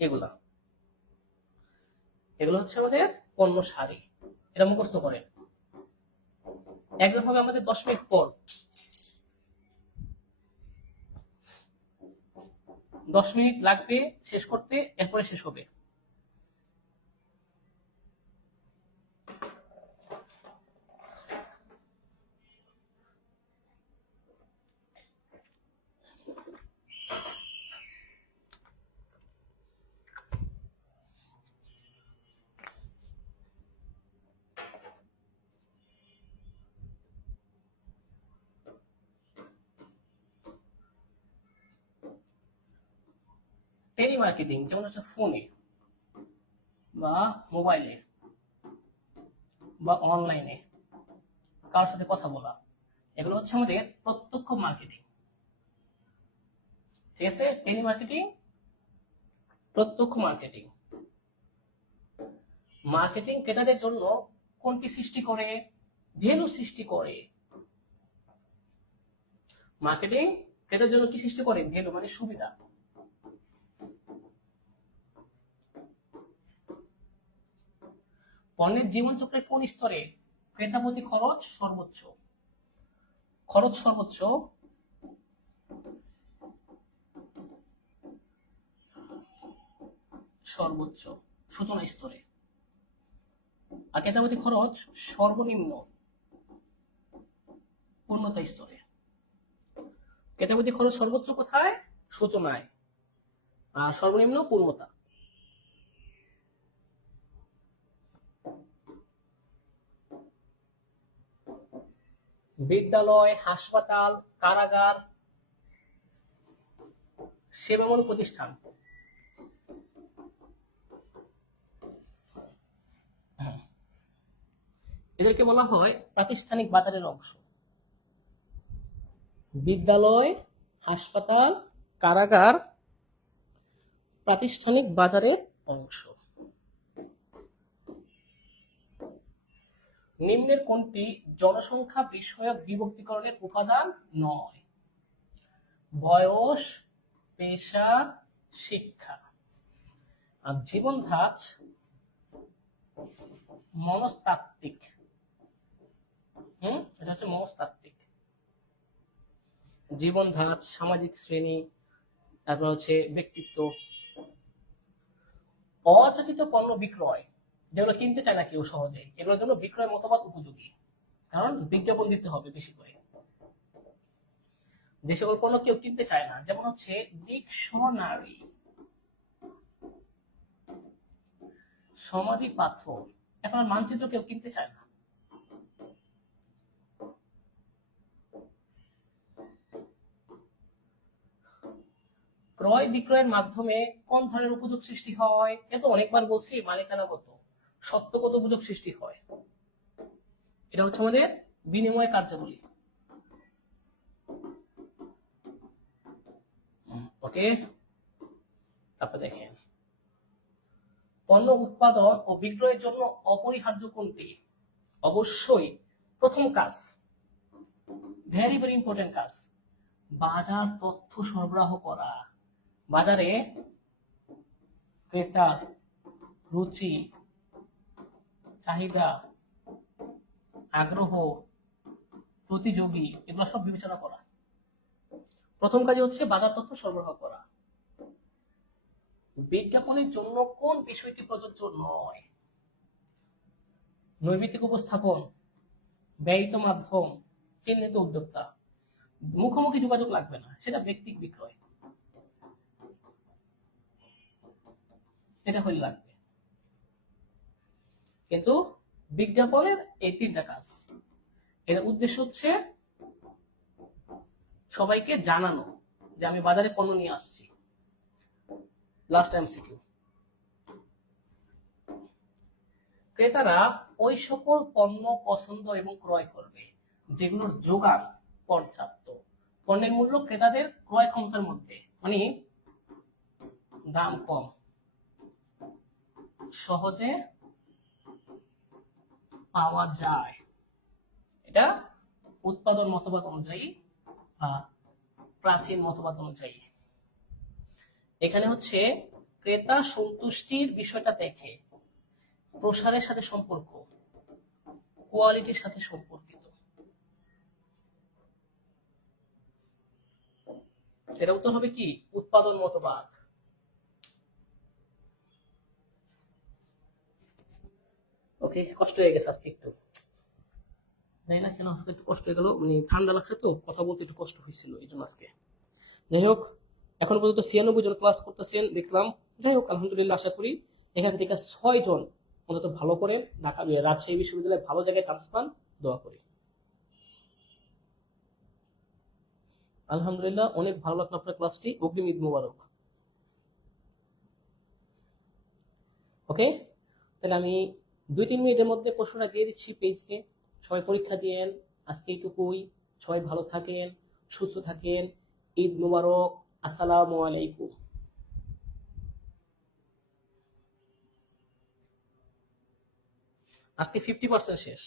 এগুলা এগুলো হচ্ছে আমাদের পণ্য সারি। এটা মুখস্থ করেন। একদম হবে আমাদের 10 মিনিট পর, 10 মিনিট লাগবে শেষ করতে, এরপরে শেষ হবে। টেলিমার্কেটিং যেমন হচ্ছে ফোনে বা মোবাইলে বা অনলাইনে কারোর সাথে কথা বলা, এগুলো হচ্ছে আমাদের প্রত্যক্ষ মার্কেটিং। ঠিক আছে, টেলিমার্কেটিং প্রত্যক্ষ মার্কেটিং। মার্কেটিং ক্রেতাদের জন্য কোনটি সৃষ্টি করে? ভ্যালু সৃষ্টি করে। মার্কেটিং ক্রেতাদের জন্য কি সৃষ্টি করে? ভ্যালু মানে সুবিধা। পণ্যের জীবন চক্রের কোন স্তরে ক্রেতা প্রতি খরচ সর্বোচ্চ? খরচ সর্বোচ্চ সর্বোচ্চ সূচনা স্তরে, আর ক্রেতা প্রতি খরচ সর্বনিম্ন পূর্ণতা স্তরে। ক্রেতা প্রতি খরচ সর্বোচ্চ কোথায়? সূচনায়, আর সর্বনিম্ন পূর্ণতা। বিদ্যালয়, হাসপাতাল, কারাগার, সেবামূলক প্রতিষ্ঠান, এদেরকে বলা হয় প্রাতিষ্ঠানিক বাজারের অংশ। বিদ্যালয়, হাসপাতাল, কারাগার প্রাতিষ্ঠানিক বাজারের অংশ। নিম্নের কোনটি জনসংখ্যা বিষয়ক বিভক্তিকরণের উপাদান নয়? বয়স, পেশা, শিক্ষা। আর জীবন ধাঁচ মনস্তাত্ত্বিক। এটা হচ্ছে মনস্তাত্ত্বিক। জীবন ধাঁচ, সামাজিক শ্রেণী, তারপর হচ্ছে ব্যক্তিত্ব। অযাচিত পণ্য বিক্রয়, যেগুলো কিনতে চায় না কেউ সহজে, এগুলোর জন্য বিক্রয় মতবাদ উপযোগী, কারণ বিজ্ঞাপন দিতে হবে বেশি করে। যে সকল পণ্য কেউ কিনতে চায় না, যেমন হচ্ছে ডিকশনারি, সমাধি পাথর, এখন মানচিত্র কেউ কিনতে চায় না। ক্রয় বিক্রয়ের মাধ্যমে কোন ধরনের উপযোগ সৃষ্টি হয়? এ তো অনেকবার বলছি, মালিকানাগত সত্যগত উপযোগ সৃষ্টি হয়। এটা হচ্ছে আমাদের বিনিময় কার্যাবলী। ওকে, তারপর দেখেন পণ্য উৎপাদন ও বিক্রয়ের জন্য অপরিহার্য কোনটি? অবশ্যই প্রথম কাজ, ভেরি ভেরি ইম্পর্টেন্ট কাজ, বাজার তথ্য সরবরাহ করা। বাজারে ক্রেতার রুচি, চাহিদা, আগ্রহ, প্রতিযোগী, এগুলো সব বিবেচনা করা। প্রথম কাজ হচ্ছে বাজার তথ্য সরবরাহ করা। বিজ্ঞাপনের জন্য কোন বিষয়টি প্রযোজ্য নয়? নৈমিত্তিক উপস্থাপন, ব্যয়িত মাধ্যম, চিহ্নিত উদ্যোক্তা। মুখোমুখি যোগাযোগ লাগবে না, সেটা ব্যক্তিক বিক্রয়, এটা হলে লাগবে। কিন্তু বিজ্ঞাপনের এই তিনটা কাজ, এর উদ্দেশ্য হচ্ছে সবাইকে জানানো যে আমি বাজারে পণ্য নিয়ে আসছি। লাস্ট এমসিকিউ, ক্রেতারা ওই সকল পণ্য পছন্দ এবং ক্রয় করবে যেগুলোর যোগান পর্যাপ্ত, পণ্যের মূল্য ক্রেতাদের ক্রয় ক্ষমতার মধ্যে, মানে দাম কম, সহজে পাওয়া যায়, এটা উৎপাদন মতবাদ অনুযায়ী বা প্রাচীন মতবাদ অনুযায়ী। এখানে হচ্ছে ক্রেতা সন্তুষ্টির বিষয়টা দেখে প্রসারের সাথে সম্পর্ক, কোয়ালিটির সাথে সম্পর্কিত। এটা উত্তর হবে কি উৎপাদন মতবাদ। ওকে, কষ্ট হয়ে গেছে আজকে একটু, জানি না কেন আজকে একটু কষ্ট হয়ে গেল, মানে ঠান্ডা লাগছে তো কথা বলতে একটু কষ্ট হয়েছিল এই জন্য আজকে। যাই হোক, এখন পর্যন্ত 96 জন ক্লাস করতেছেন দেখলাম। যাই হোক, আলহামদুলিল্লাহ, আশা করি এখান থেকে 6 জন অন্তত ভালো করে ঢাকা রাজশাহী বিশ্ববিদ্যালয়ে ভালো জায়গায় চান্স পান, দোয়া করি। আলহামদুলিল্লাহ, অনেক ভালো লাগলো আপনার ক্লাসটি, অগ্রিম ঈদ মুবারক। ওকে, তাহলে আমি 2-3 মিনিটের মধ্যে প্রশ্নটা দিয়ে দিচ্ছি পেজকে। সবাই পরীক্ষা দিয়েন। আজকে এইটুকুই। সবাই ভালো থাকেন, সুস্থ থাকেন। ঈদ মুবারক। আসসালামু আলাইকুম। আজকে 50% শেষ।